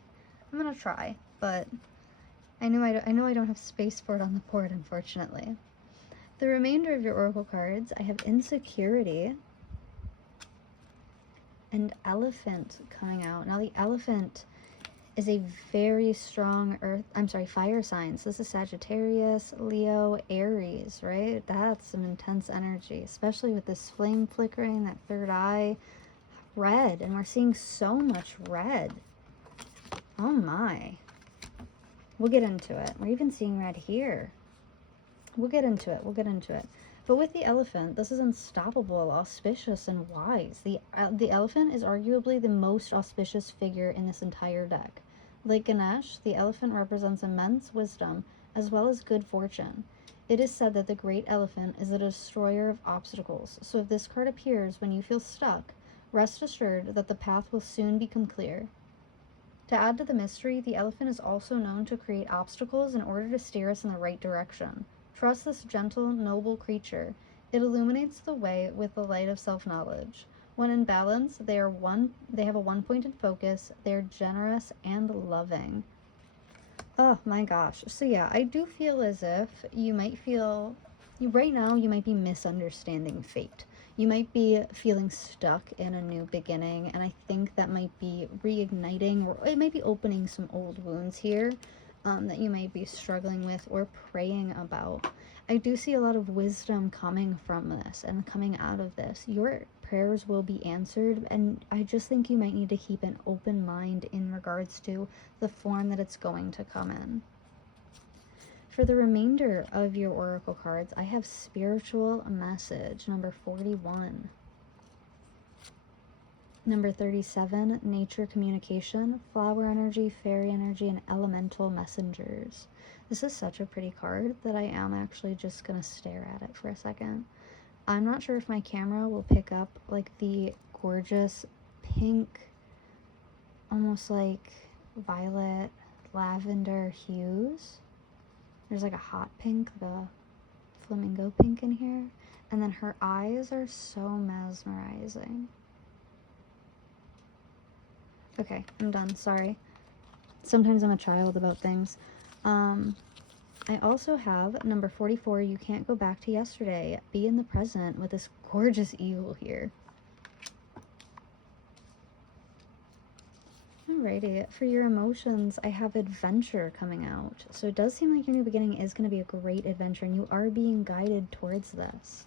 I'm going to try, but I know I don't have space for it on the board, unfortunately. The remainder of your oracle cards, I have Insecurity and Elephant coming out. Now the Elephant is a very strong fire sign. So this is Sagittarius, Leo, Aries, right? That's some intense energy, especially with this flame flickering, that third eye, red, and we're seeing so much red. Oh my. We'll get into it. We're even seeing red here. We'll get into it. But with the Elephant, this is unstoppable, auspicious, and wise. The Elephant is arguably the most auspicious figure in this entire deck. Like Ganesh, the Elephant represents immense wisdom as well as good fortune. It is said that the Great Elephant is a destroyer of obstacles, so if this card appears when you feel stuck, rest assured that the path will soon become clear. To add to the mystery, the Elephant is also known to create obstacles in order to steer us in the right direction. Trust this gentle, noble creature. It illuminates the way with the light of self-knowledge. When in balance, they have a one-pointed focus, they're generous and loving. Oh my gosh. So yeah, I do feel as if right now you might be misunderstanding fate. You might be feeling stuck in a new beginning, and I think that might be reigniting, or it might be opening some old wounds here that you might be struggling with or praying about. I do see a lot of wisdom coming from this and coming out of this. Your prayers will be answered, and I just think you might need to keep an open mind in regards to the form that it's going to come in. For the remainder of your oracle cards, I have spiritual message number 41. Number 37, nature communication, flower energy, fairy energy, and elemental messengers. This is such a pretty card that I am actually just going to stare at it for a second. I'm not sure if my camera will pick up like the gorgeous pink, almost like violet, lavender hues. There's like a hot pink, the flamingo pink in here. And then her eyes are so mesmerizing. Okay, I'm done. Sorry. Sometimes I'm a child about things. I also have number 44, you can't go back to yesterday. Be in the present, with this gorgeous eagle here. Alrighty, for your emotions, I have adventure coming out. So it does seem like your new beginning is going to be a great adventure, and you are being guided towards this.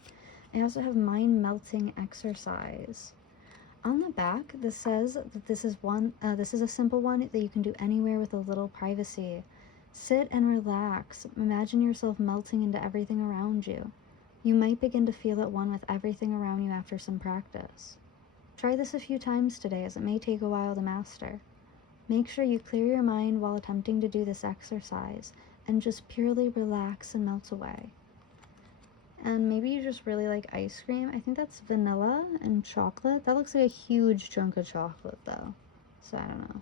I also have mind melting exercise. On the back, this says that this is a simple one that you can do anywhere with a little privacy. Sit and relax. Imagine yourself melting into everything around you. You might begin to feel at one with everything around you after some practice. Try this a few times today, as it may take a while to master. Make sure you clear your mind while attempting to do this exercise, and just purely relax and melt away. And maybe you just really like ice cream. I think that's vanilla and chocolate. That looks like a huge chunk of chocolate though, so I don't know.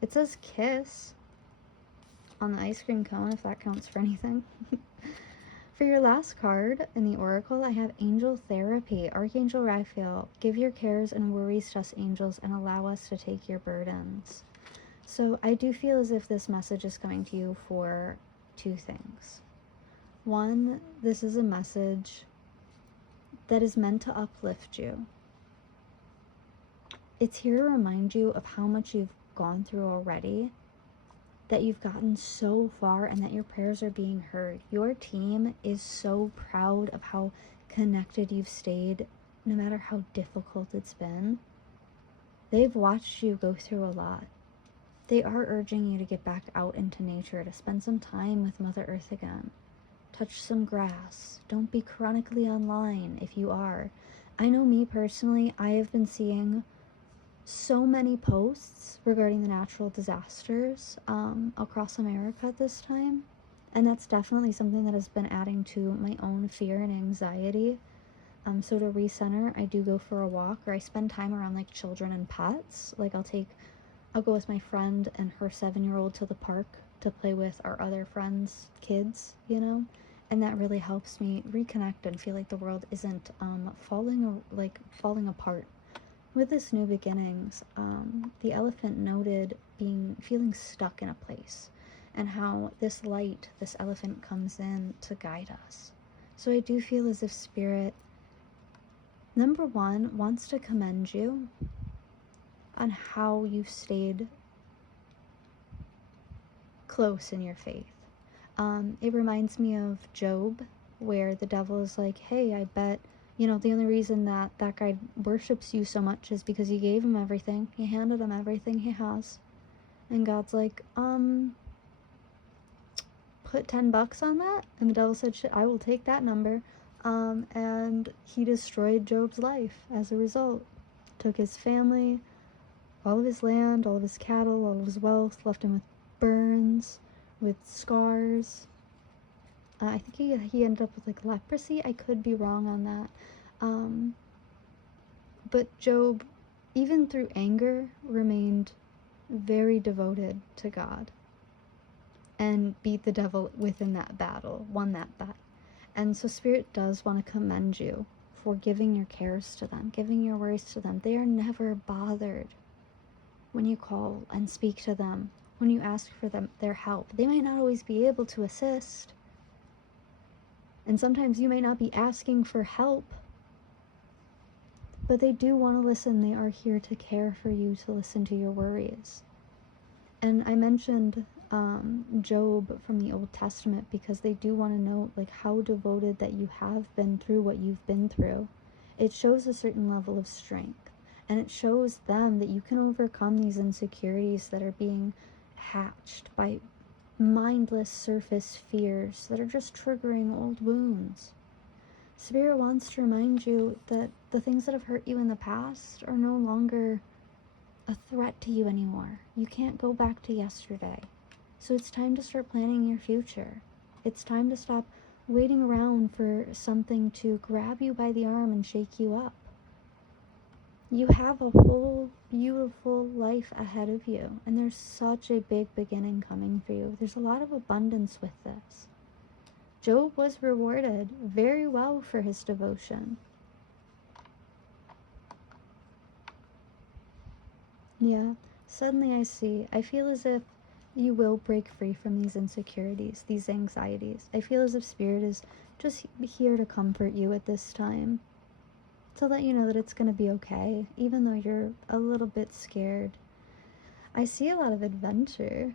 It says kiss on the ice cream cone, if that counts for anything. For your last card in the oracle, I have angel therapy. Archangel Raphael, give your cares and worries to us angels and allow us to take your burdens. So I do feel as if this message is coming to you for two things. One, this is a message that is meant to uplift you. It's here to remind you of how much you've gone through already, that you've gotten so far, and that your prayers are being heard. Your team is so proud of how connected you've stayed, no matter how difficult it's been. They've watched you go through a lot. They are urging you to get back out into nature, to spend some time with Mother Earth again. Touch some grass. Don't be chronically online if you are. I know me personally, I have been seeing so many posts regarding the natural disasters across America at this time, and that's definitely something that has been adding to my own fear and anxiety. So to recenter, I do go for a walk, or I spend time around like children and pets. Like I'll go with my friend and her 7-year-old to the park to play with our other friends' kids, you know, and that really helps me reconnect and feel like the world isn't falling apart. With this new beginnings, the elephant noted feeling stuck in a place, and how this light, this elephant, comes in to guide us. So I do feel as if Spirit, number one, wants to commend you on how you've stayed close in your faith. It reminds me of Job, where the devil is like, hey, I bet, you know, the only reason that guy worships you so much is because you gave him everything. You handed him everything he has. And God's like, put $10 on that? And the devil said, shit, I will take that number. And he destroyed Job's life as a result. Took his family, all of his land, all of his cattle, all of his wealth, left him with burns, with scars. I think he ended up with like leprosy. I could be wrong on that. But Job, even through anger, remained very devoted to God and beat the devil within that battle, won that battle. And so Spirit does want to commend you for giving your cares to them, giving your worries to them. They are never bothered when you call and speak to them, when you ask for their help. They might not always be able to assist. And sometimes you may not be asking for help, but they do want to listen. They are here to care for you, to listen to your worries. And I mentioned Job from the Old Testament, because they do want to know like how devoted that you have been through what you've been through. It shows a certain level of strength, and it shows them that you can overcome these insecurities that are being hatched by mindless surface fears that are just triggering old wounds. Spirit wants to remind you that the things that have hurt you in the past are no longer a threat to you anymore. You can't go back to yesterday. So it's time to start planning your future. It's time to stop waiting around for something to grab you by the arm and shake you up. You have a whole beautiful life ahead of you, and there's such a big beginning coming for you. There's a lot of abundance with this. Job was rewarded very well for his devotion. Yeah, suddenly I feel as if you will break free from these insecurities, these anxieties. I feel as if Spirit is just here to comfort you at this time, to let you know that it's going to be okay, even though you're a little bit scared. I see a lot of adventure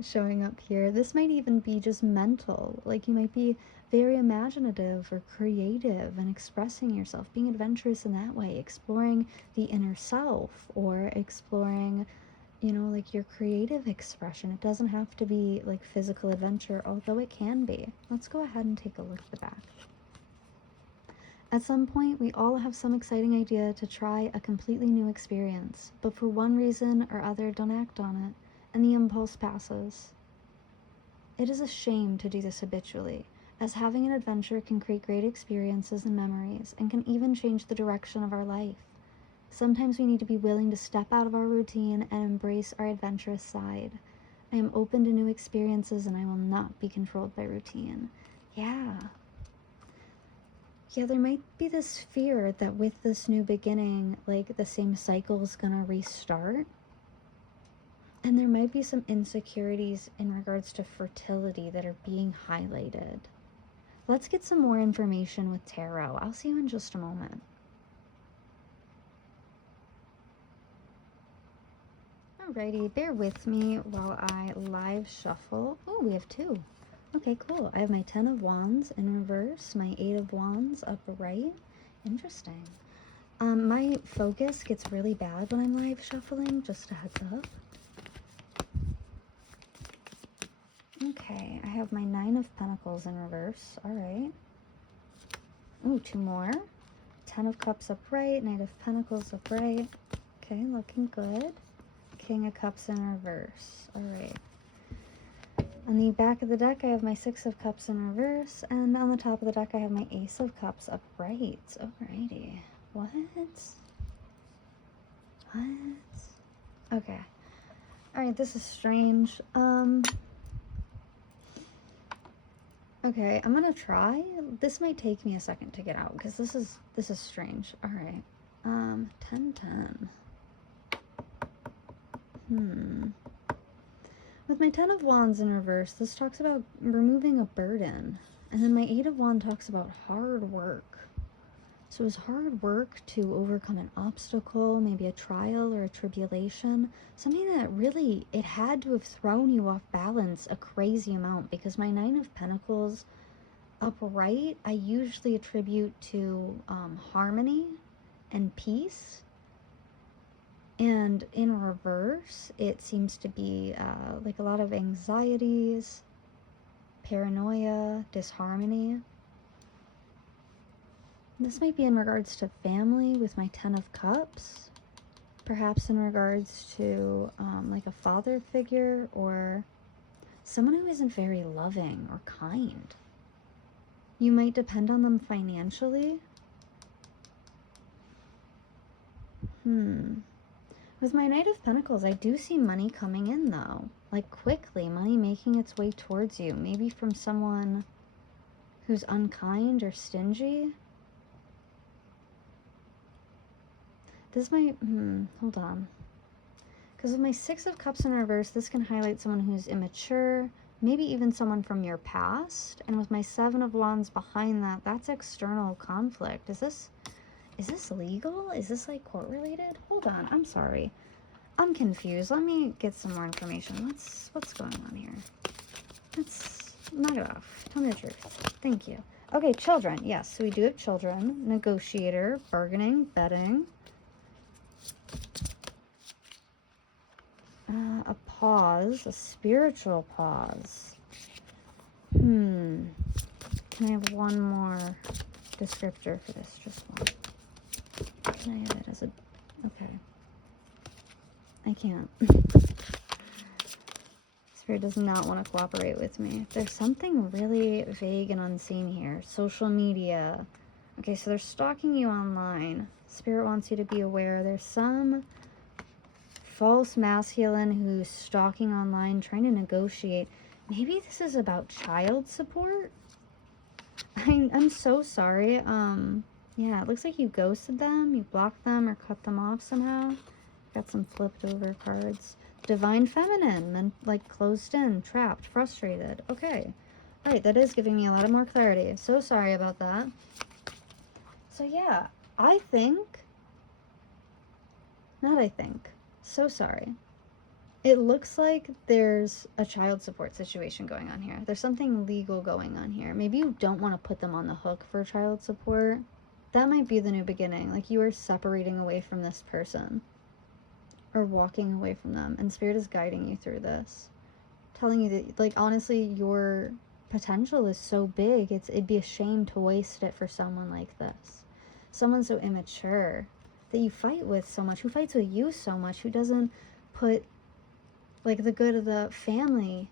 showing up here. This might even be just mental. Like, you might be very imaginative or creative and expressing yourself, being adventurous in that way, exploring the inner self, or exploring, you know, like your creative expression. It doesn't have to be like physical adventure, although it can be. Let's go ahead and take a look at the back. At some point, we all have some exciting idea to try a completely new experience, but for one reason or other don't act on it, and the impulse passes. It is a shame to do this habitually, as having an adventure can create great experiences and memories, and can even change the direction of our life. Sometimes we need to be willing to step out of our routine and embrace our adventurous side. I am open to new experiences, and I will not be controlled by routine. Yeah, there might be this fear that with this new beginning, like the same cycle is gonna restart. And there might be some insecurities in regards to fertility that are being highlighted. Let's get some more information with tarot. I'll see you in just a moment. Alrighty, bear with me while I live shuffle. Oh, we have two. Okay, cool. I have my 10 of Wands in reverse, my 8 of Wands upright. Interesting. My focus gets really bad when I'm live shuffling, just a heads up. Okay, I have my 9 of Pentacles in reverse. Alright. Ooh, two more. 10 of Cups upright, Knight of Pentacles upright. Okay, looking good. King of Cups in reverse. Alright. On the back of the deck, I have my 6 of Cups in reverse, and on the top of the deck, I have my Ace of Cups upright. Alrighty. What? Okay. Alright, this is strange. Okay, I'm gonna try. This might take me a second to get out, because this is strange. Alright. 10. With my 10 of Wands in reverse, this talks about removing a burden. And then my 8 of Wands talks about hard work. So it was hard work to overcome an obstacle, maybe a trial or a tribulation. Something that really, it had to have thrown you off balance a crazy amount, because my 9 of Pentacles upright, I usually attribute to harmony and peace. And in reverse, it seems to be like a lot of anxieties, paranoia, disharmony. This might be in regards to family with my 10 of Cups. Perhaps in regards to like a father figure, or someone who isn't very loving or kind. You might depend on them financially. With my Knight of Pentacles, I do see money coming in, though. Like, quickly, money making its way towards you. Maybe from someone who's unkind or stingy. This might, hold on. Because with my 6 of Cups in reverse, this can highlight someone who's immature, maybe even someone from your past. And with my 7 of Wands behind that, that's external conflict. Is this legal? Is this like court related? Hold on, I'm sorry. I'm confused. Let me get some more information. What's going on here? Let's knock it off. Tell me the truth. Thank you. Okay, children. Yes, so we do have children. Negotiator, bargaining, betting. A pause, a spiritual pause. Can I have one more descriptor for this? Just one. Can I have it as a... Okay. I can't. Spirit does not want to cooperate with me. There's something really vague and unseen here. Social media. Okay, so they're stalking you online. Spirit wants you to be aware. There's some false masculine who's stalking online, trying to negotiate. Maybe this is about child support? I'm so sorry. Yeah, it looks like you ghosted them, you blocked them, or cut them off somehow. Got some flipped over cards. Divine feminine, and like closed in, trapped, frustrated. Okay. Alright, that is giving me a lot of more clarity. So sorry about that. So yeah, so sorry. It looks like there's a child support situation going on here. There's something legal going on here. Maybe you don't want to put them on the hook for child support. That might be the new beginning. Like you are separating away from this person. Or walking away from them. And Spirit is guiding you through this. Telling you that, like, honestly, your potential is so big. It'd be a shame to waste it for someone like this. Someone so immature that you fight with so much. Who fights with you so much. Who doesn't put, like, the good of the family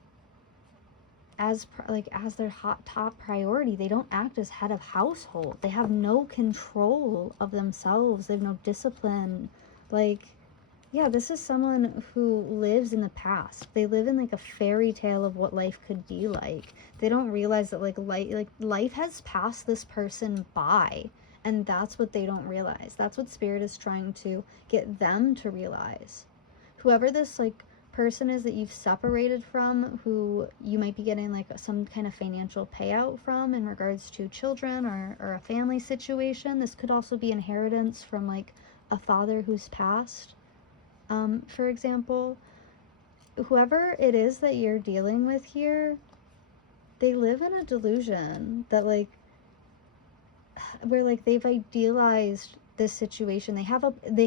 as their top priority. They don't act as head of household. They have no control of themselves. They have no discipline. Like, yeah, this is someone who lives in the past. They live in like a fairy tale of what life could be like. They don't realize that life has passed this person by, and that's what they don't realize. That's what Spirit is trying to get them to realize. Whoever this like person is that you've separated from, who you might be getting like some kind of financial payout from in regards to children or a family situation. This could also be inheritance from like a father who's passed. For example, whoever it is that you're dealing with here, they live in a delusion that like, where like they've idealized this situation. They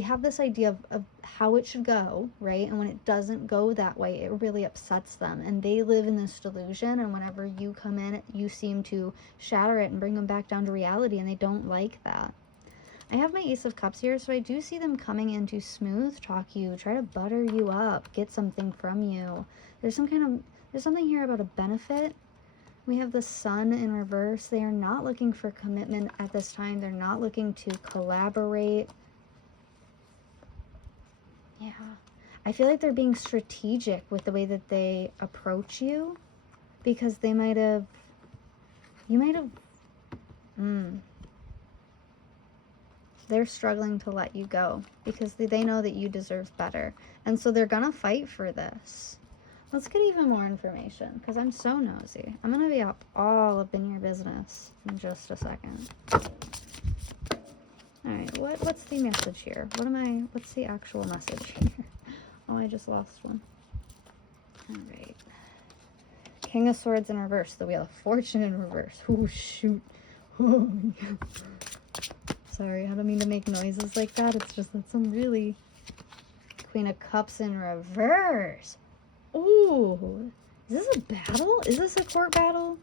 have this idea of how it should go, right? And when it doesn't go that way, it really upsets them. And they live in this delusion, and whenever you come in, you seem to shatter it and bring them back down to reality, and they don't like that. I have my Ace of Cups here, so I do see them coming in to smooth talk you, try to butter you up, get something from you. There's something here about a benefit. We have the Sun in reverse. They are not looking for commitment at this time. They're not looking to collaborate. Yeah. I feel like they're being strategic with the way that they approach you, because you might have, they're struggling to let you go because they know that you deserve better. And so they're gonna fight for this. Let's get even more information, because I'm so nosy. I'm going to be all up in your business in just a second. Alright, what's the message here? What's the actual message here? Oh, I just lost one. Alright. King of Swords in reverse. The Wheel of Fortune in reverse. Oh, shoot. Oh, yeah. Sorry, I don't mean to make noises like that. It's just that some really... Queen of Cups in reverse. Ooh, is this a battle? Is this a court battle?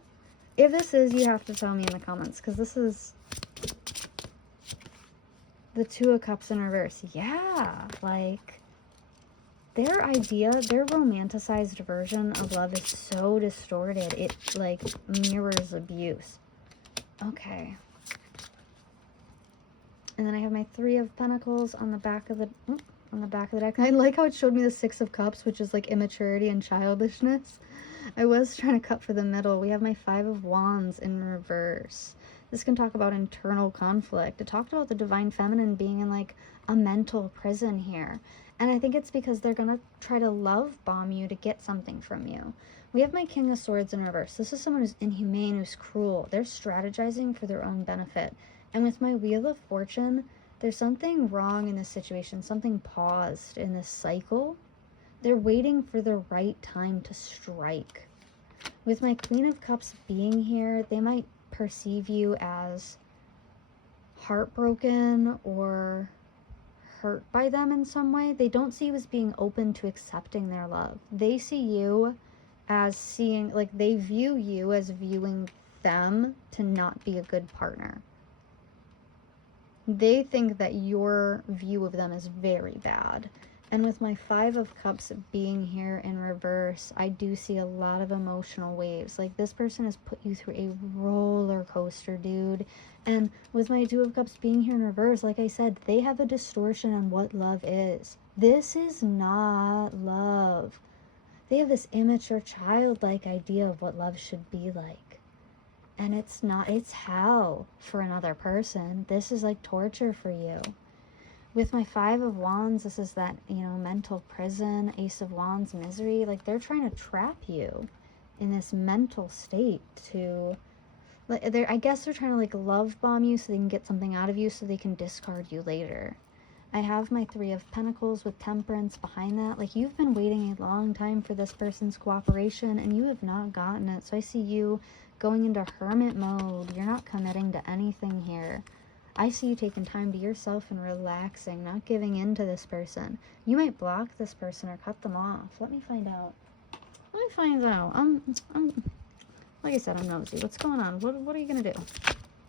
If this is, you have to tell me in the comments, because this is the Two of Cups in reverse. Yeah, like, their romanticized version of love is so distorted. It, like, mirrors abuse. Okay. And then I have my Three of Pentacles on the back of the... on the back of the deck. I like how it showed me the Six of Cups, which is like immaturity and childishness. I was trying to cut for the middle. We have my Five of Wands in reverse. This can talk about internal conflict. It talked about the Divine Feminine being in like a mental prison here. And I think it's because they're going to try to love bomb you to get something from you. We have my King of Swords in reverse. This is someone who's inhumane, who's cruel. They're strategizing for their own benefit. And with my Wheel of Fortune, There's something wrong in this situation, something paused in this cycle. They're waiting for the right time to strike. With my Queen of Cups being here, they might perceive you as heartbroken or hurt by them in some way. They don't see you as being open to accepting their love. They see you as seeing, like, they view you as viewing them to not be a good partner. They think that your view of them is very bad. And with my Five of Cups being here in reverse, I do see a lot of emotional waves. Like, this person has put you through a roller coaster, dude. And with my Two of Cups being here in reverse, like I said, they have a distortion on what love is. This is not love. They have this immature, childlike idea of what love should be like. And it's not, it's hell for another person. This is like torture for you. With my Five of Wands, this is that, you know, mental prison. Ace of Wands, misery. Like, they're trying to trap you in this mental state to, like, I guess they're trying to, like, love bomb you so they can get something out of you so they can discard you later. I have my Three of Pentacles with Temperance behind that. Like, you've been waiting a long time for this person's cooperation and you have not gotten it. So I see you going into hermit mode. You're not committing to anything here. I see you taking time to yourself and relaxing, not giving in to this person. You might block this person or cut them off. Let me find out. Let me find out. Like I said, I'm nosy. What's going on? What are you going to do?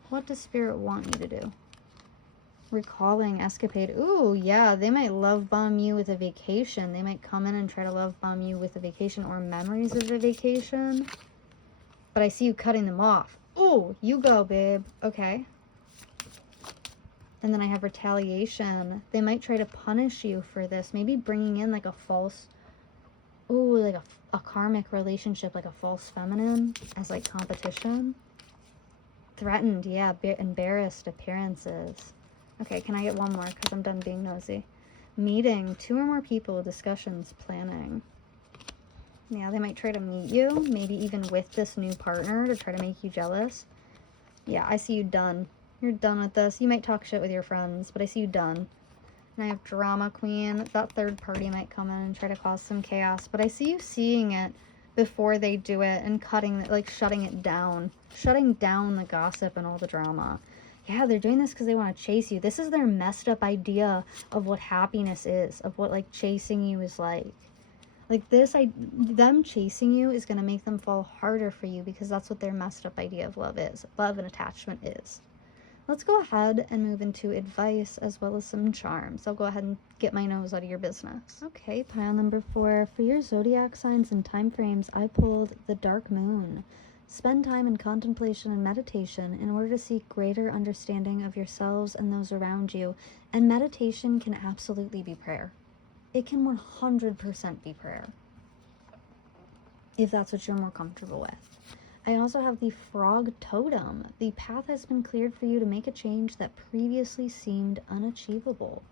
What does Spirit want you to do? Recalling, escapade. Ooh, yeah, they might love bomb you with a vacation. They might come in and try to love bomb you with a vacation or memories of a vacation. But I see you cutting them off. Ooh, you go, babe. Okay. And then I have retaliation. They might try to punish you for this. Maybe bringing in like a false, ooh, like a karmic relationship, like a false feminine as like competition. Threatened, yeah, embarrassed appearances. Okay, can I get one more because I'm done being nosy? Meeting, 2 or more people, discussions, planning. Yeah, they might try to meet you, maybe even with this new partner to try to make you jealous. Yeah, I see you done. You're done with this. You might talk shit with your friends, but I see you done. And I have drama queen. That third party might come in and try to cause some chaos, but I see you seeing it before they do it and cutting, like shutting it down. Shutting down the gossip and all the drama. Yeah, they're doing this because they want to chase you. This is their messed up idea of what happiness is, of what like chasing you is like. Like this, them chasing you is going to make them fall harder for you because that's what their messed up idea of love is. Love and attachment is. Let's go ahead and move into advice as well as some charms. I'll go ahead and get my nose out of your business. Okay, pile number 4. For your zodiac signs and time frames, I pulled the dark moon. Spend time in contemplation and meditation in order to seek greater understanding of yourselves and those around you. And meditation can absolutely be prayer. It can 100% be prayer, if that's what you're more comfortable with. I also have the frog totem. The path has been cleared for you to make a change that previously seemed unachievable.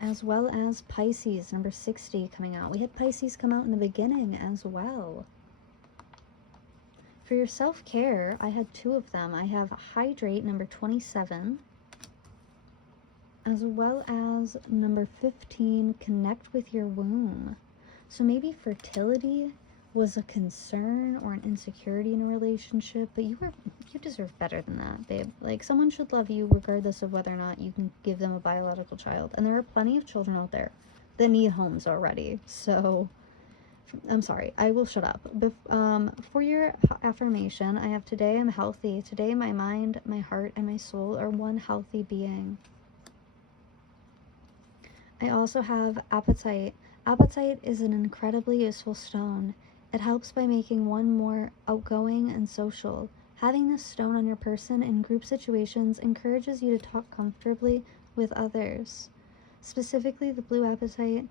As well as Pisces, number 60 coming out. We had Pisces come out in the beginning as well. For your self-care, I had 2 of them. I have Hydrate, number 27. As well as number 15, Connect with your womb. So maybe fertility was a concern or an insecurity in a relationship, but you deserve better than that, babe. Like, someone should love you regardless of whether or not you can give them a biological child. And there are plenty of children out there that need homes already. So, I'm sorry, I will shut up. For your affirmation, I have today I'm healthy. Today my mind, my heart, and my soul are one healthy being. I also have apatite. Apatite is an incredibly useful stone. It helps by making one more outgoing and social. Having this stone on your person in group situations encourages you to talk comfortably with others. Specifically, the blue apatite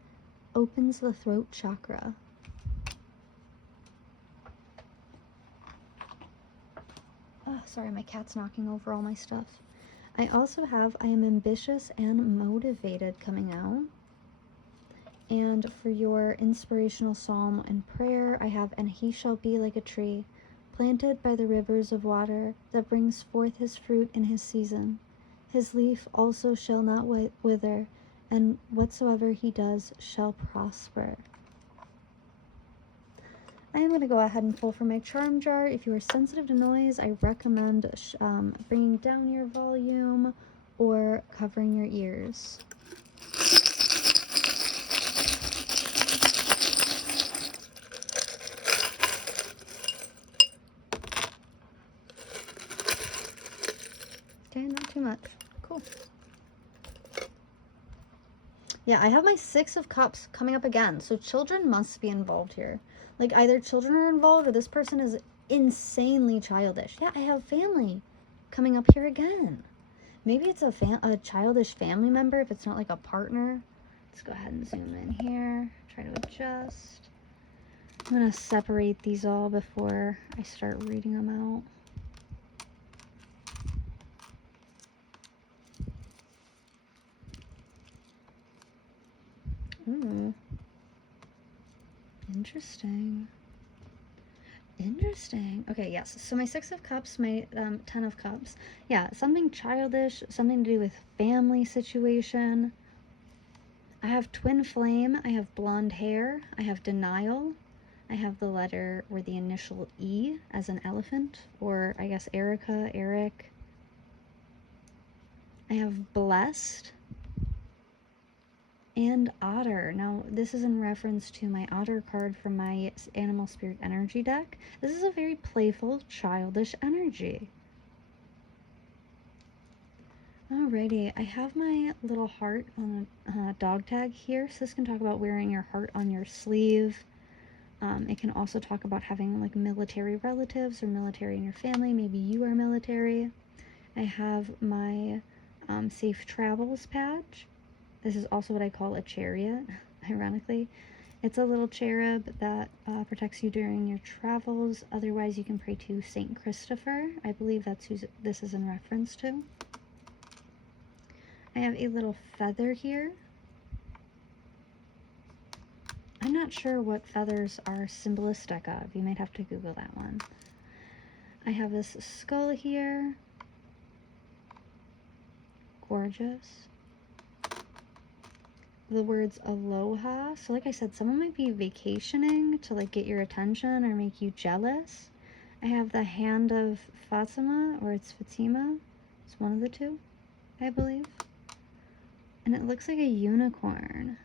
opens the throat chakra. Oh, sorry, my cat's knocking over all my stuff. I also have I am ambitious and motivated coming out. And for your inspirational psalm and prayer, I have, and he shall be like a tree, planted by the rivers of water, that brings forth his fruit in his season. His leaf also shall not wither, and whatsoever he does shall prosper. I am going to go ahead and pull from my charm jar. If you are sensitive to noise, I recommend bringing down your volume or covering your ears. Okay, not too much. Cool. Yeah, I have my Six of Cups coming up again, so children must be involved here. Like, either children are involved or this person is insanely childish. Yeah, I have family coming up here again. Maybe it's a childish family member if it's not like a partner. Let's go ahead and zoom in here. Try to adjust. I'm going to separate these all before I start reading them out. Ooh. Interesting. Interesting. Okay, yes. So my Six of Cups, my 10 of Cups. Yeah, something childish, something to do with family situation. I have Twin Flame. I have blonde hair. I have denial. I have the letter or the initial E as an elephant, or I guess Erica, Eric. I have blessed. And otter. Now, this is in reference to my otter card from my animal spirit energy deck. This is a very playful, childish energy. Alrighty, I have my little heart on a dog tag here. So this can talk about wearing your heart on your sleeve. It can also talk about having like military relatives or military in your family. Maybe you are military. I have my safe travels patch. This is also what I call a chariot, ironically. It's a little cherub that protects you during your travels. Otherwise, you can pray to Saint Christopher. I believe that's who this is in reference to. I have a little feather here. I'm not sure what feathers are symbolistic of. You might have to Google that one. I have this skull here. Gorgeous. The words aloha. So like I said, someone might be vacationing to like get your attention or make you jealous. I have the hand of Fatima, or it's Fatima. It's one of the two, I believe. And it looks like a unicorn.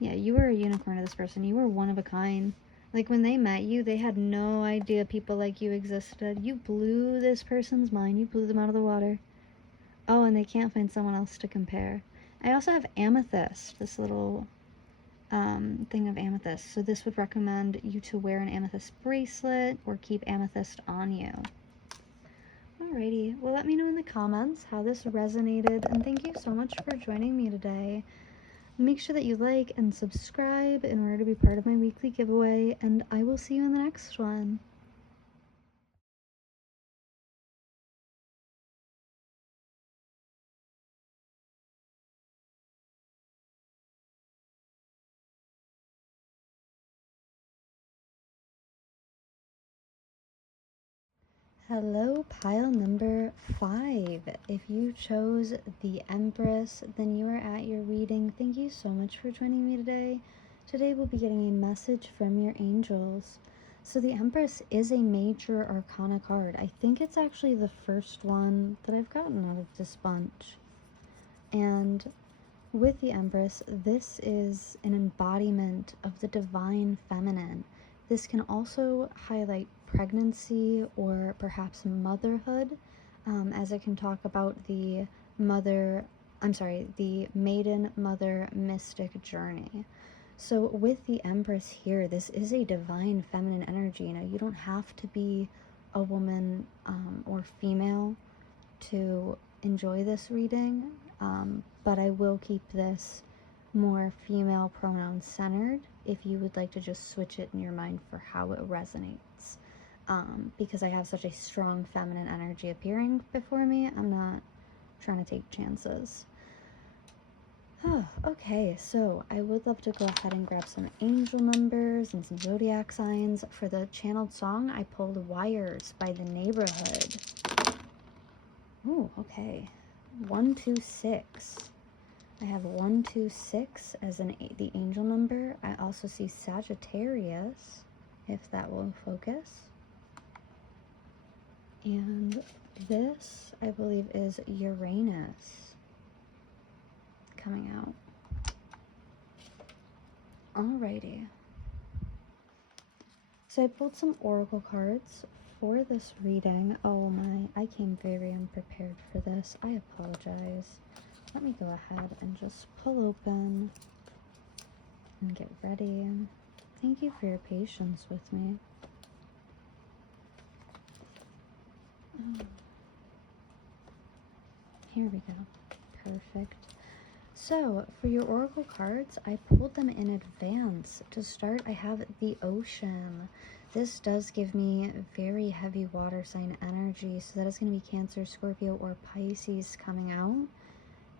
Yeah, you were a unicorn to this person. You were one of a kind. Like when they met you, they had no idea people like you existed. You blew this person's mind. You blew them out of the water. Oh, and they can't find someone else to compare. I also have amethyst, this little thing of amethyst. So this would recommend you to wear an amethyst bracelet or keep amethyst on you. Alrighty, well let me know in the comments how this resonated, and thank you so much for joining me today. Make sure that you like and subscribe in order to be part of my weekly giveaway, and I will see you in the next one. Hello, pile number 5. If you chose the Empress, then you are at your reading. Thank you so much for joining me today. Today we'll be getting a message from your angels. So the Empress is a major arcana card. I think it's actually the first one that I've gotten out of this bunch. And with the Empress, this is an embodiment of the divine feminine. This can also highlight pregnancy or perhaps motherhood, as it can talk about the maiden mother mystic journey. So with the Empress here, this is a divine feminine energy. You know, you don't have to be a woman or female to enjoy this reading, but I will keep this more female pronoun centered if you would like to just switch it in your mind for how it resonates, because I have such a strong feminine energy appearing before me. I'm not trying to take chances. Okay, so I would love to go ahead and grab some angel numbers and some zodiac signs. For the channeled song, I pulled Wires by The Neighborhood. Ooh, okay. 126. I have 126 as the angel number. I also see Sagittarius, if that will focus. And this, I believe, is Uranus coming out. Alrighty. So I pulled some oracle cards for this reading. Oh my, I came very unprepared for this. I apologize. Let me go ahead and just pull open and get ready. Thank you for your patience with me. Here we go. Perfect. So, for your oracle cards, I pulled them in advance. To start, I have the ocean. This does give me very heavy water sign energy, so that is going to be Cancer, Scorpio, or Pisces coming out.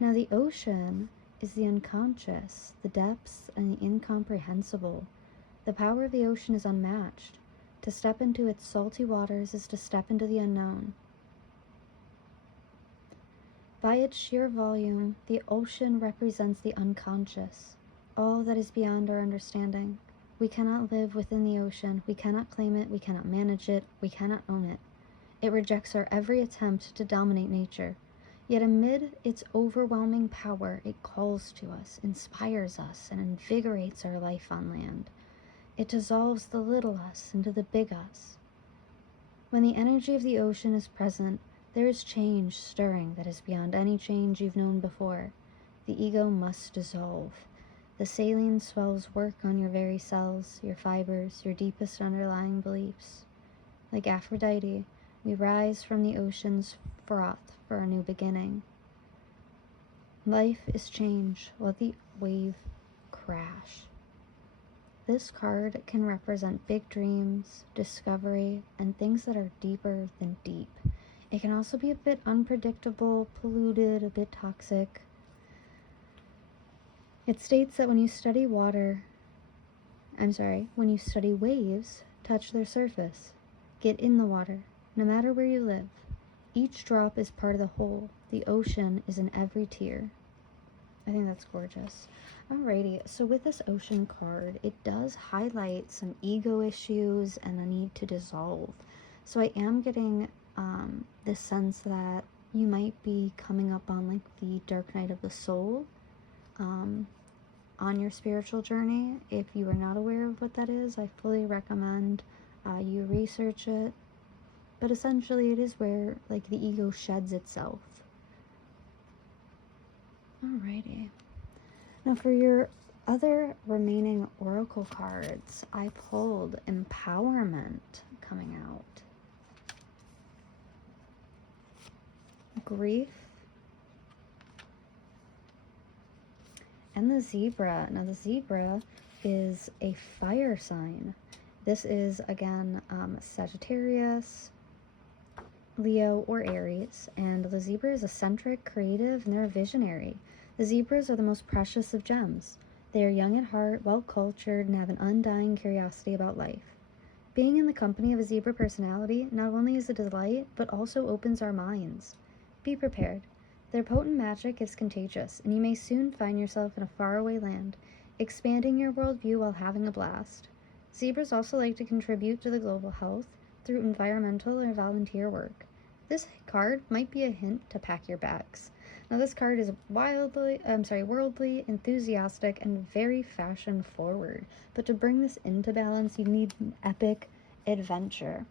Now, the ocean is the unconscious, the depths, and the incomprehensible. The power of the ocean is unmatched. To step into its salty waters is to step into the unknown. By its sheer volume, the ocean represents the unconscious, all that is beyond our understanding. We cannot live within the ocean, we cannot claim it, we cannot manage it, we cannot own it. It rejects our every attempt to dominate nature. Yet amid its overwhelming power, it calls to us, inspires us, and invigorates our life on land. It dissolves the little us into the big us. When the energy of the ocean is present, there is change stirring that is beyond any change you've known before. The ego must dissolve. The saline swells work on your very cells, your fibers, your deepest underlying beliefs. Like Aphrodite, we rise from the ocean's froth for a new beginning. Life is change. Let the wave crash. This card can represent big dreams, discovery, and things that are deeper than deep. It can also be a bit unpredictable, polluted, a bit toxic. It states that when you study waves, touch their surface. Get in the water, no matter where you live. Each drop is part of the whole. The ocean is in every tear. I think that's gorgeous. Alrighty, so with this ocean card, it does highlight some ego issues and the need to dissolve. So I am getting this sense that you might be coming up on like the dark night of the soul on your spiritual journey. If you are not aware of what that is, I fully recommend you research it. But essentially it is where like the ego sheds itself. Alrighty. Now for your other remaining oracle cards, I pulled empowerment coming out. Grief, and the zebra. Now the zebra is a fire sign. This is again Sagittarius, Leo, or Aries, and the zebra is eccentric, creative, and they're a visionary. The zebras are the most precious of gems. They are young at heart, well-cultured, and have an undying curiosity about life. Being in the company of a zebra personality not only is a delight, but also opens our minds. Be prepared. Their potent magic is contagious, and you may soon find yourself in a faraway land, expanding your worldview while having a blast. Zebras also like to contribute to the global health through environmental or volunteer work. This card might be a hint to pack your bags. Now this card is worldly, enthusiastic, and very fashion forward. But to bring this into balance, you need an epic adventure.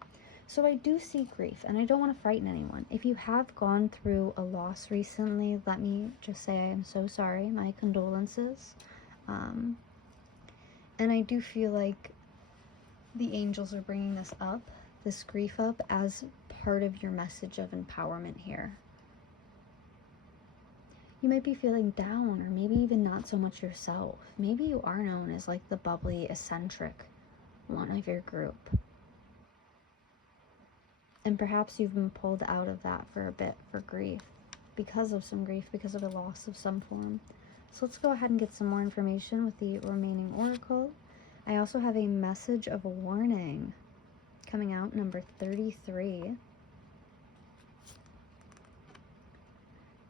So I do see grief, and I don't want to frighten anyone. If you have gone through a loss recently, let me just say I am so sorry. My condolences. And I do feel like the angels are bringing this grief up, as part of your message of empowerment here. You might be feeling down, or maybe even not so much yourself. Maybe you are known as like the bubbly, eccentric one of your group. And perhaps you've been pulled out of that for a bit for grief, because of a loss of some form. So let's go ahead and get some more information with the remaining oracle. I also have a message of a warning coming out, number 33.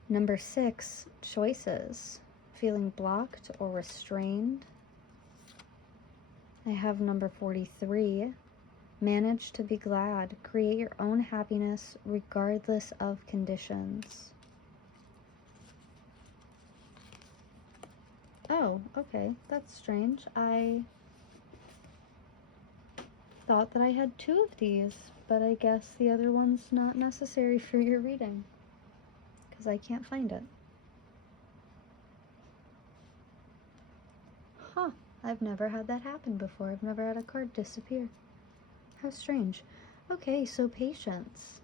Number 6, choices. Feeling blocked or restrained. I have number 43, manage to be glad. Create your own happiness regardless of conditions. Oh, okay, that's strange. I thought that I had 2 of these, but I guess the other one's not necessary for your reading, because I can't find it. Huh, I've never had that happen before. I've never had a card disappear. How strange. Okay, so patience.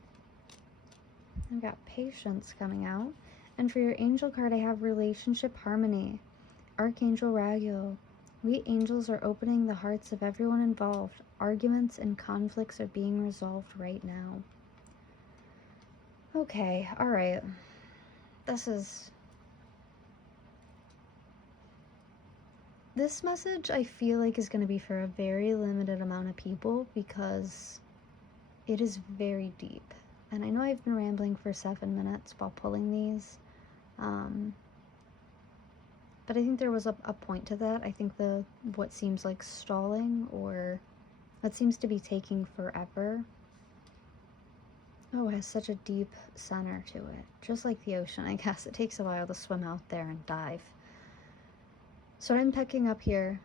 I've got patience coming out. And for your angel card, I have relationship harmony. Archangel Raguel. We angels are opening the hearts of everyone involved. Arguments and conflicts are being resolved right now. Okay, alright. This message I feel like is going to be for a very limited amount of people because it is very deep. And I know I've been rambling for 7 minutes while pulling these. But I think there was a point to that. I think what seems like stalling or what seems to be taking forever. Oh, it has such a deep center to it. Just like the ocean, I guess. It takes a while to swim out there and dive. So what I'm picking up here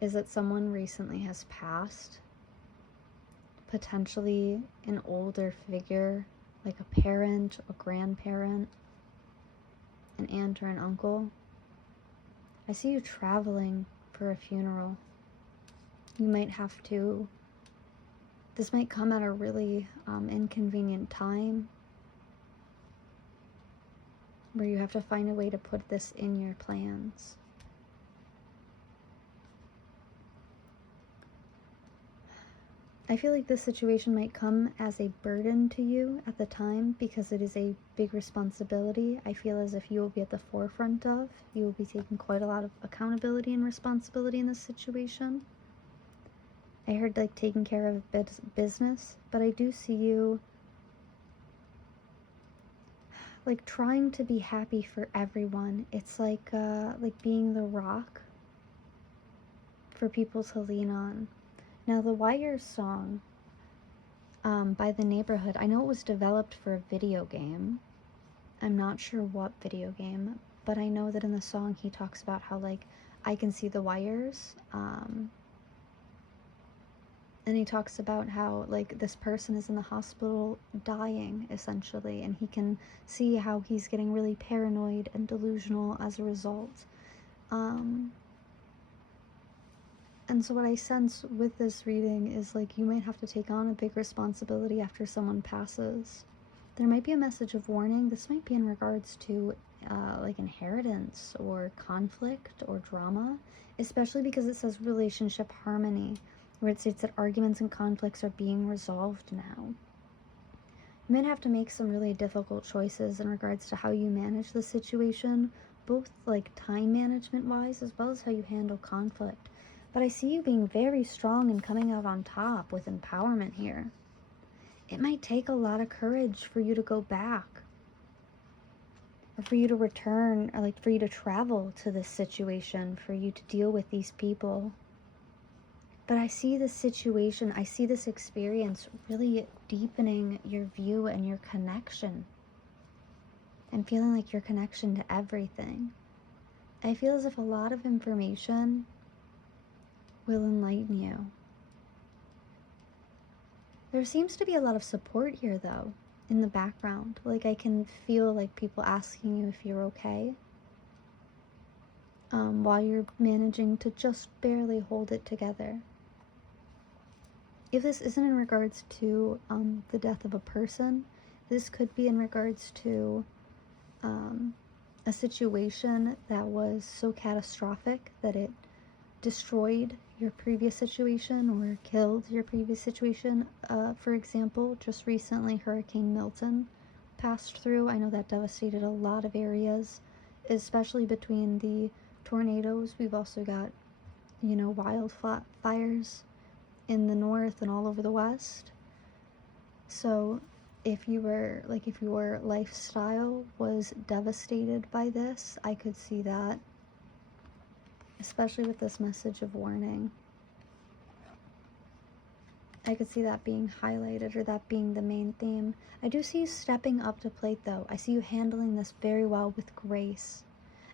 is that someone recently has passed. Potentially an older figure, like a parent, a grandparent, an aunt or an uncle. I see you traveling for a funeral. You might have to, this might come at a really inconvenient time where you have to find a way to put this in your plans. I feel like this situation might come as a burden to you at the time because it is a big responsibility. I feel as if you will be at the forefront of. You will be taking quite a lot of accountability and responsibility in this situation. I heard like taking care of business, but I do see you like trying to be happy for everyone. It's like being the rock for people to lean on. Now, the Wire song by The Neighborhood, I know it was developed for a video game. I'm not sure what video game, but I know that in the song he talks about how, like, I can see the wires. And he talks about how, like, this person is in the hospital dying, essentially, and he can see how he's getting really paranoid and delusional as a result. And so what I sense with this reading is like you might have to take on a big responsibility after someone passes. There might be a message of warning. This might be in regards to like inheritance or conflict or drama, especially because it says relationship harmony, where it states that arguments and conflicts are being resolved now. You might have to make some really difficult choices in regards to how you manage the situation, both like time management wise as well as how you handle conflict. But I see you being very strong and coming out on top with empowerment here. It might take a lot of courage for you to go back, or for you to return, or like for you to travel to this situation, for you to deal with these people. But I see this situation, I see this experience really deepening your view and your connection, and feeling like your connection to everything. I feel as if a lot of information will enlighten you. There seems to be a lot of support here, though, in the background. Like, I can feel like people asking you if you're okay, while you're managing to just barely hold it together. If this isn't in regards to the death of a person, this could be in regards to a situation that was so catastrophic that it destroyed your previous situation or killed your previous situation. For example, just recently Hurricane Milton passed through. I know that devastated a lot of areas, especially between the tornadoes. We've also got, you know, wildfires in the north and all over the west. So if your lifestyle was devastated by this, I could see that, especially with this message of warning. I could see that being highlighted, or that being the main theme. I do see you stepping up to plate, though. I see you handling this very well with grace.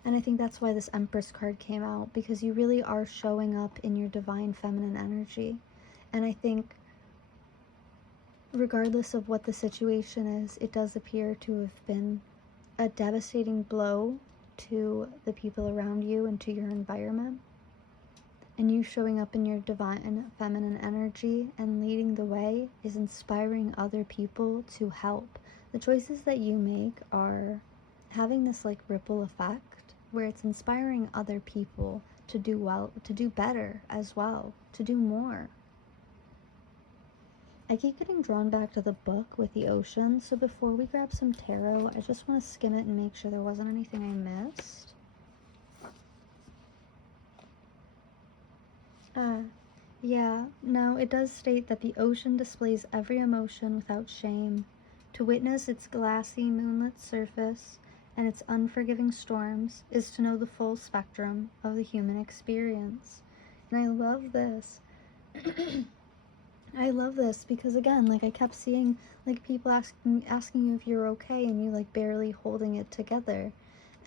And I think that's why this Empress card came out, because you really are showing up in your divine feminine energy. And I think regardless of what the situation is, it does appear to have been a devastating blow to the people around you and to your environment. And you showing up in your divine feminine energy and leading the way is inspiring other people to help. The choices that you make are having this like ripple effect where it's inspiring other people to do well, to do better as well, to do more. I keep getting drawn back to the book with the ocean, so before we grab some tarot, I just want to skim it and make sure there wasn't anything I missed. Yeah, no, it does state that the ocean displays every emotion without shame. To witness its glassy, moonlit surface and its unforgiving storms is to know the full spectrum of the human experience. And I love this. I love this because, again, like, I kept seeing, like, people asking you if you're okay, and you, like, barely holding it together.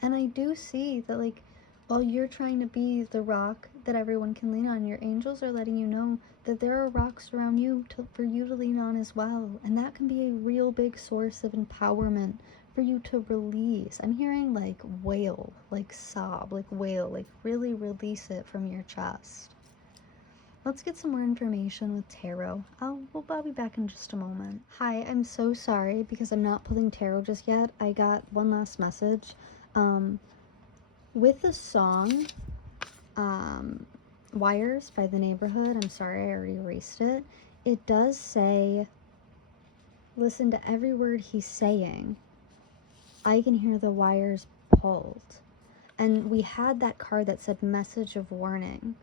And I do see that, like, while you're trying to be the rock that everyone can lean on, your angels are letting you know that there are rocks around you for you to lean on as well. And that can be a real big source of empowerment for you to release. I'm hearing, like, wail, like, sob, like, wail, like, really release it from your chest. Let's get some more information with tarot. I'll be back in just a moment. Hi, I'm so sorry because I'm not pulling tarot just yet. I got one last message. With the song, Wires by The Neighborhood, I'm sorry, I already erased it. It does say, listen to every word he's saying. I can hear the wires pulled. And we had that card that said message of warning.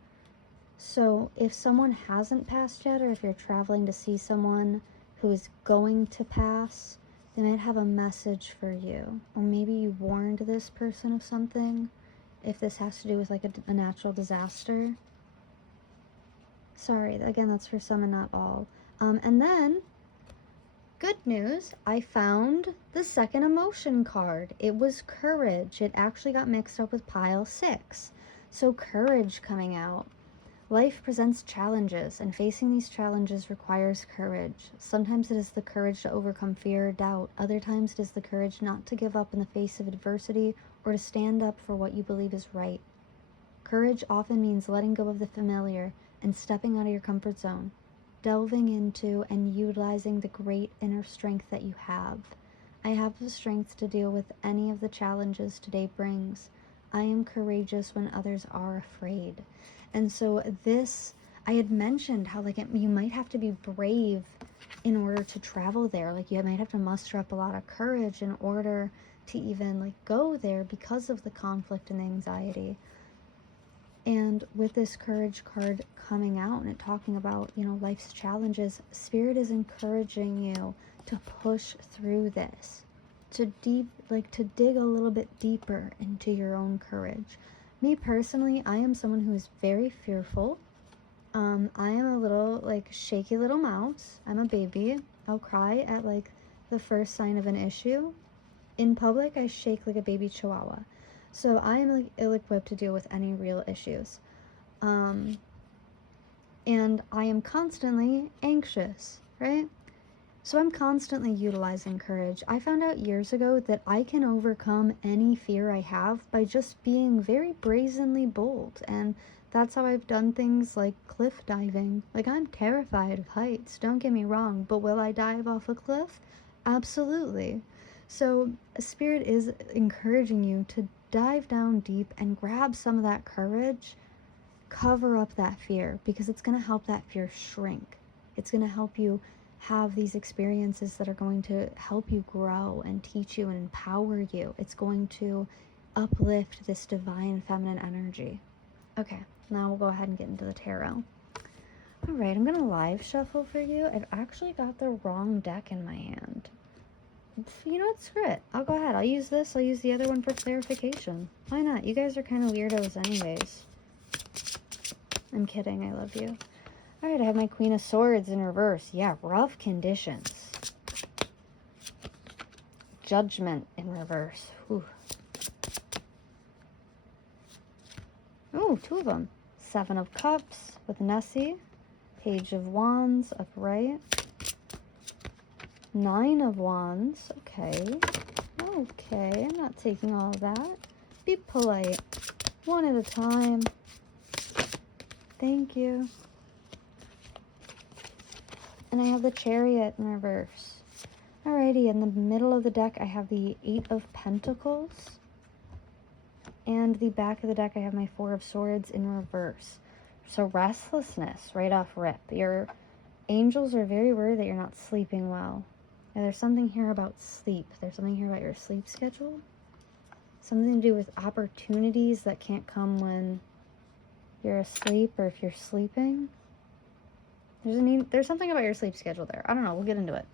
So if someone hasn't passed yet, or if you're traveling to see someone who is going to pass, they might have a message for you. Or maybe you warned this person of something, if this has to do with like a natural disaster. Sorry, again, that's for some and not all. And then, good news, I found the second emotion card. It was courage. It actually got mixed up with pile 6. So courage coming out. Life presents challenges, and facing these challenges requires courage. Sometimes it is the courage to overcome fear or doubt. Other times it is the courage not to give up in the face of adversity or to stand up for what you believe is right. Courage often means letting go of the familiar and stepping out of your comfort zone, delving into and utilizing the great inner strength that you have. I have the strength to deal with any of the challenges today brings. I am courageous when others are afraid. And so this, I had mentioned how like you might have to be brave in order to travel there. Like you might have to muster up a lot of courage in order to even like go there because of the conflict and anxiety. And with this courage card coming out and it talking about, you know, life's challenges, Spirit is encouraging you to push through this, to dig a little bit deeper into your own courage. Me personally, I am someone who is very fearful. I am a little like shaky little mouse. I'm a baby. I'll cry at like the first sign of an issue. In public, I shake like a baby chihuahua. So I am like ill-equipped to deal with any real issues. And I am constantly anxious, right? So I'm constantly utilizing courage. I found out years ago that I can overcome any fear I have by just being very brazenly bold. And that's how I've done things like cliff diving. Like, I'm terrified of heights, don't get me wrong, but will I dive off a cliff? Absolutely. So Spirit is encouraging you to dive down deep and grab some of that courage, cover up that fear, because it's going to help that fear shrink. It's going to help you have these experiences that are going to help you grow and teach you and empower you. It's going to uplift this divine feminine energy. Okay, now we'll go ahead and get into the tarot. All right, I'm going to live shuffle for you. I've actually got the wrong deck in my hand. You know what? Screw it. I'll go ahead. I'll use this. I'll use the other one for clarification. Why not? You guys are kind of weirdos anyways. I'm kidding. I love you. All right, I have my Queen of Swords in reverse. Yeah, rough conditions. Judgment in reverse. Whew. Oh, two of them. Seven of Cups with Nessie. Page of Wands upright. Nine of Wands. Okay. Okay, I'm not taking all of that. Be polite. One at a time. Thank you. And I have the Chariot in reverse. Alrighty, in the middle of the deck, I have the Eight of Pentacles. And the back of the deck, I have my Four of Swords in reverse. So restlessness right off rip. Your angels are very worried that you're not sleeping well. And there's something here about sleep. There's something here about your sleep schedule. Something to do with opportunities that can't come when you're asleep or if you're sleeping. There's something about your sleep schedule there. I don't know. We'll get into it.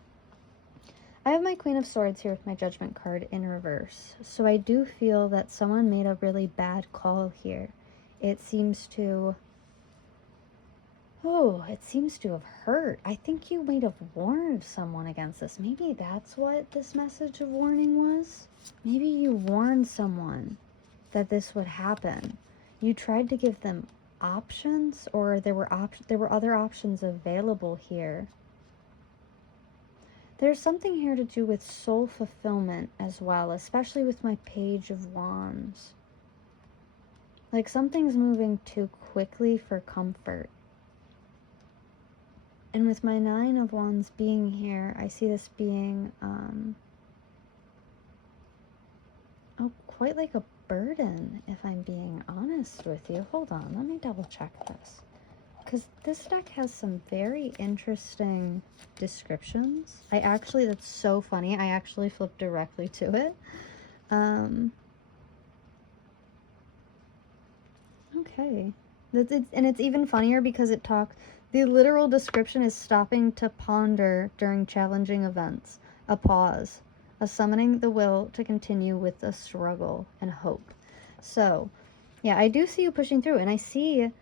I have my Queen of Swords here with my Judgment card in reverse. So I do feel that someone made a really bad call here. It seems to... Oh, it seems to have hurt. I think you might have warned someone against this. Maybe that's what this message of warning was. Maybe you warned someone that this would happen. You tried to give them options, or there were other options available here. There's something here to do with soul fulfillment as well, especially with my Page of Wands. Like something's moving too quickly for comfort. And with my Nine of Wands being here, I see this being, quite like a burden, if I'm being honest with you. Hold on, let me double check this. Because this deck has some very interesting descriptions. That's so funny. I actually flipped directly to it. Okay. And it's even funnier because the literal description is stopping to ponder during challenging events, a pause, a summoning the will to continue with a struggle and hope. So, yeah, I do see you pushing through, and I see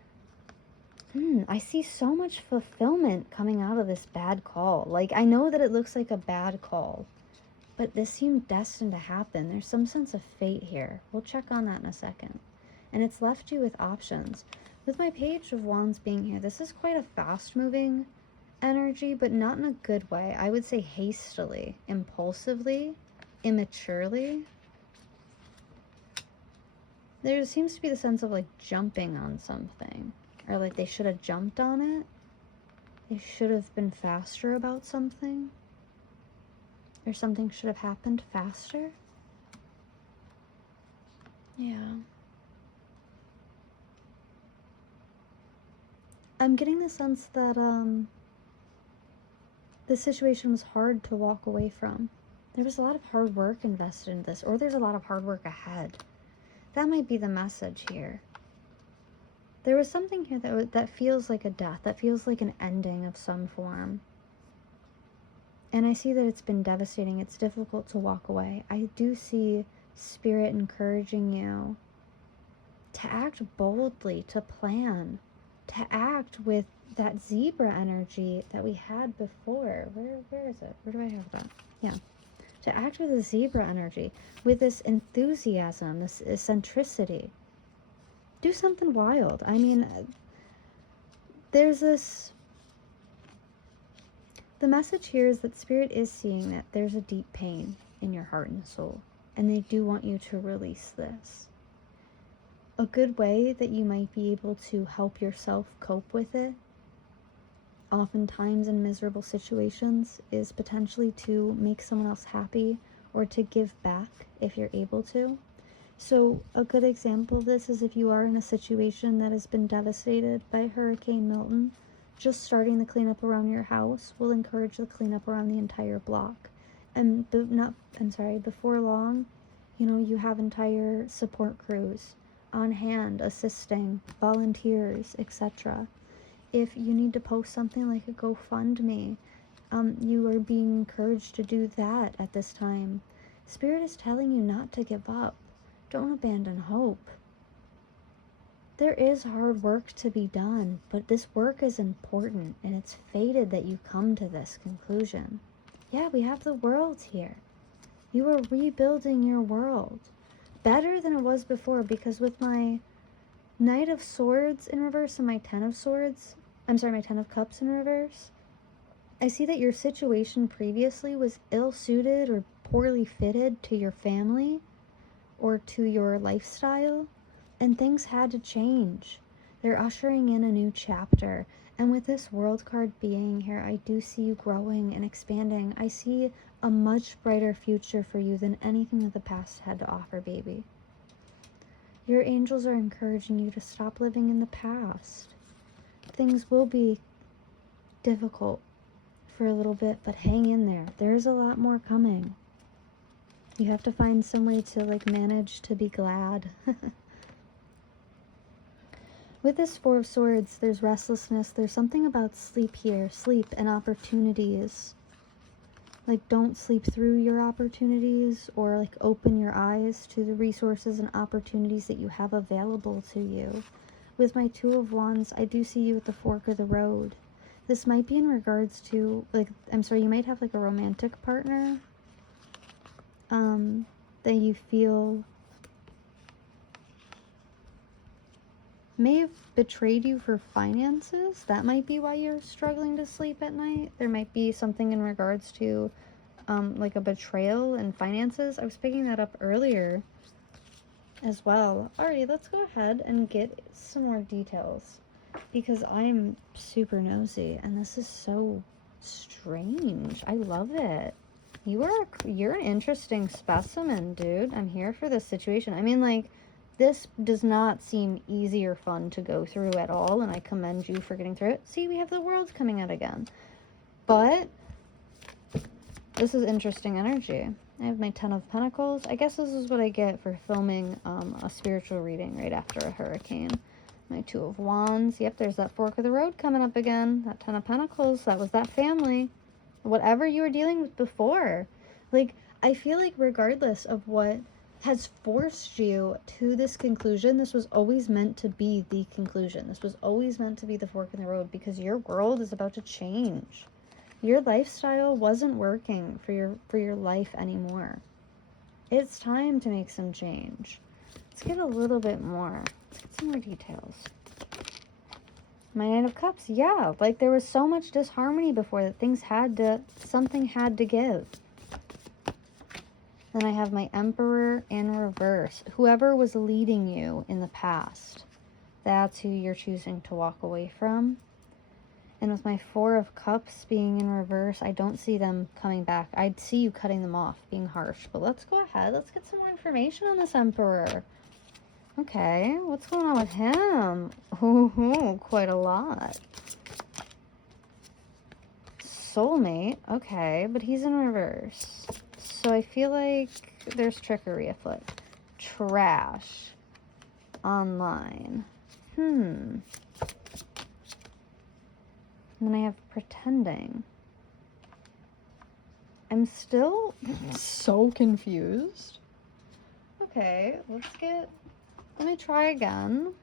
so much fulfillment coming out of this bad call. Like, I know that it looks like a bad call, but this seemed destined to happen. There's some sense of fate here. We'll check on that in a second. And it's left you with options. With my Page of Wands being here, this is quite a fast-moving energy, but not in a good way. I would say hastily, impulsively, immaturely. There seems to be the sense of, like, jumping on something. Or, like, they should have jumped on it. They should have been faster about something. Or something should have happened faster. Yeah. I'm getting the sense that this situation was hard to walk away from. There was a lot of hard work invested in this, or there's a lot of hard work ahead. That might be the message here. There was something here that feels like a death, that feels like an ending of some form. And I see that it's been devastating. It's difficult to walk away. I do see Spirit encouraging you to act boldly, to plan, to act with that zebra energy that we had before. Where is it? Where do I have that? Yeah. To act with the zebra energy, with this enthusiasm, this eccentricity. Do something wild. I mean, there's this... The message here is that Spirit is seeing that there's a deep pain in your heart and soul, and they do want you to release this. A good way that you might be able to help yourself cope with it, oftentimes in miserable situations, is potentially to make someone else happy or to give back if you're able to. So a good example of this is if you are in a situation that has been devastated by Hurricane Milton, just starting the cleanup around your house will encourage the cleanup around the entire block. And before long, you have entire support crews on hand, assisting, volunteers, etc. If you need to post something like a GoFundMe, you are being encouraged to do that at this time. Spirit is telling you not to give up. Don't abandon hope. There is hard work to be done, but this work is important, and it's fated that you come to this conclusion. Yeah, we have the world here. You are rebuilding your world. Better than it was before, because with my Knight of Swords in reverse and my Ten of Cups in reverse, I see that your situation previously was ill-suited or poorly fitted to your family or to your lifestyle, and things had to change. They're ushering in a new chapter, and with this World card being here, I do see you growing and expanding. I see a much brighter future for you than anything that the past had to offer, baby. Your angels are encouraging you to stop living in the past. Things will be difficult for a little bit, but hang in there. There's a lot more coming. You have to find some way to manage to be glad. With this Four of Swords, there's restlessness. There's something about sleep here. Sleep and opportunities. Don't sleep through your opportunities, or open your eyes to the resources and opportunities that you have available to you. With my Two of Wands, I do see you at the fork of the road. This might be in regards to, you might have a romantic partner that you feel may have betrayed you for finances. That might be why you're struggling to sleep at night. There might be something in regards to a betrayal in finances. I was picking that up earlier as well. Alrighty, let's go ahead and get some more details, because I'm super nosy and this is so strange. I love it. You're an interesting specimen, dude. I'm here for this situation. I mean, this does not seem easy or fun to go through at all, and I commend you for getting through it. See, we have the World coming out again. But this is interesting energy. I have my Ten of Pentacles. I guess this is what I get for filming a spiritual reading right after a hurricane. My Two of Wands. Yep, there's that fork of the road coming up again. That Ten of Pentacles. That was that family. Whatever you were dealing with before. I feel like regardless of what has forced you to this conclusion, this was always meant to be the conclusion. This was always meant to be the fork in the road, because your world is about to change. Your lifestyle wasn't working for your life anymore. It's time to make some change. Let's get a little bit more. Let's get some more details. My Knight of Cups. Yeah, there was so much disharmony before that something had to give. Then I have my Emperor in reverse. Whoever was leading you in the past, that's who you're choosing to walk away from. And with my Four of Cups being in reverse, I don't see them coming back. I'd see you cutting them off, being harsh. But let's go ahead. Let's get some more information on this Emperor. Okay, what's going on with him? Ooh, quite a lot. Soulmate. Okay, but he's in reverse. So I feel like there's trickery afoot. Trash. Online. And then I have pretending. I'm still so confused. Okay, let me try again.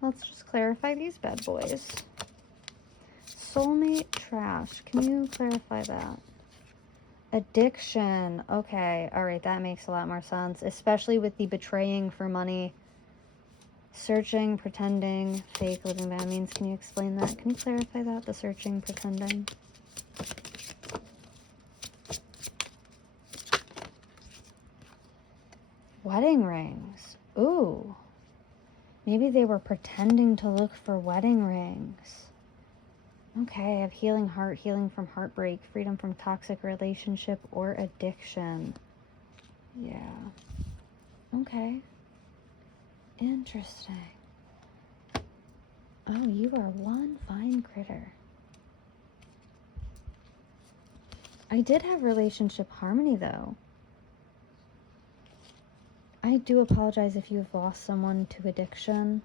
Let's just clarify these bad boys. Soulmate, trash. Can you clarify that? Addiction. Okay, alright, that makes a lot more sense. Especially with the betraying for money. Searching, pretending, fake, living bad means. Can you explain that? Can you clarify that? The searching, pretending. Wedding rings. Ooh. Maybe they were pretending to look for wedding rings. Okay, I have healing heart, healing from heartbreak, freedom from toxic relationship or addiction. Yeah. Okay. Interesting. Oh, you are one fine critter. I did have relationship harmony, though. I do apologize if you've lost someone to addiction.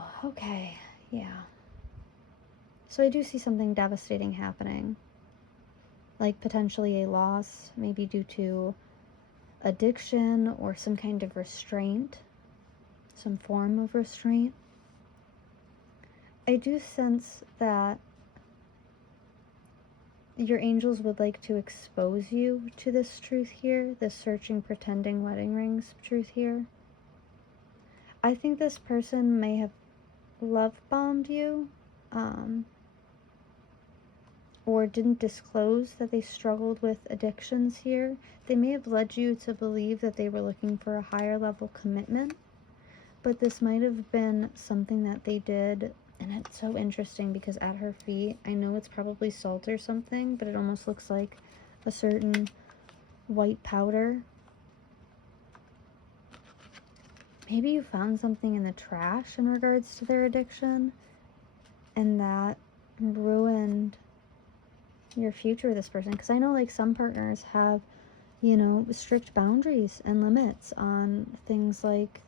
Oh, okay. Yeah. So I do see something devastating happening. Like potentially a loss, maybe due to addiction or some kind of restraint, some form of restraint. I do sense that your angels would like to expose you to this truth here, this searching, pretending wedding rings truth here. I think this person may have love bombed you, or didn't disclose that they struggled with addictions here. They may have led you to believe that they were looking for a higher level commitment, but this might have been something that they did. And it's so interesting because at her feet, I know it's probably salt or something, but it almost looks like a certain white powder. Maybe you found something in the trash in regards to their addiction, and that ruined your future with this person. Because I know like some partners have, you know, strict boundaries and limits on things like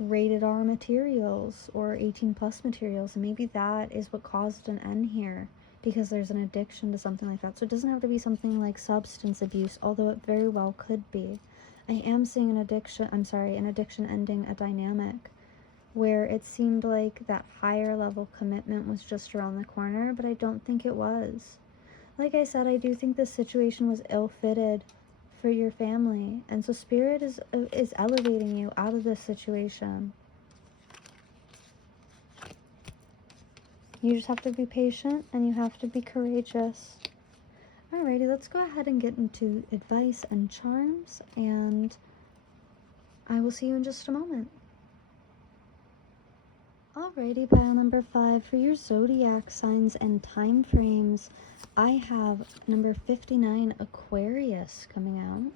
rated R materials or 18 plus materials, and maybe that is what caused an end here, because there's an addiction to something like that. So it doesn't have to be something like substance abuse, although it very well could be. I am seeing an addiction ending a dynamic where it seemed like that higher level commitment was just around the corner, but I don't think it was. Like I said, I do think this situation was ill-fitted for your family, and so Spirit is elevating you out of this situation. You just have to be patient and you have to be courageous. Alrighty, let's go ahead and get into advice and charms, and I will see you in just a moment. Alrighty, pile number 5, for your zodiac signs and time frames, I have number 59, Aquarius, coming out.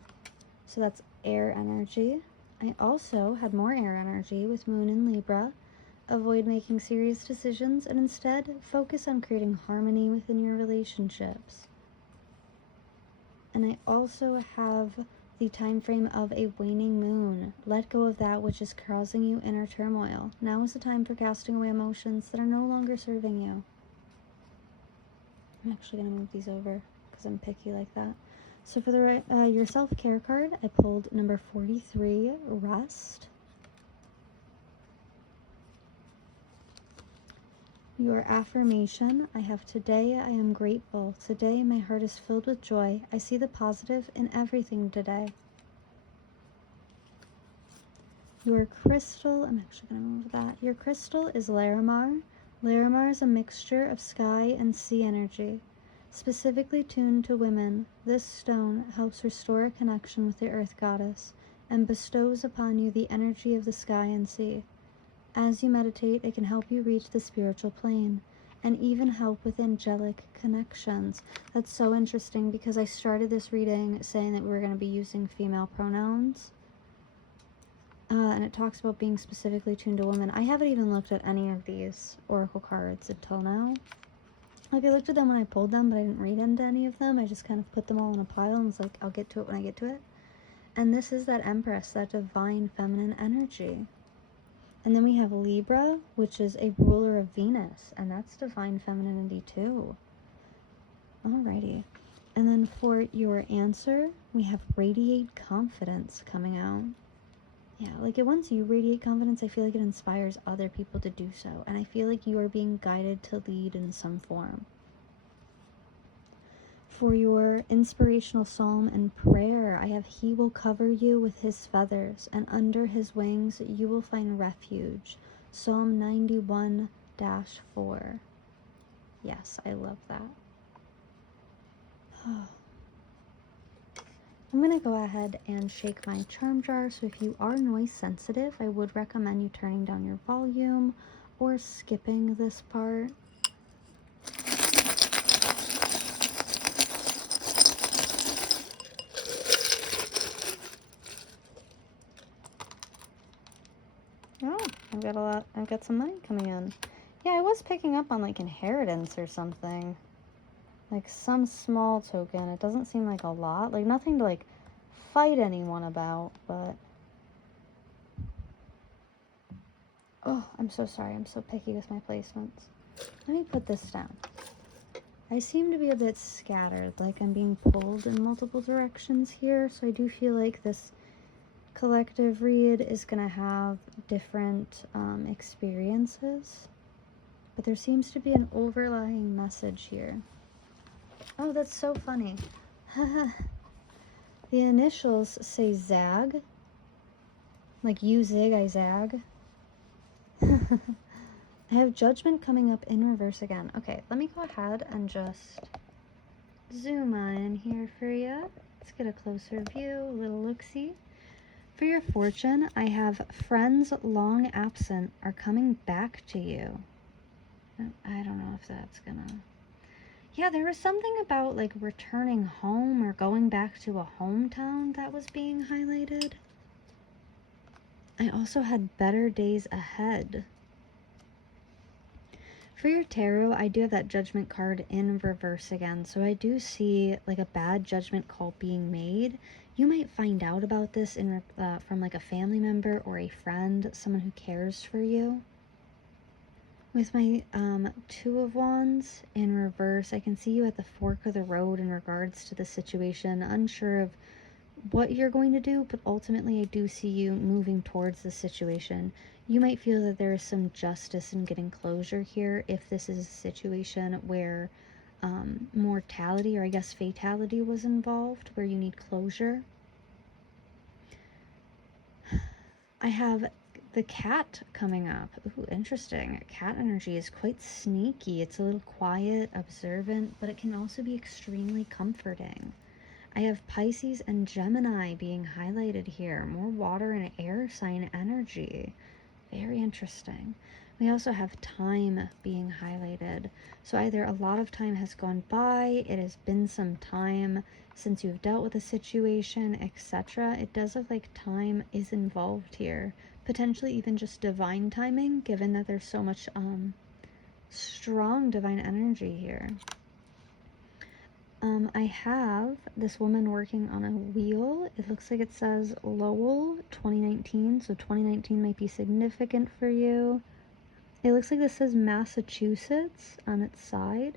So that's air energy. I also had more air energy with Moon in Libra. Avoid making serious decisions and instead focus on creating harmony within your relationships. And I also have the time frame of a waning moon. Let go of that which is causing you inner turmoil. Now is the time for casting away emotions that are no longer serving you. I'm actually going to move these over because I'm picky like that. So for the your self-care card, I pulled number 43, Rest. Your affirmation, I have today I am grateful. Today my heart is filled with joy. I see the positive in everything today. Your crystal, I'm actually going to move that. Your crystal is Larimar. Larimar is a mixture of sky and sea energy. Specifically tuned to women, this stone helps restore a connection with the earth goddess and bestows upon you the energy of the sky and sea. As you meditate, it can help you reach the spiritual plane and even help with angelic connections. That's so interesting because I started this reading saying that we were going to be using female pronouns. And it talks about being specifically tuned to women. I haven't even looked at any of these oracle cards until now. Like, I looked at them when I pulled them, but I didn't read into any of them. I just kind of put them all in a pile and was like, I'll get to it when I get to it. And this is that Empress, that divine feminine energy. And then we have Libra, which is a ruler of Venus, and that's divine femininity too. Alrighty. And then for your answer, we have Radiate Confidence coming out. Yeah, like once you radiate confidence, I feel like it inspires other people to do so. And I feel like you are being guided to lead in some form. For your inspirational psalm and prayer, I have He will cover you with His feathers, and under His wings you will find refuge. Psalm 91-4. Yes, I love that. I'm going to go ahead and shake my charm jar, so if you are noise sensitive, I would recommend you turning down your volume or skipping this part. Oh, I've got some money coming in. Yeah, I was picking up on like inheritance or something. Like some small token. It doesn't seem like a lot. Like nothing to like fight anyone about, but... Oh, I'm so sorry. I'm so picky with my placements. Let me put this down. I seem to be a bit scattered, like I'm being pulled in multiple directions here, so I do feel like this collective read is going to have different experiences. But there seems to be an overlying message here. Oh, that's so funny. The initials say Zag. Like you zig, I zag. I have Judgment coming up in reverse again. Okay, let me go ahead and just zoom on in here for you. Let's get a closer view, a little look-see. For your fortune, I have friends long absent are coming back to you. I don't know if that's gonna... Yeah, there was something about like returning home or going back to a hometown that was being highlighted. I also had better days ahead. For your tarot, I do have that Judgment card in reverse again. So I do see like a bad judgment call being made. You might find out about this in from like a family member or a friend, someone who cares for you. With my Two of Wands in reverse, I can see you at the fork of the road in regards to the situation, unsure of what you're going to do, but ultimately I do see you moving towards the situation. You might feel that there is some justice in getting closure here if this is a situation where mortality, or I guess fatality, was involved, where you need closure. I have the cat coming up. Ooh, interesting. Cat energy is quite sneaky. It's a little quiet, observant, but it can also be extremely comforting. I have Pisces and Gemini being highlighted here. More water and air sign energy. Very interesting. We also have time being highlighted. So either a lot of time has gone by, it has been some time since you've dealt with a situation, etc. It does look like time is involved here. Potentially even just divine timing, given that there's so much strong divine energy here. I have this woman working on a wheel. It looks like it says Lowell 2019, so 2019 might be significant for you. It looks like this says Massachusetts on its side.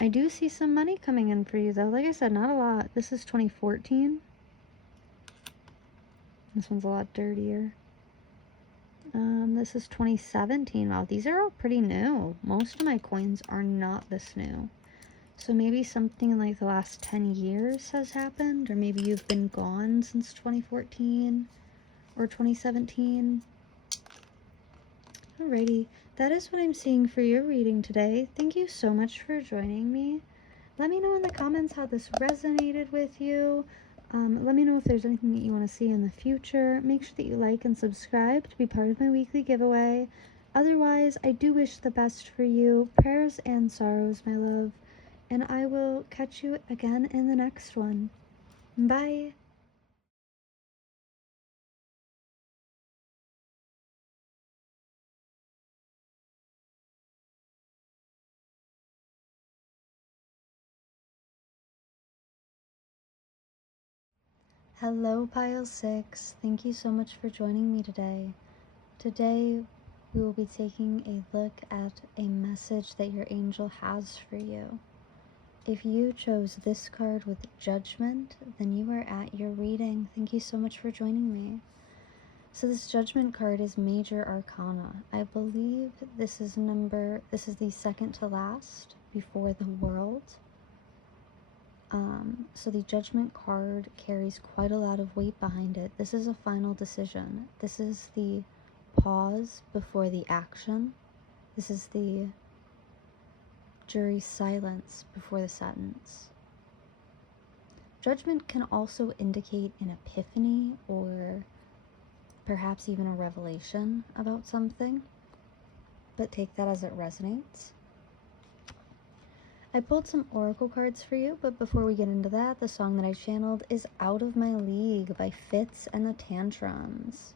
I do see some money coming in for you though. Like I said, not a lot. This is 2014. This one's a lot dirtier. This is 2017. Wow, these are all pretty new. Most of my coins are not this new. So maybe something in like the last 10 years has happened, or maybe you've been gone since 2014 or 2017. Alrighty, that is what I'm seeing for your reading today. Thank you so much for joining me. Let me know in the comments how this resonated with you. Let me know if there's anything that you want to see in the future. Make sure that you like and subscribe to be part of my weekly giveaway. Otherwise, I do wish the best for you. Prayers and sorrows, my love. And I will catch you again in the next one. Bye. Hello, Pile 6. Thank you so much for joining me today. Today, we will be taking a look at a message that your angel has for you. If you chose this card with Judgment, then you are at your reading. Thank you so much for joining me. So this Judgment card is Major Arcana. I believe this is the second to last before the World. So the Judgment card carries quite a lot of weight behind it. This is a final decision. This is the pause before the action. This is the jury's silence before the sentence. Judgment can also indicate an epiphany or perhaps even a revelation about something, but take that as it resonates. I pulled some oracle cards for you, but before we get into that, the song that I channeled is Out of My League by Fitz and the Tantrums.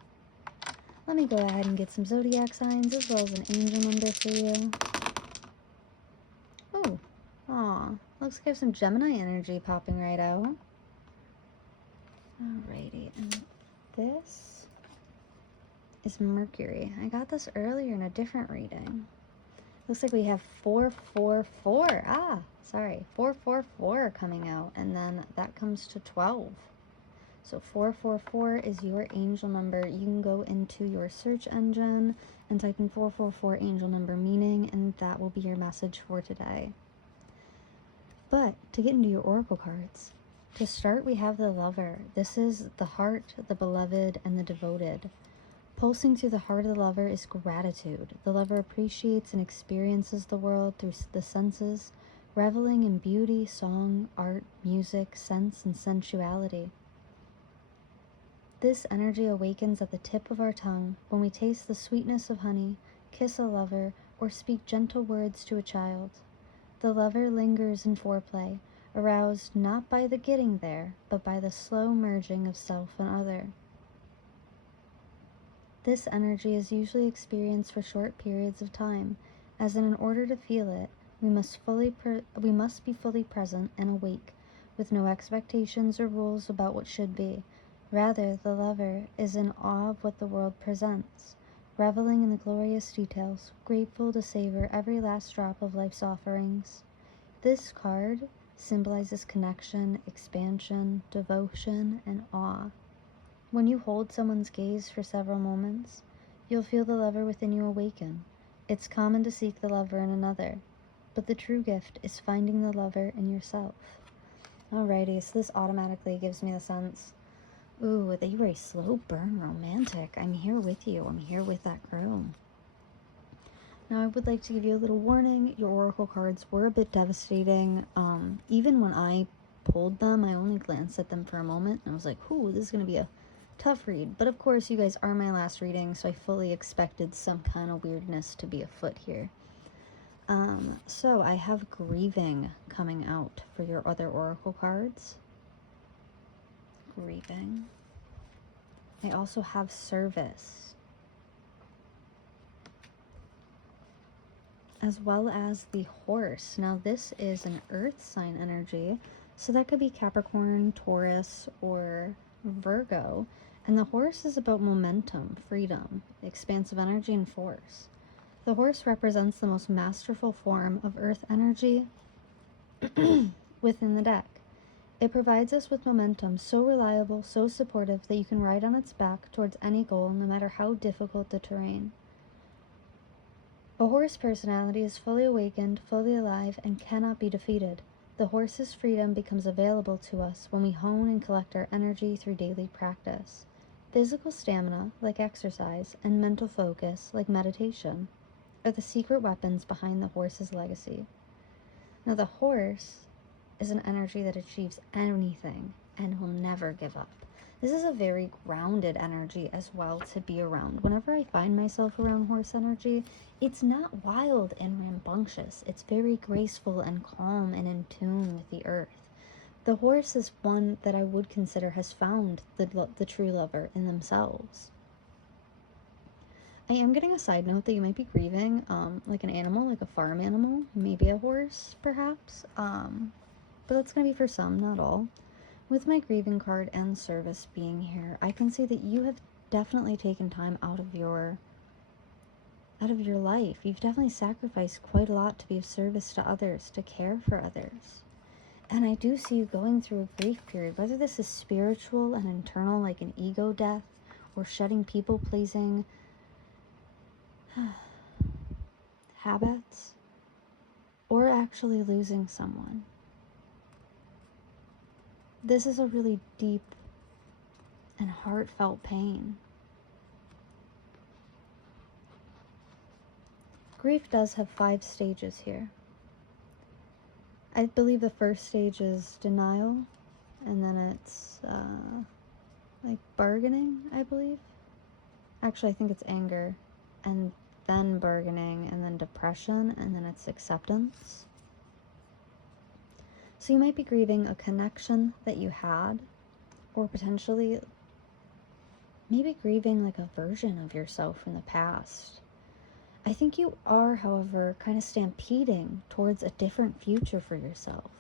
Let me go ahead and get some zodiac signs as well as an angel number for you. Oh, aw, looks like I have some Gemini energy popping right out. Alrighty, and this is Mercury. I got this earlier in a different reading. Looks like we have 444. 444 coming out, and then that comes to 12. So 444 is your angel number. You can go into your search engine and type in 444 angel number meaning, and that will be your message for today. But to get into your oracle cards, to start, we have the Lover. This is the heart, the beloved, and the devoted. Pulsing through the heart of the Lover is gratitude. The Lover appreciates and experiences the world through the senses, reveling in beauty, song, art, music, sense, and sensuality. This energy awakens at the tip of our tongue when we taste the sweetness of honey, kiss a lover, or speak gentle words to a child. The Lover lingers in foreplay, aroused not by the getting there, but by the slow merging of self and other. This energy is usually experienced for short periods of time, as in order to feel it, we must be fully present and awake, with no expectations or rules about what should be. Rather, the Lover is in awe of what the world presents, reveling in the glorious details, grateful to savor every last drop of life's offerings. This card symbolizes connection, expansion, devotion, and awe. When you hold someone's gaze for several moments, you'll feel the Lover within you awaken. It's common to seek the Lover in another, but the true gift is finding the Lover in yourself. Alrighty, so this automatically gives me the sense, ooh, that you were a slow burn romantic. I'm here with you. I'm here with that groom. Now, I would like to give you a little warning. Your oracle cards were a bit devastating. Even when I pulled them, I only glanced at them for a moment, and I was like, ooh, this is going to be a tough read. But of course, you guys are my last reading, so I fully expected some kind of weirdness to be afoot here. So I have grieving coming out for your other oracle cards. Grieving. I also have service, as well as the horse. Now this is an earth sign energy, so that could be Capricorn, Taurus, or Virgo. And the horse is about momentum, freedom, expansive energy, and force. The horse represents the most masterful form of earth energy within the deck. It provides us with momentum so reliable, so supportive that you can ride on its back towards any goal, no matter how difficult the terrain. A horse personality is fully awakened, fully alive, and cannot be defeated. The horse's freedom becomes available to us when we hone and collect our energy through daily practice. Physical stamina, like exercise, and mental focus, like meditation, are the secret weapons behind the horse's legacy. Now, the horse is an energy that achieves anything and will never give up. This is a very grounded energy as well to be around. Whenever I find myself around horse energy, it's not wild and rambunctious. It's very graceful and calm and in tune with the earth. The horse is one that I would consider has found the true lover in themselves. I am getting a side note that you might be grieving, like an animal, like a farm animal, maybe a horse, perhaps. But that's going to be for some, not all. With my grieving card and service being here, I can see that you have definitely taken time out of your life. You've definitely sacrificed quite a lot to be of service to others, to care for others. And I do see you going through a grief period, whether this is spiritual and internal, like an ego death, or shedding people-pleasing habits, or actually losing someone. This is a really deep and heartfelt pain. Grief does have 5 stages here. I believe the first stage is denial, and then it's like bargaining, I believe. Actually, I think it's anger, and then bargaining, and then depression, and then it's acceptance. So you might be grieving a connection that you had, or potentially maybe grieving like a version of yourself in the past. I think you are, however, kind of stampeding towards a different future for yourself.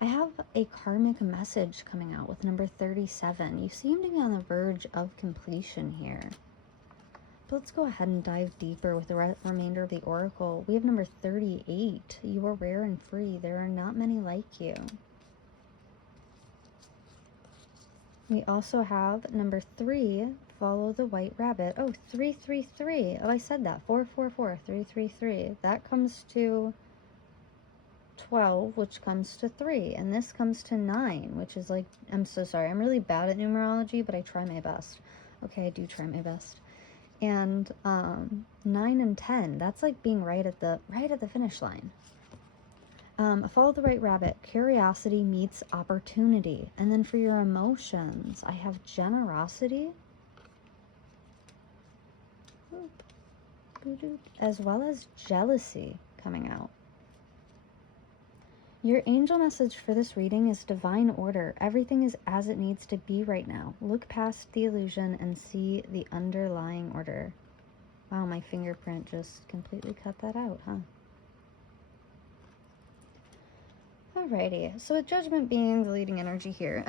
I have a karmic message coming out with number 37. You seem to be on the verge of completion here. But let's go ahead and dive deeper with the remainder of the oracle. We have number 38. You are rare and free. There are not many like you. We also have number 3, follow the white rabbit. Oh, 333. Oh, I said that. 444, 333. That comes to 12, which comes to 3. And this comes to 9, which is like, I'm so sorry. I'm really bad at numerology, but I try my best. Okay, I do try my best. And 9 and 10, that's like being right at the finish line. Follow the right rabbit. Curiosity meets opportunity. And then for your emotions, I have generosity, as well as jealousy coming out. Your angel message for this reading is divine order. Everything is as it needs to be right now. Look past the illusion and see the underlying order. Wow, my fingerprint just completely cut that out, huh? Alrighty, so with Judgment being the leading energy here,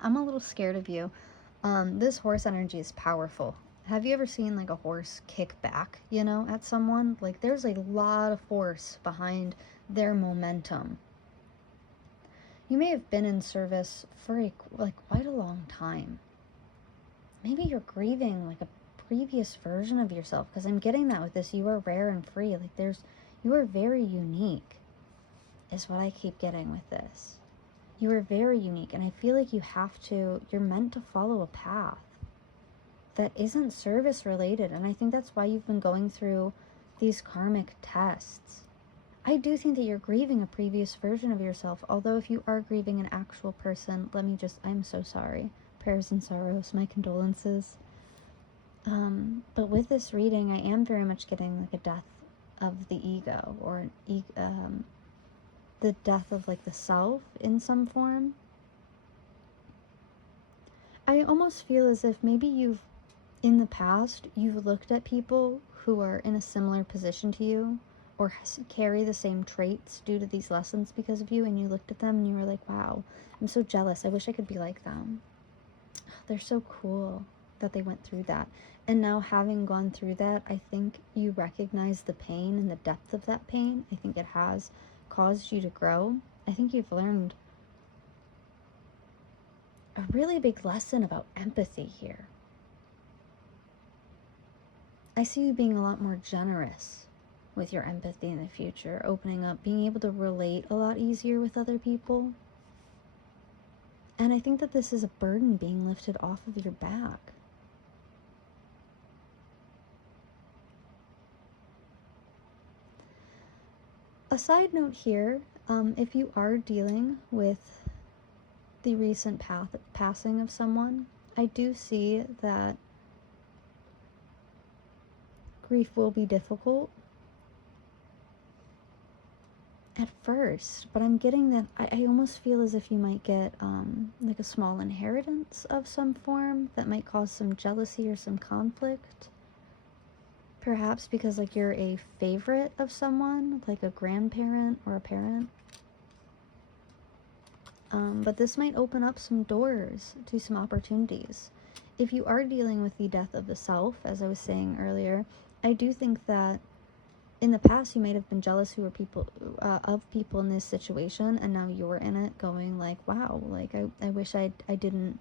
I'm a little scared of you. This horse energy is powerful. Have you ever seen like a horse kick back, you know, at someone? Like there's a lot of force behind their momentum. You may have been in service for quite a long time. Maybe you're grieving like a previous version of yourself, because I'm getting that with this. You are rare and free. Like you are very unique, is what I keep getting with this. You are very unique, and I feel like you're meant to follow a path that isn't service related, and I think that's why you've been going through these karmic tests. I do think that you're grieving a previous version of yourself, although if you are grieving an actual person, I'm so sorry. Prayers and sorrows, my condolences. But with this reading, I am very much getting like a death of the ego, or the death of like the self in some form. I almost feel as if maybe in the past, you've looked at people who are in a similar position to you, or carry the same traits due to these lessons because of you, and you looked at them and you were like, wow, I'm so jealous. I wish I could be like them. They're so cool that they went through that. And now, having gone through that, I think you recognize the pain and the depth of that pain. I think it has caused you to grow. I think you've learned a really big lesson about empathy here. I see you being a lot more generous with your empathy in the future, opening up, being able to relate a lot easier with other people. And I think that this is a burden being lifted off of your back. A side note here, if you are dealing with the recent passing of someone, I do see that grief will be difficult at first, but I'm getting that I almost feel as if you might get like a small inheritance of some form that might cause some jealousy or some conflict. Perhaps because like you're a favorite of someone, like a grandparent or a parent. But this might open up some doors to some opportunities. If you are dealing with the death of the self, as I was saying earlier, I do think that in the past you might have been jealous of people in this situation, and now you're in it going like, wow, like I wish I didn't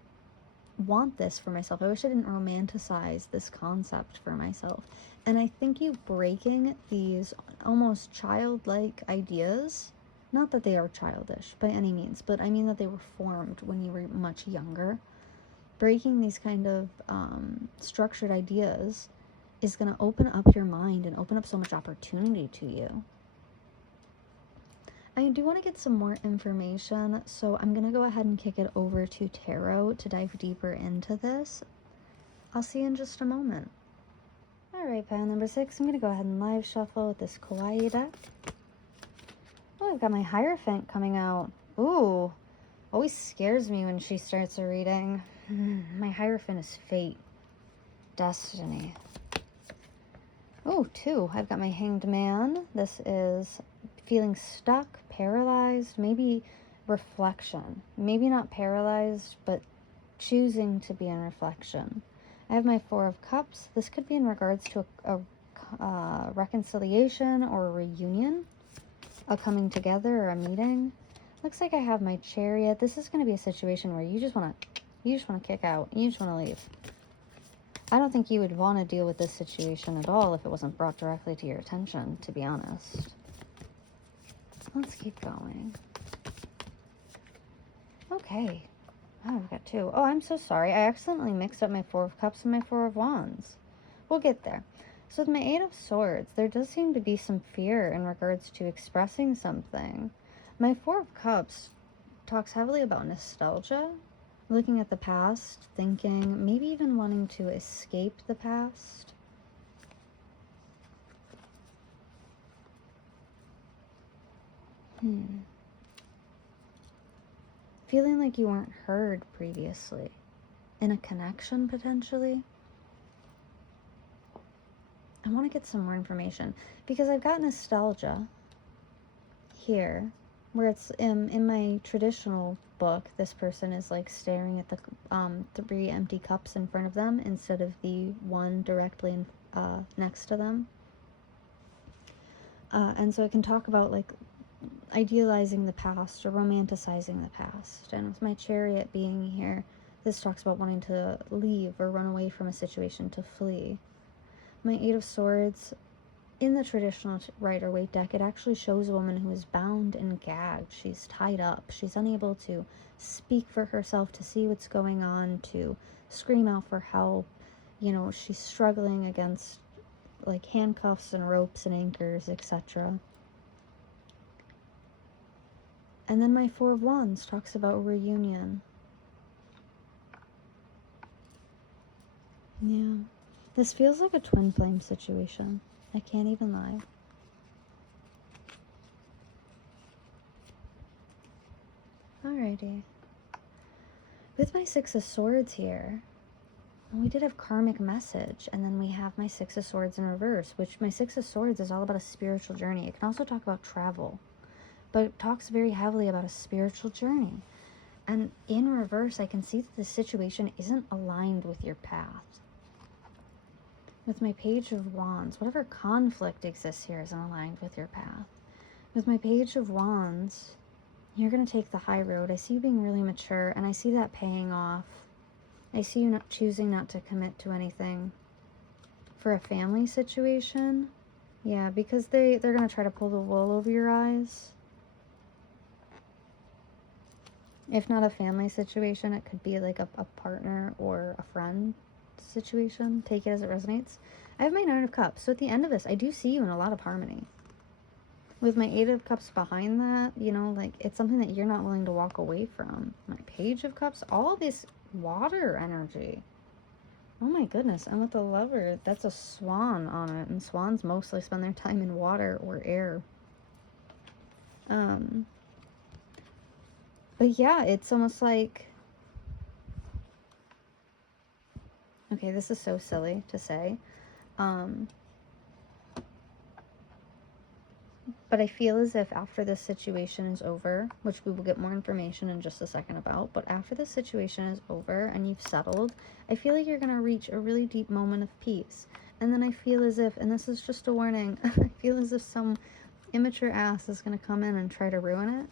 want this for myself. I wish I didn't romanticize this concept for myself. And I think you breaking these almost childlike ideas, not that they are childish by any means, but I mean that they were formed when you were much younger. Breaking these kind of structured ideas is going to open up your mind and open up so much opportunity to you. I do want to get some more information, so I'm going to go ahead and kick it over to Tarot to dive deeper into this. I'll see you in just a moment. Alright, pile number 6, I'm going to go ahead and live shuffle with this Kawaii deck. Oh, I've got my Hierophant coming out. Ooh, always scares me when she starts a reading. My Hierophant is fate, destiny. Oh, 2, I've got my Hanged Man. This is feeling stuck, paralyzed, maybe reflection. Maybe not paralyzed, but choosing to be in reflection. I have my Four of Cups. This could be in regards to a reconciliation or a reunion, a coming together or a meeting. Looks like I have my Chariot. This is going to be a situation where you just want to kick out. You just want to leave. I don't think you would want to deal with this situation at all if it wasn't brought directly to your attention, to be honest. Let's keep going. Okay. Oh, I've got two. Oh, I'm so sorry. I accidentally mixed up my Four of Cups and my Four of Wands. We'll get there. So with my Eight of Swords, there does seem to be some fear in regards to expressing something. My Four of Cups talks heavily about nostalgia, looking at the past, thinking, maybe even wanting to escape the past. Feeling like you weren't heard previously. In a connection, potentially. I want to get some more information. Because I've got nostalgia here. Where it's in my traditional book, this person is like staring at the 3 empty cups in front of them instead of the one directly next to them. And so I can talk about like idealizing the past or romanticizing the past. And with my Chariot being here, this talks about wanting to leave or run away from a situation, to flee. My Eight of Swords, in the traditional Rider-Waite deck, it actually shows a woman who is bound and gagged. She's tied up. She's unable to speak for herself, to see what's going on, to scream out for help. You know, she's struggling against like handcuffs and ropes and anchors, etc. And then my Four of Wands talks about reunion. Yeah. This feels like a twin flame situation. I can't even lie. Alrighty. With my Six of Swords here, we did have karmic message, and then we have my Six of Swords in reverse, which my Six of Swords is all about a spiritual journey. It can also talk about travel, but it talks very heavily about a spiritual journey. And in reverse, I can see that the situation isn't aligned with your path. With my Page of Wands, whatever conflict exists here isn't aligned with your path. With my Page of Wands, you're going to take the high road. I see you being really mature, and I see that paying off. I see you not choosing not to commit to anything for a family situation. Yeah, because they're going to try to pull the wool over your eyes. If not a family situation, it could be like a partner or a friend situation. Take it as it resonates. I have my Nine of Cups, so at the end of this, I do see you in a lot of harmony. With my Eight of Cups behind that, you know, like, it's something that you're not willing to walk away from. My Page of Cups, all this water energy. Oh my goodness. And with the Lover, that's a swan on it, and swans mostly spend their time in water or air. But yeah, it's almost like, okay, this is so silly to say. But I feel as if after this situation is over, which we will get more information in just a second about, but after this situation is over and you've settled, I feel like you're going to reach a really deep moment of peace. And then I feel as if, and this is just a warning, I feel as if some immature ass is going to come in and try to ruin it.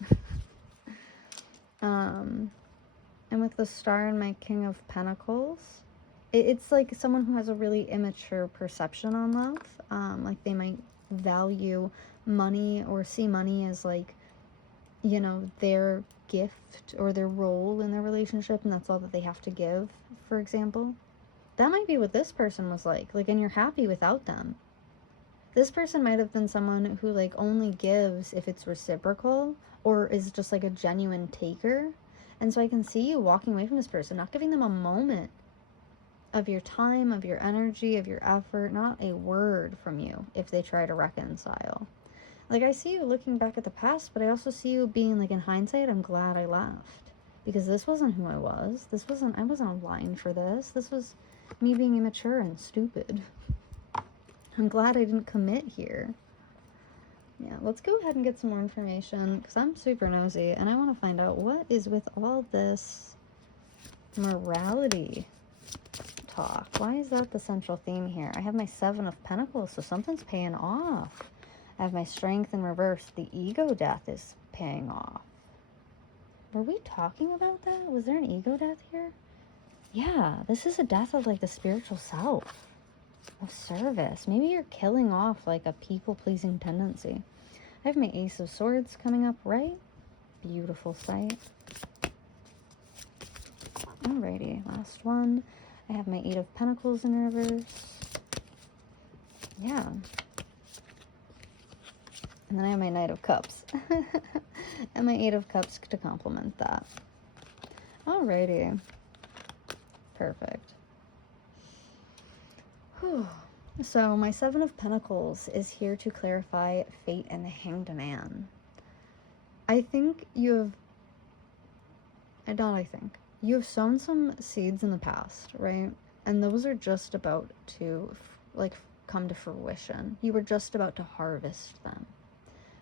And with the Star and my King of Pentacles, it's like someone who has a really immature perception on love. Like they might value money or see money as like, you know, their gift or their role in their relationship, and that's all that they have to give, for example. That might be what this person was like, and you're happy without them. This person might have been someone who like only gives if it's reciprocal, or is just like a genuine taker. And so I can see you walking away from this person, not giving them a moment of your time, of your energy, of your effort, not a word from you if they try to reconcile. Like, I see you looking back at the past, but I also see you being like, in hindsight, I'm glad I left. Because this wasn't who I was. I wasn't aligned for this. This was me being immature and stupid. I'm glad I didn't commit here. Yeah, let's go ahead and get some more information, because I'm super nosy, and I want to find out what is with all this morality talk. Why is that the central theme here? I have my Seven of Pentacles, so something's paying off. I have my Strength in reverse. The ego death is paying off. Were we talking about that? Was there an ego death here? Yeah, this is a death of like the spiritual self, of service. Maybe you're killing off like a people-pleasing tendency. I have my Ace of Swords coming up, right? Beautiful sight. Alrighty, last one. I have my Eight of Pentacles in reverse. Yeah. And then I have my Knight of Cups. And my Eight of Cups to complement that. Alrighty. Perfect. Whew. So my Seven of Pentacles is here to clarify fate and the Hanged Man. I think you have sown some seeds in the past, right? And those are just about to come to fruition. You were just about to harvest them.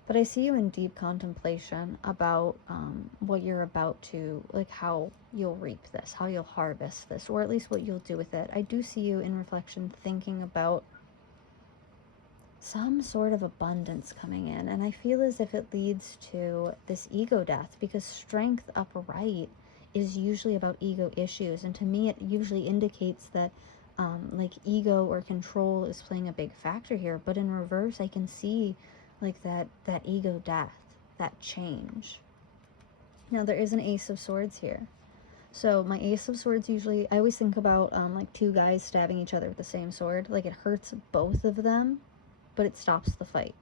But I see you in deep contemplation about what you're about to, like how you'll reap this, how you'll harvest this, or at least what you'll do with it. I do see you in reflection thinking about some sort of abundance coming in. And I feel as if it leads to this ego death, because strength upright is usually about ego issues. And to me, it usually indicates that like ego or control is playing a big factor here. But in reverse, I can see like that ego death, that change. Now there is an Ace of Swords here. So my Ace of Swords usually, I always think about like two guys stabbing each other with the same sword. Like it hurts both of them, but it stops the fight.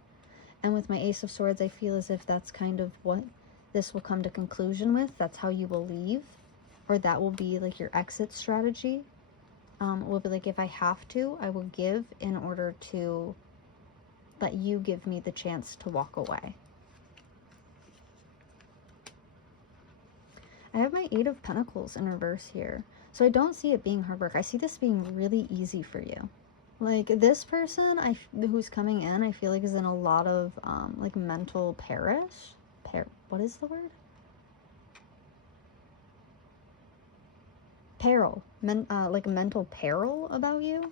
And with my Ace of Swords, I feel as if that's kind of what this will come to conclusion with. That's how you will leave, or that will be like your exit strategy. Will be like, if I have to, I will give in order to let you give me the chance to walk away. I have my Eight of Pentacles in reverse here. So I don't see it being hard work. I see this being really easy for you. Like this person who's coming in, I feel like is in a lot of like mental what is the word? Peril. Like mental peril about you.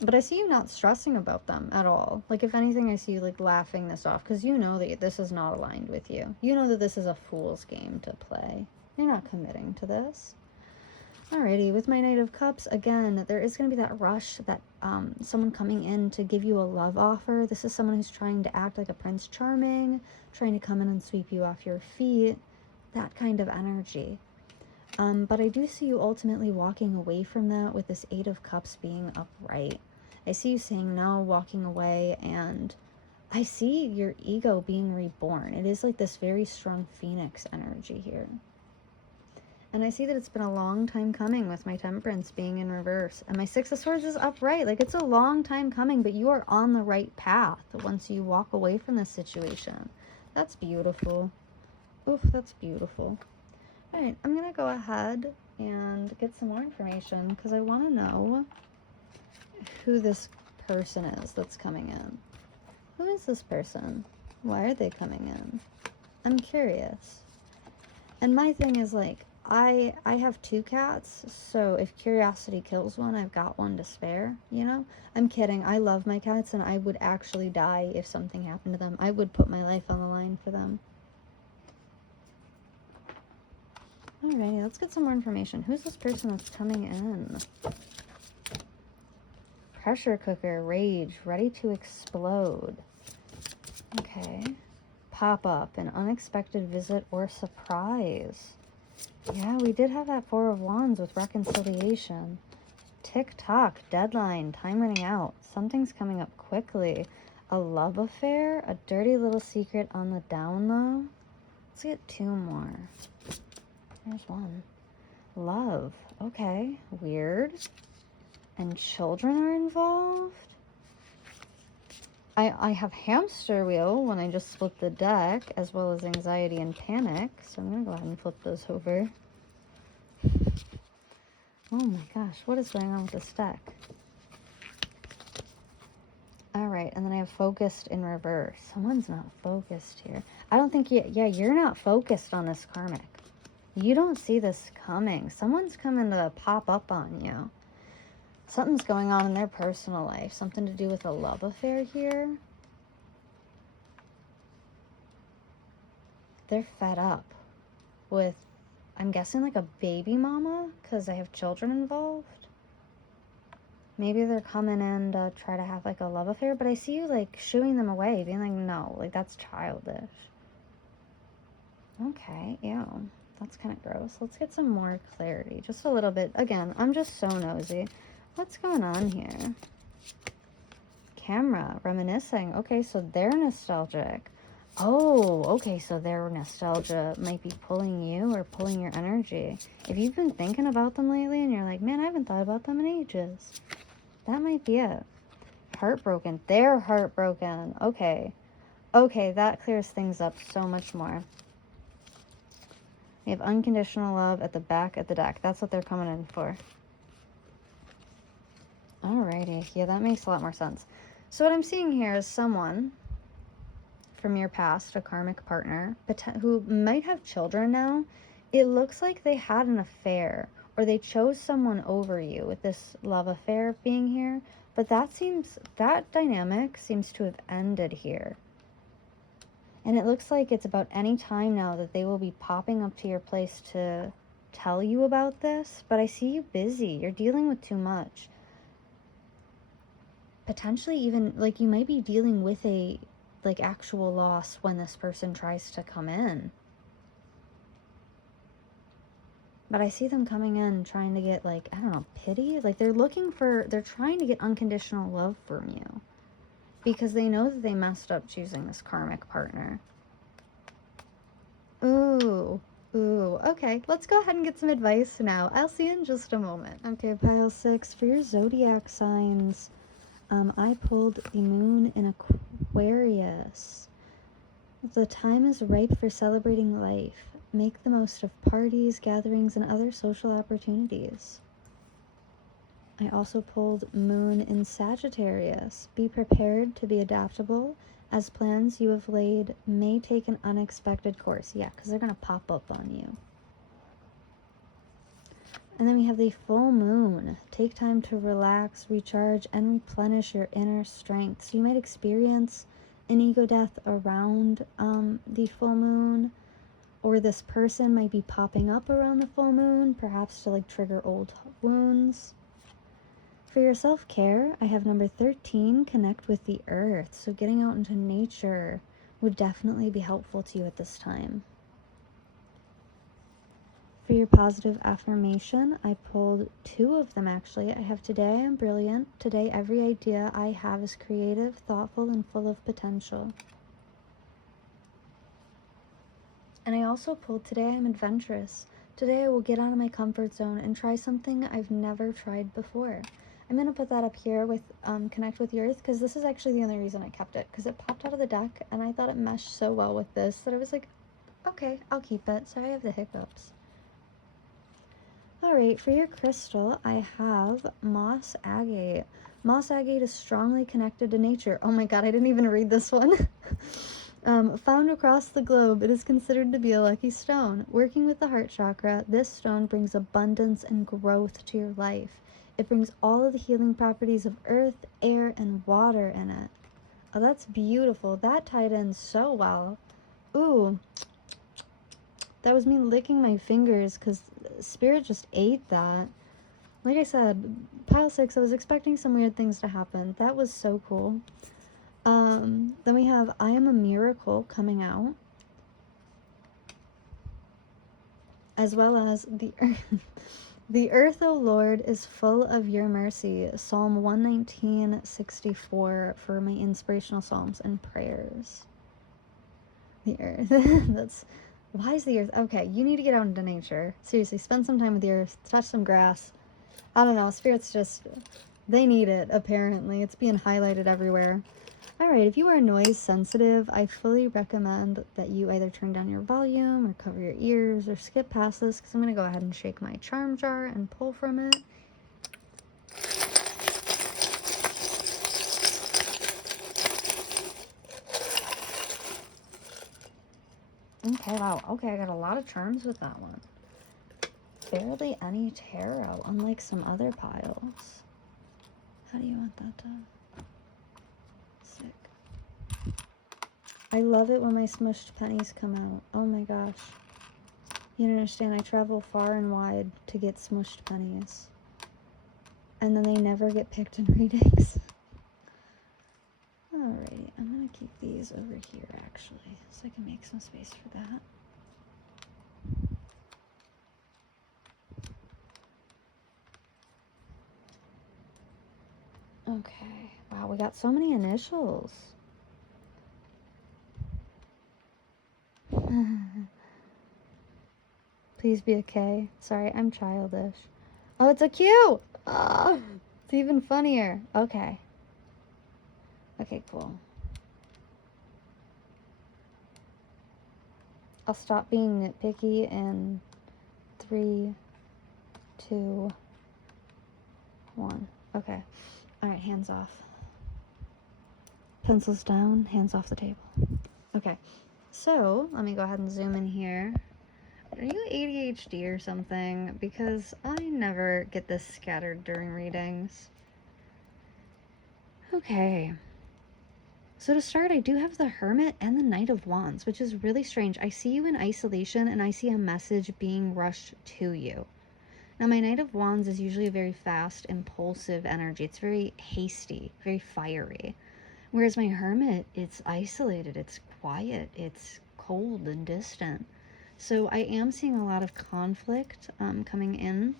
But I see you not stressing about them at all. Like, if anything, I see you, like, laughing this off. Because you know that this is not aligned with you. You know that this is a fool's game to play. You're not committing to this. Alrighty, with my Knight of Cups, again, there is going to be that rush, that someone coming in to give you a love offer. This is someone who's trying to act like a Prince Charming, trying to come in and sweep you off your feet. That kind of energy. But I do see you ultimately walking away from that with this Eight of Cups being upright. I see you saying no, walking away, and I see your ego being reborn. It is like this very strong phoenix energy here. And I see that it's been a long time coming with my Temperance being in reverse. And my Six of Swords is upright. Like, it's a long time coming, but you are on the right path once you walk away from this situation. That's beautiful. Oof, that's beautiful. All right, I'm going to go ahead and get some more information because I want to know who this person is that's coming in. Who is this person? Why are they coming in? I'm curious. And my thing is, like, I have two cats, so if curiosity kills one, I've got one to spare, you know? I'm kidding. I love my cats, and I would actually die if something happened to them. I would put my life on the line for them. Alrighty, let's get some more information. Who's this person that's coming in? Pressure cooker, rage, ready to explode. Okay. Pop up, an unexpected visit or surprise. Yeah, we did have that Four of Wands with reconciliation. Tick-tock, deadline, time running out. Something's coming up quickly. A love affair, a dirty little secret on the down low. Let's get two more. There's one. Love. Okay, weird. And children are involved? I have hamster wheel when I just split the deck, as well as anxiety and panic. So I'm going to go ahead and flip those over. Oh my gosh, what is going on with this deck? Alright, and then I have focused in reverse. Someone's not focused here. I don't think you're not focused on this karmic. You don't see this coming. Someone's coming to pop up on you. Something's going on in their personal life. Something to do with a love affair here. They're fed up with, I'm guessing, like a baby mama, because they have children involved. Maybe they're coming in to try to have like a love affair, but I see you like shooing them away, being like, no, like that's childish. Okay, ew. That's kind of gross. Let's get some more clarity. Just a little bit. Again, I'm just so nosy. What's going on here? Camera, reminiscing. Okay, so they're nostalgic. Oh, okay, so their nostalgia might be pulling you or pulling your energy. If you've been thinking about them lately and you're like, man, I haven't thought about them in ages, that might be it. Heartbroken. They're heartbroken. Okay. Okay, that clears things up so much more. We have unconditional love at the back of the deck. That's what they're coming in for. Alrighty. Yeah, that makes a lot more sense. So what I'm seeing here is someone from your past, a karmic partner, who might have children now. It looks like they had an affair, or they chose someone over you with this love affair being here. But that dynamic seems to have ended here. And it looks like it's about any time now that they will be popping up to your place to tell you about this. But I see you busy. You're dealing with too much. Potentially even, like, you might be dealing with a, like, actual loss when this person tries to come in. But I see them coming in trying to get, like, I don't know, pity? Like, they're trying to get unconditional love from you. Because they know that they messed up choosing this karmic partner. Ooh. Ooh. Okay, let's go ahead and get some advice now. I'll see you in just a moment. Okay, pile 6, for your zodiac signs, I pulled the moon in Aquarius. The time is ripe for celebrating life. Make the most of parties, gatherings, and other social opportunities. I also pulled moon in Sagittarius. Be prepared to be adaptable, as plans you have laid may take an unexpected course. Yeah, because they're going to pop up on you. And then we have the full moon. Take time to relax, recharge, and replenish your inner strength. So you might experience an ego death around the full moon, or this person might be popping up around the full moon, perhaps to like trigger old wounds. For your self-care, I have number 13, connect with the earth. So getting out into nature would definitely be helpful to you at this time. For your positive affirmation, I pulled 2 of them actually. I have today I am brilliant. Today every idea I have is creative, thoughtful, and full of potential. And I also pulled today I am adventurous. Today I will get out of my comfort zone and try something I've never tried before. I'm going to put that up here with connect with the earth, because this is actually the only reason I kept it, because it popped out of the deck and I thought it meshed so well with this that I was like, okay, I'll keep it. Sorry I have the hiccups. Alright, for your crystal, I have moss agate. Moss agate is strongly connected to nature. Oh my god, I didn't even read this one. Found across the globe, it is considered to be a lucky stone. Working with the heart chakra, this stone brings abundance and growth to your life. It brings all of the healing properties of earth, air, and water in it. Oh, that's beautiful. That tied in so well. Ooh. That was me licking my fingers because Spirit just ate that. Like I said, pile 6, I was expecting some weird things to happen. That was so cool. Then we have I Am a Miracle coming out. As well as the earth. The earth, O Lord, is full of your mercy. Psalm 119:64 for my inspirational psalms and prayers. The earth. Why is the earth? Okay, you need to get out into nature. Seriously, spend some time with the earth. Touch some grass. I don't know. Spirits just, they need it, apparently. It's being highlighted everywhere. Alright, if you are noise sensitive, I fully recommend that you either turn down your volume or cover your ears or skip past this, because I'm going to go ahead and shake my charm jar and pull from it. Okay, wow. Okay, I got a lot of charms with that one. barely any tarot, unlike some other piles. How do you want that to... Sick. I love it when my smushed pennies come out. Oh my gosh. You don't understand, I travel far and wide to get smushed pennies. And then they never get picked in readings. Alrighty, I'm gonna keep these over here actually, so I can make some space for that. Okay, wow, we got so many initials. Please be a K. Sorry, I'm childish. Oh, it's a Q! Oh, it's even funnier. Okay. Okay, cool. I'll stop being nitpicky in 3, 2, 1. Okay. Alright, hands off. Pencils down, hands off the table. Okay, so let me go ahead and zoom in here. Are you ADHD or something? Because I never get this scattered during readings. Okay. So to start, I do have the Hermit and the Knight of Wands, which is really strange. I see you in isolation, and I see a message being rushed to you. Now, my Knight of Wands is usually a very fast, impulsive energy. It's very hasty, very fiery. Whereas my Hermit, it's isolated, it's quiet, it's cold and distant. So I am seeing a lot of conflict coming in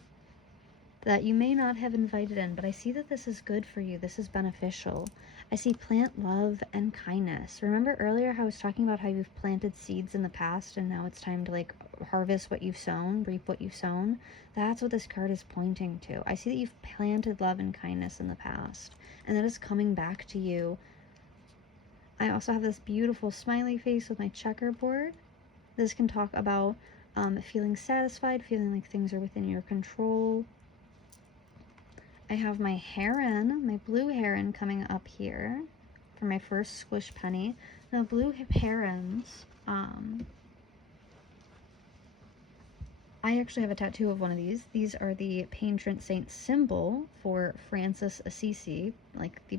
that you may not have invited in, but I see that this is good for you. This is beneficial. I see plant love and kindness. Remember earlier how I was talking about how you've planted seeds in the past and now it's time to like harvest what you've sown, reap what you've sown? That's what this card is pointing to. I see that you've planted love and kindness in the past, and that is coming back to you. I also have this beautiful smiley face with my checkerboard. This can talk about feeling satisfied, feeling like things are within your control. I have my heron, my blue heron coming up here for my first squish penny. Now blue herons, I actually have a tattoo of one of these. These are the patron saint symbol for Francis Assisi, like the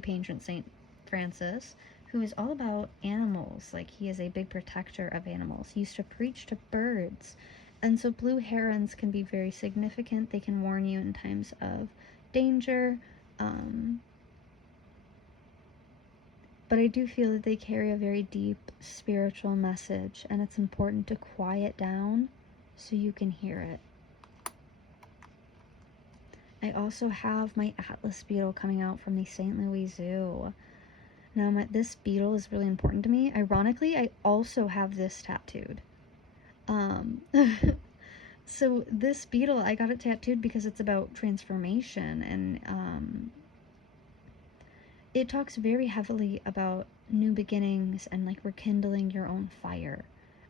patron saint Francis, who is all about animals. Like, he is a big protector of animals. He used to preach to birds. And so blue herons can be very significant. They can warn you in times of danger. But I do feel that they carry a very deep spiritual message, and it's important to quiet down so you can hear it. I also have my Atlas beetle coming out from the St. Louis Zoo. Now, this beetle is really important to me. Ironically, I also have this tattooed. So this beetle, I got it tattooed because it's about transformation, and it talks very heavily about new beginnings and like rekindling your own fire.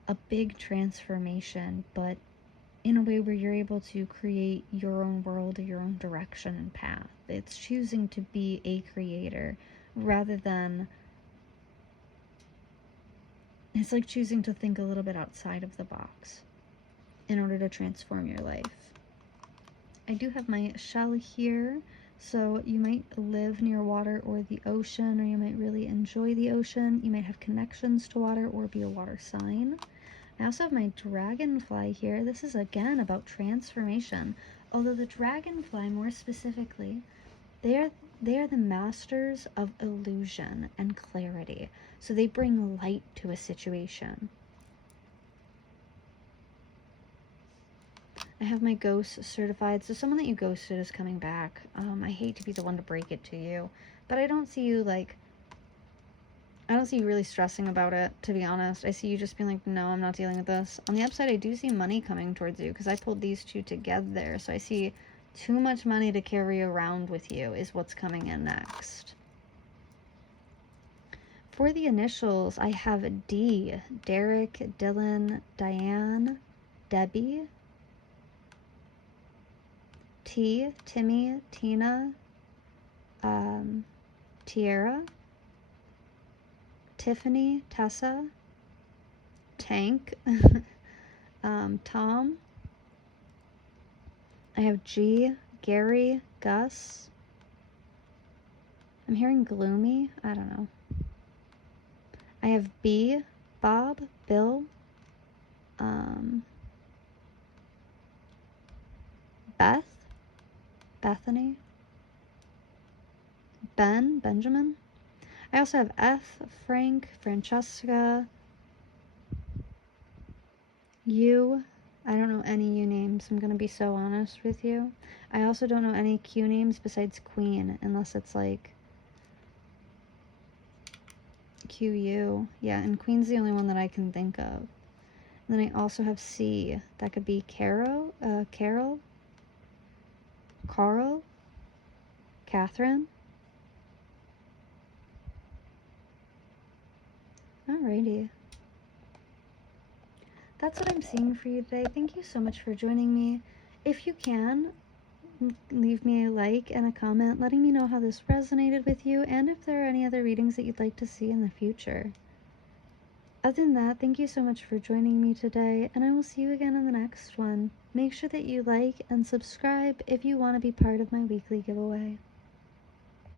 A big transformation, but in a way where you're able to create your own world or your own direction and path. It's choosing to be a creator rather than, it's like choosing to think a little bit outside of the box in order to transform your life. I do have my shell here, so you might live near water or the ocean, or you might really enjoy the ocean. You might have connections to water or be a water sign. I also have my dragonfly here. This is again about transformation, although the dragonfly more specifically, they are the masters of illusion and clarity. So they bring light to a situation. I have my ghost certified, so someone that you ghosted is coming back. I hate to be the one to break it to you, but I don't see you like, I don't see you really stressing about it, to be honest. I see you just being like, no, I'm not dealing with this. On the upside, I do see money coming towards you, because I pulled these two together, so I see too much money to carry around with you is what's coming in next. For the initials, I have D, Derek, Dylan, Diane, Debbie. T, Timmy, Tina, Tiara, Tiffany, Tessa, Tank, Tom, I have G, Gary, Gus. I'm hearing gloomy. I don't know. I have B, Bob, Bill, Beth, Bethany, Ben, Benjamin. I also have F, Frank, Francesca, U. I don't know any U names. I'm going to be so honest with you. I also don't know any Q names besides Queen, unless it's like QU. Yeah, and Queen's the only one that I can think of. And then I also have C. That could be Carol, Carol, Carl, Catherine. Alrighty. That's what I'm seeing for you today. Thank you so much for joining me. If you can, leave me a like and a comment letting me know how this resonated with you and if there are any other readings that you'd like to see in the future. Other than that, thank you so much for joining me today, and I will see you again in the next one. Make sure that you like and subscribe if you want to be part of my weekly giveaway.